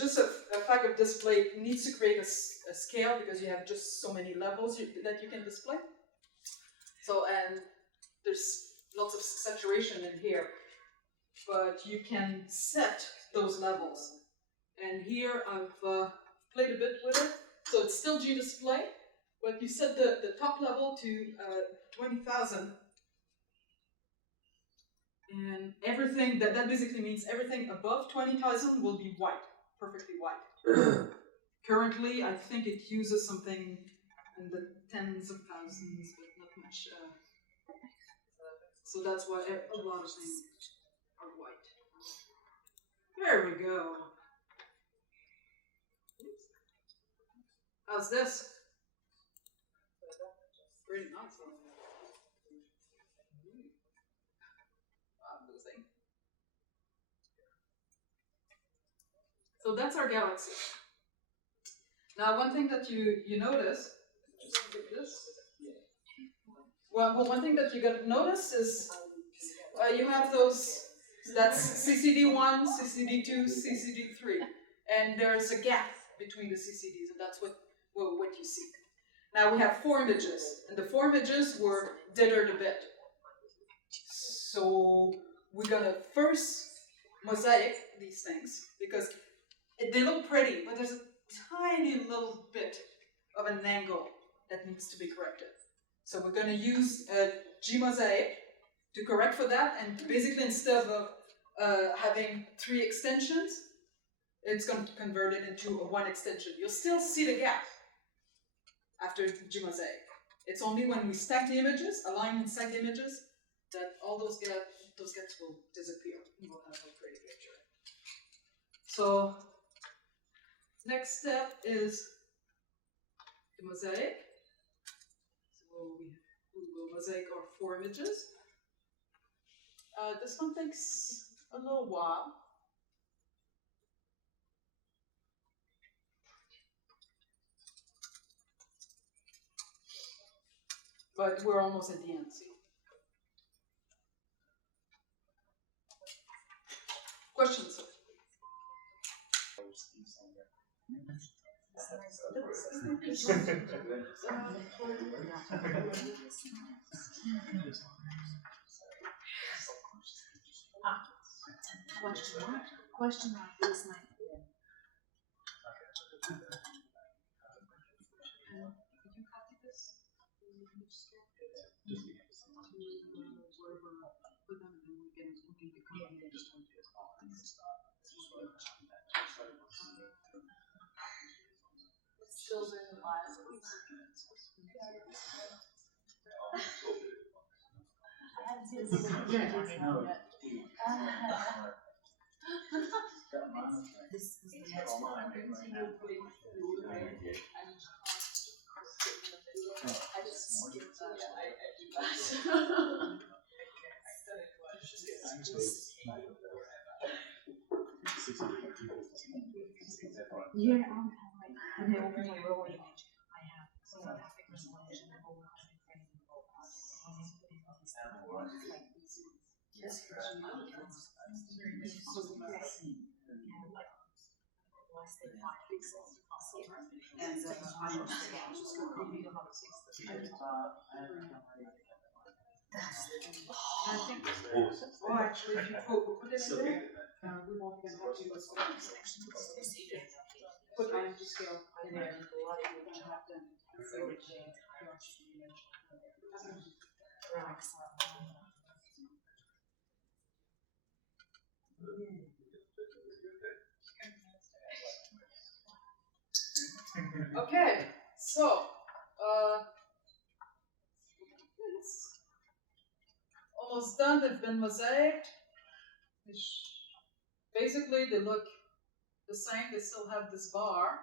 just a fact of display. It needs to create a scale because you have just so many levels that you can display. So, and there's lots of saturation in here, but you can set those levels. And here I've played a bit with it. So it's still G-display, but you set the top level to 20,000. And everything, that basically means everything above 20,000 will be white, perfectly white. Currently, I think it uses something in the tens of thousands, but not much. So that's why a lot of things are white. There we go. How's this? Pretty nice. I'm losing. So that's our galaxy. Now, one thing that you notice, just get this. Well, one thing that you're going to notice is you have those, that's CCD1, CCD2, CCD3, and there's a gap between the CCDs, and that's what you see. Now we have 4 images, and the 4 images were dithered a bit. So we're going to first mosaic these things, because they look pretty, but there's a tiny little bit of an angle that needs to be corrected. So we're going to use a G-mosaic to correct for that, and basically instead of having 3 extensions, it's going to convert it into a 1 extension. You'll still see the gap after G-mosaic. It's only when we stack the images, align and stack the images, that all those gaps will disappear. We'll have a pretty picture. So next step is the mosaic. So we will mosaic our 4 images. This one takes a little while. But we're almost at the end, see? Questions? Question mark this night. Could you copy this? Put them and we can the combination. Still doing the last week. I haven't seen this yet. This is the next one. I just skipped that. I do that. Yeah, and they open my raw image. I have so perfect resolution of all less than 5 pixels across here, and I understand just go really about 6. I think, well, actually, if you put it in there, we won't even have to do this one. Put item to scale in there, and a lot of you will have to Okay, so, it's almost done. They've been mosaicked. basically they look the same, they still have this bar,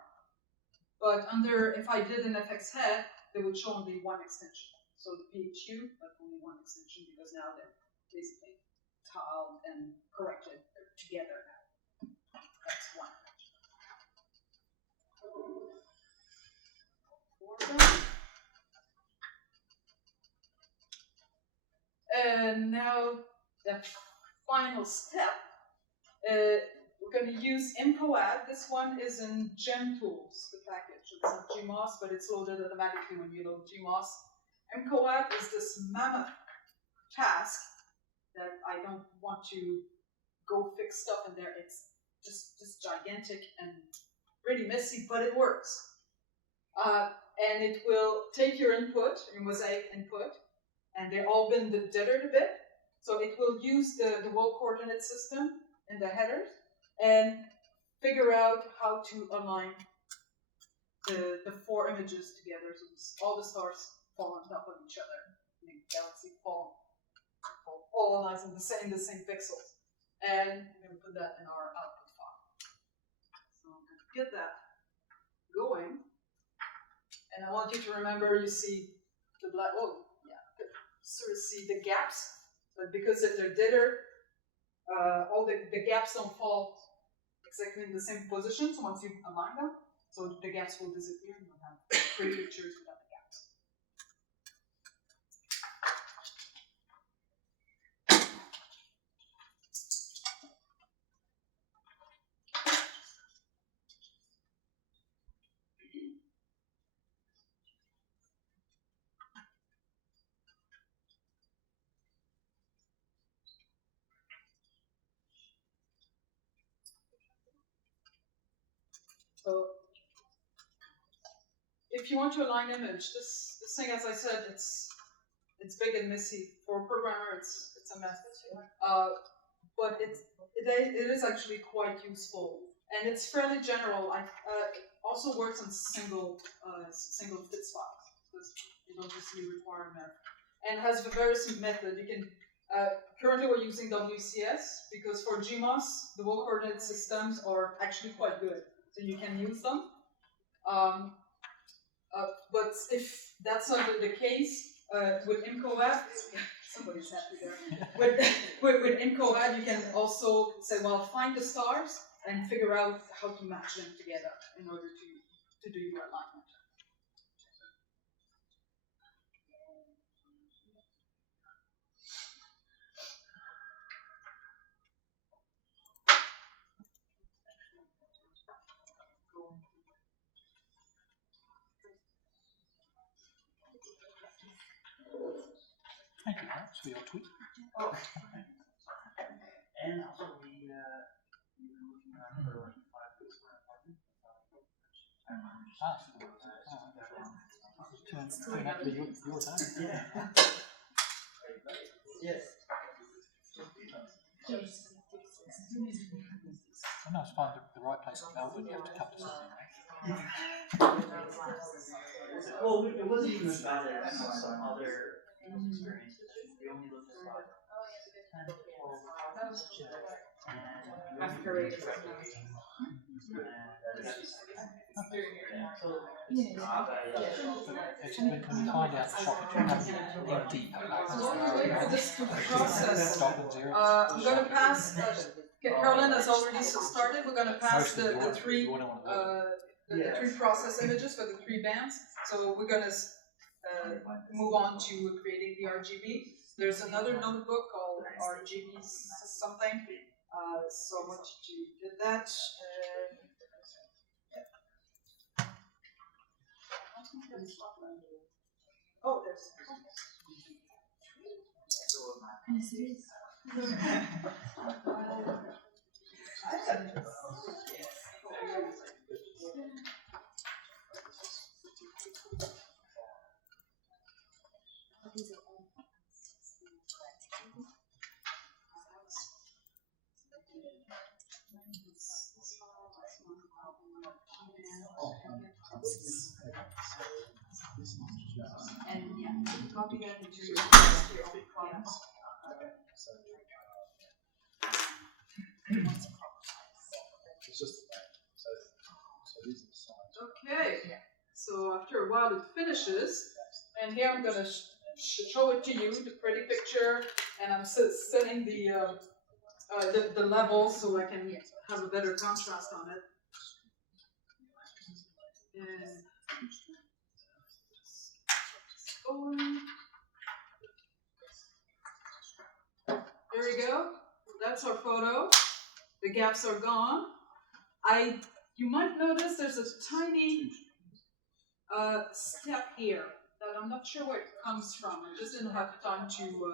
but under, if I did an FX head, they would show only one extension. So the PHU, but only one extension, because now they're basically tiled and corrected. They're together now. That's one. And now the final step, we're going to use IMCOAD. This one is in Gem Tools, the package. It's not GMOS, but it's loaded automatically when you load GMOS. IMCOAD is this mammoth task that I don't want to go fix stuff in there. It's just gigantic and pretty messy, but it works. And it will take your input, your mosaic input, and they've all been dittered a bit. So it will use the world coordinate system in the headers and figure out how to align the four images together. So all the stars fall on top of each other. The galaxy all aligns in the same pixels. And we're going to put that in our output file. So I'm going to get that going. And I want you to remember, you see the black, sort of see the gaps, but because if they're dittered, all the gaps don't fall exactly in the same position, so once you align them, so the gaps will disappear and you'll have pretty pictures without the gaps. So, if you want to align image, this thing, as I said, it's big and messy. For a programmer, it's a mess. But it is actually quite useful, and it's fairly general. It also works on single fit files, because you don't just require a method. And has a very simple method. You can currently we're using WCS because for GMOS, the world coordinate systems are actually quite good. So you can use them. But if that's not the case, with IMCOAD, somebody's happy there. With IMCOAD, you can also say, well, find the stars and figure out how to match them together in order to do your alignment. Thank you, Alex, for your tweet. Oh. And also we were looking around for like 5 weeks for an apartment. Turn out to be your time. Yeah. Yes. Sometimes find the right place in Melbourne, you have to come to something, right? Well, it wasn't even about it. Some other experiences. We only looked at about 10, It's when you find out the shop is empty. While we wait for this to process, I'm going to pass. Carolyn has already started. We're going to pass the three process images for the 3 bands. So we're going to move on to creating the RGB. There's another notebook called RGB something. So I want you to do that. Oh, there's. And yeah, copy that into your own comments. So after a while it finishes, and here I'm gonna show it to you, the pretty picture, and I'm setting the level so I can have a better contrast on it. And going. There we go. That's our photo. The gaps are gone. You might notice there's a tiny step here that I'm not sure where it comes from. I just didn't have time to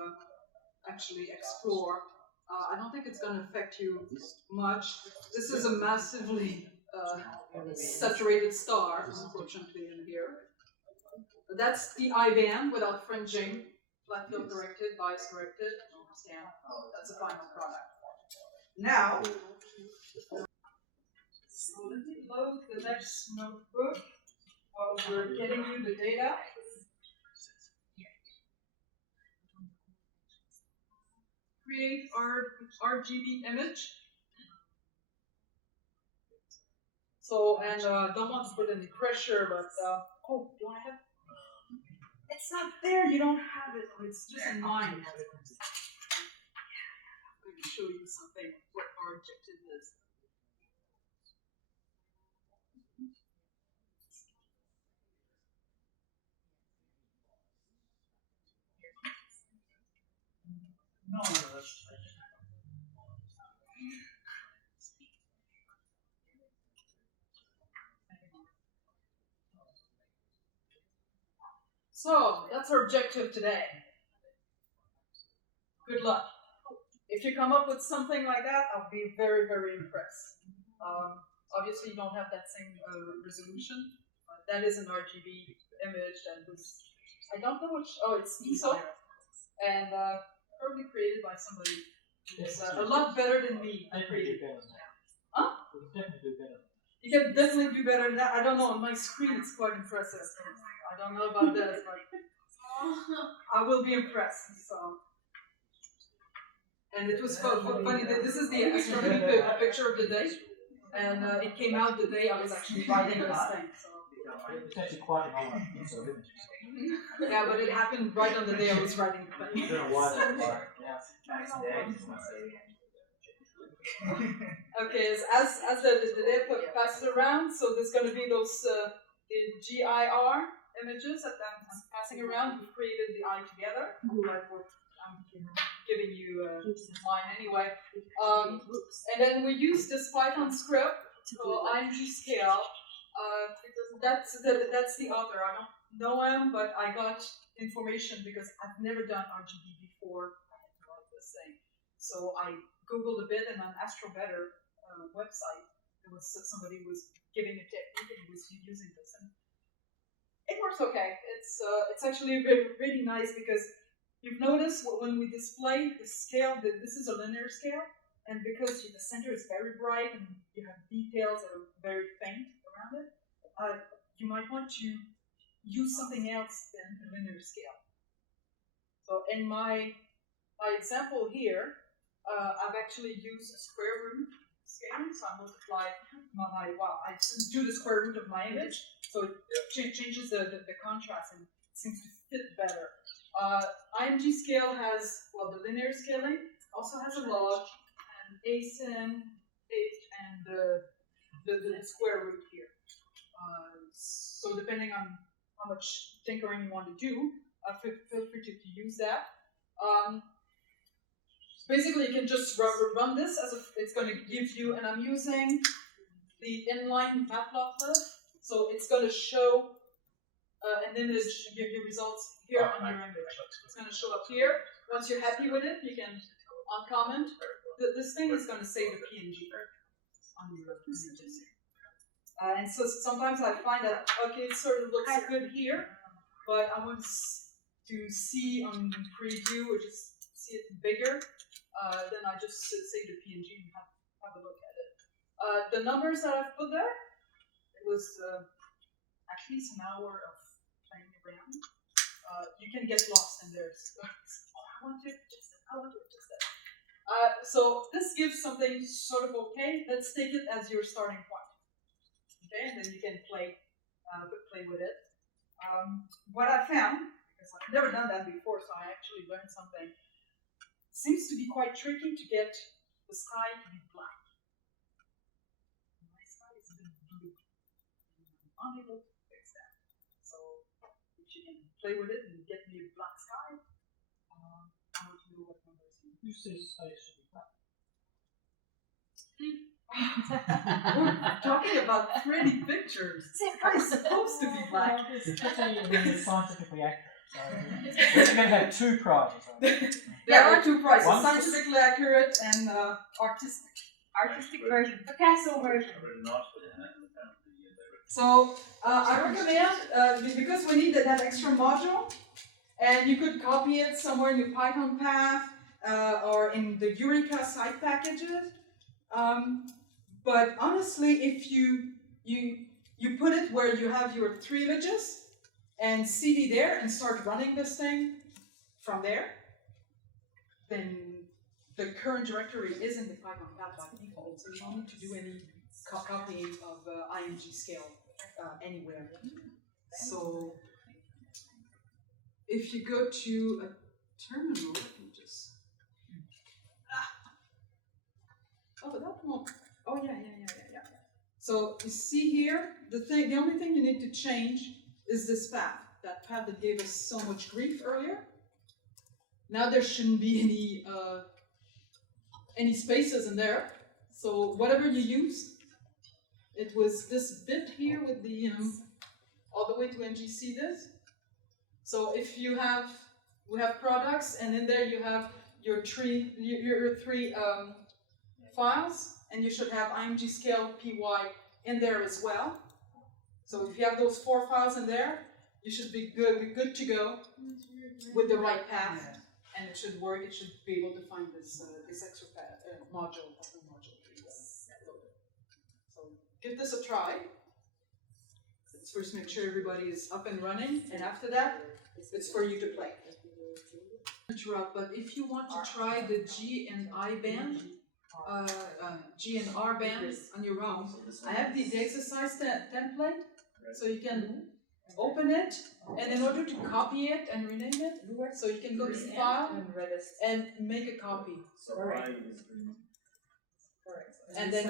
actually explore. I don't think it's going to affect you much. This is a massively saturated star, unfortunately, in here. But that's the I-band without fringing, flat field corrected, bias corrected. Understand? That's a final product. Now, so let me load the next notebook while we're getting you the data. Create our RGB image. So, and don't want to put any pressure, but oh, do I have? It's not there. You don't have it. It's just in mind. I'm going to show you something. What our objective is. No, that's. So, that's our objective today. Good luck. If you come up with something like that, I'll be very, very impressed. Obviously, you don't have that same resolution. That is an RGB image that was, I don't know which, oh, it's ITSO, and probably created by somebody who's a lot better than me. Huh? You can definitely do better than that. I don't know, on my screen it's quite impressive. I don't know about this, but I will be impressed. So, and it was funny that this is the astronomy picture of the day, and it came out the day I was actually writing this thing. So. It's actually quite an honour. Yeah, but it happened right on the day I was writing the thing. Okay, as the day passes around, so there's going to be those the GIR images that I'm passing around. We've created the eye together. I'm giving you mine anyway. And then we use this Python script called IMG scale. That's the author. I don't know him, but I got information because I've never done RGB before I had to write this thing. So I Googled a bit, and on AstroBetter website, there was somebody who was giving a technique and he was using this, and it works okay. It's actually really nice because you've noticed when we display the scale that this is a linear scale, and because the center is very bright and you have details that are very faint around it, you might want to use something else than a linear scale. So in my example here, I've actually used a square root scaling, so I multiply I do the square root of my image, so it changes the contrast and it seems to fit better. IMG scale has, well, the linear scaling, also has a log, and asin, and the square root here. So depending on how much tinkering you want to do, feel free to use that. Basically, you can just run this as if it's going to give you, and I'm using the inline matplotlib, so it's going to show an image, give you results here on your image. It's going to show up here. Once you're happy with it, you can uncomment. This thing is going to save a PNG on your images. And so sometimes I find that, okay, it sort of looks good here, but I want to see on preview or just see it bigger. Then I just save the PNG and have a look at it. The numbers that I've put there, it was at least an hour of playing around. You can get lost in there. So, I want to adjust that. I want to adjust that. So this gives something sort of okay. Let's take it as your starting point. Okay, and then you can play but play with it. What I found, because I've never done that before, so I actually learned something, seems to be quite tricky to get the sky to be black. My sky is a bit blue. I'm unable to fix that. So if you can play with it and get me a black sky, I want to know what numbers you You see space should be black. We're talking about pretty pictures. It's supposed to be black. It's pretty scientifically accurate. So we're going to have two prizes. There are two prizes, One- scientifically accurate and artistic. Artistic version, Picasso version. I read an article on that, and apparently they were So I recommend, because we need that extra module, and you could copy it somewhere in your Python path or in the Eureka site packages. But honestly, if you put it where you have your 3 images and CD there and start running this thing from there, then the current directory is in the Python path by default, so you don't need to do any copying of IMG scale anywhere. So if you go to a terminal, let me just. Oh, but that won't. Oh yeah. So you see here, the only thing you need to change is this path. That path that gave us so much grief earlier. Now there shouldn't be any spaces in there. So whatever you used, it was this bit here with the all the way to NGC this. So if we have products, and in there you have your 3 files, and you should have IMG scale PY in there as well. So if you have those 4 files in there, you should be good to go with the right path, and it should work. It should be able to find this extra module. So give this a try. Let's first make sure everybody is up and running, and after that, it's for you to play. Interrupt, but if you want to try the G and I band, G and R band on your own, I have the exercise template, so you can open it, and in order to copy it and rename it, so you can go to File and make a copy. And then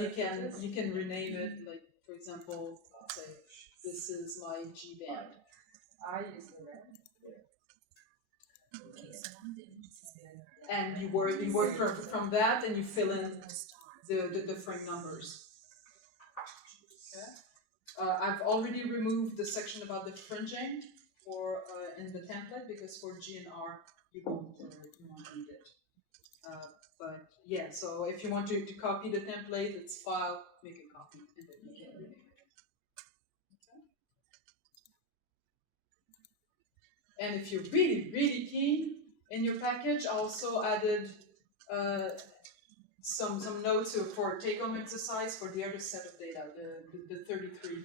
you can rename it, like for example, say this is my G band. I use the red. And you work from that, and you fill in the different numbers. Okay. I've already removed the section about the fringing for in the template, because for G and R you won't need it. But yeah, so if you want to copy the template, it's File, make a copy, and then you can rename it. Okay. And if you're really keen, in your package, I also added some notes for take-home exercise for the other set of data, the 33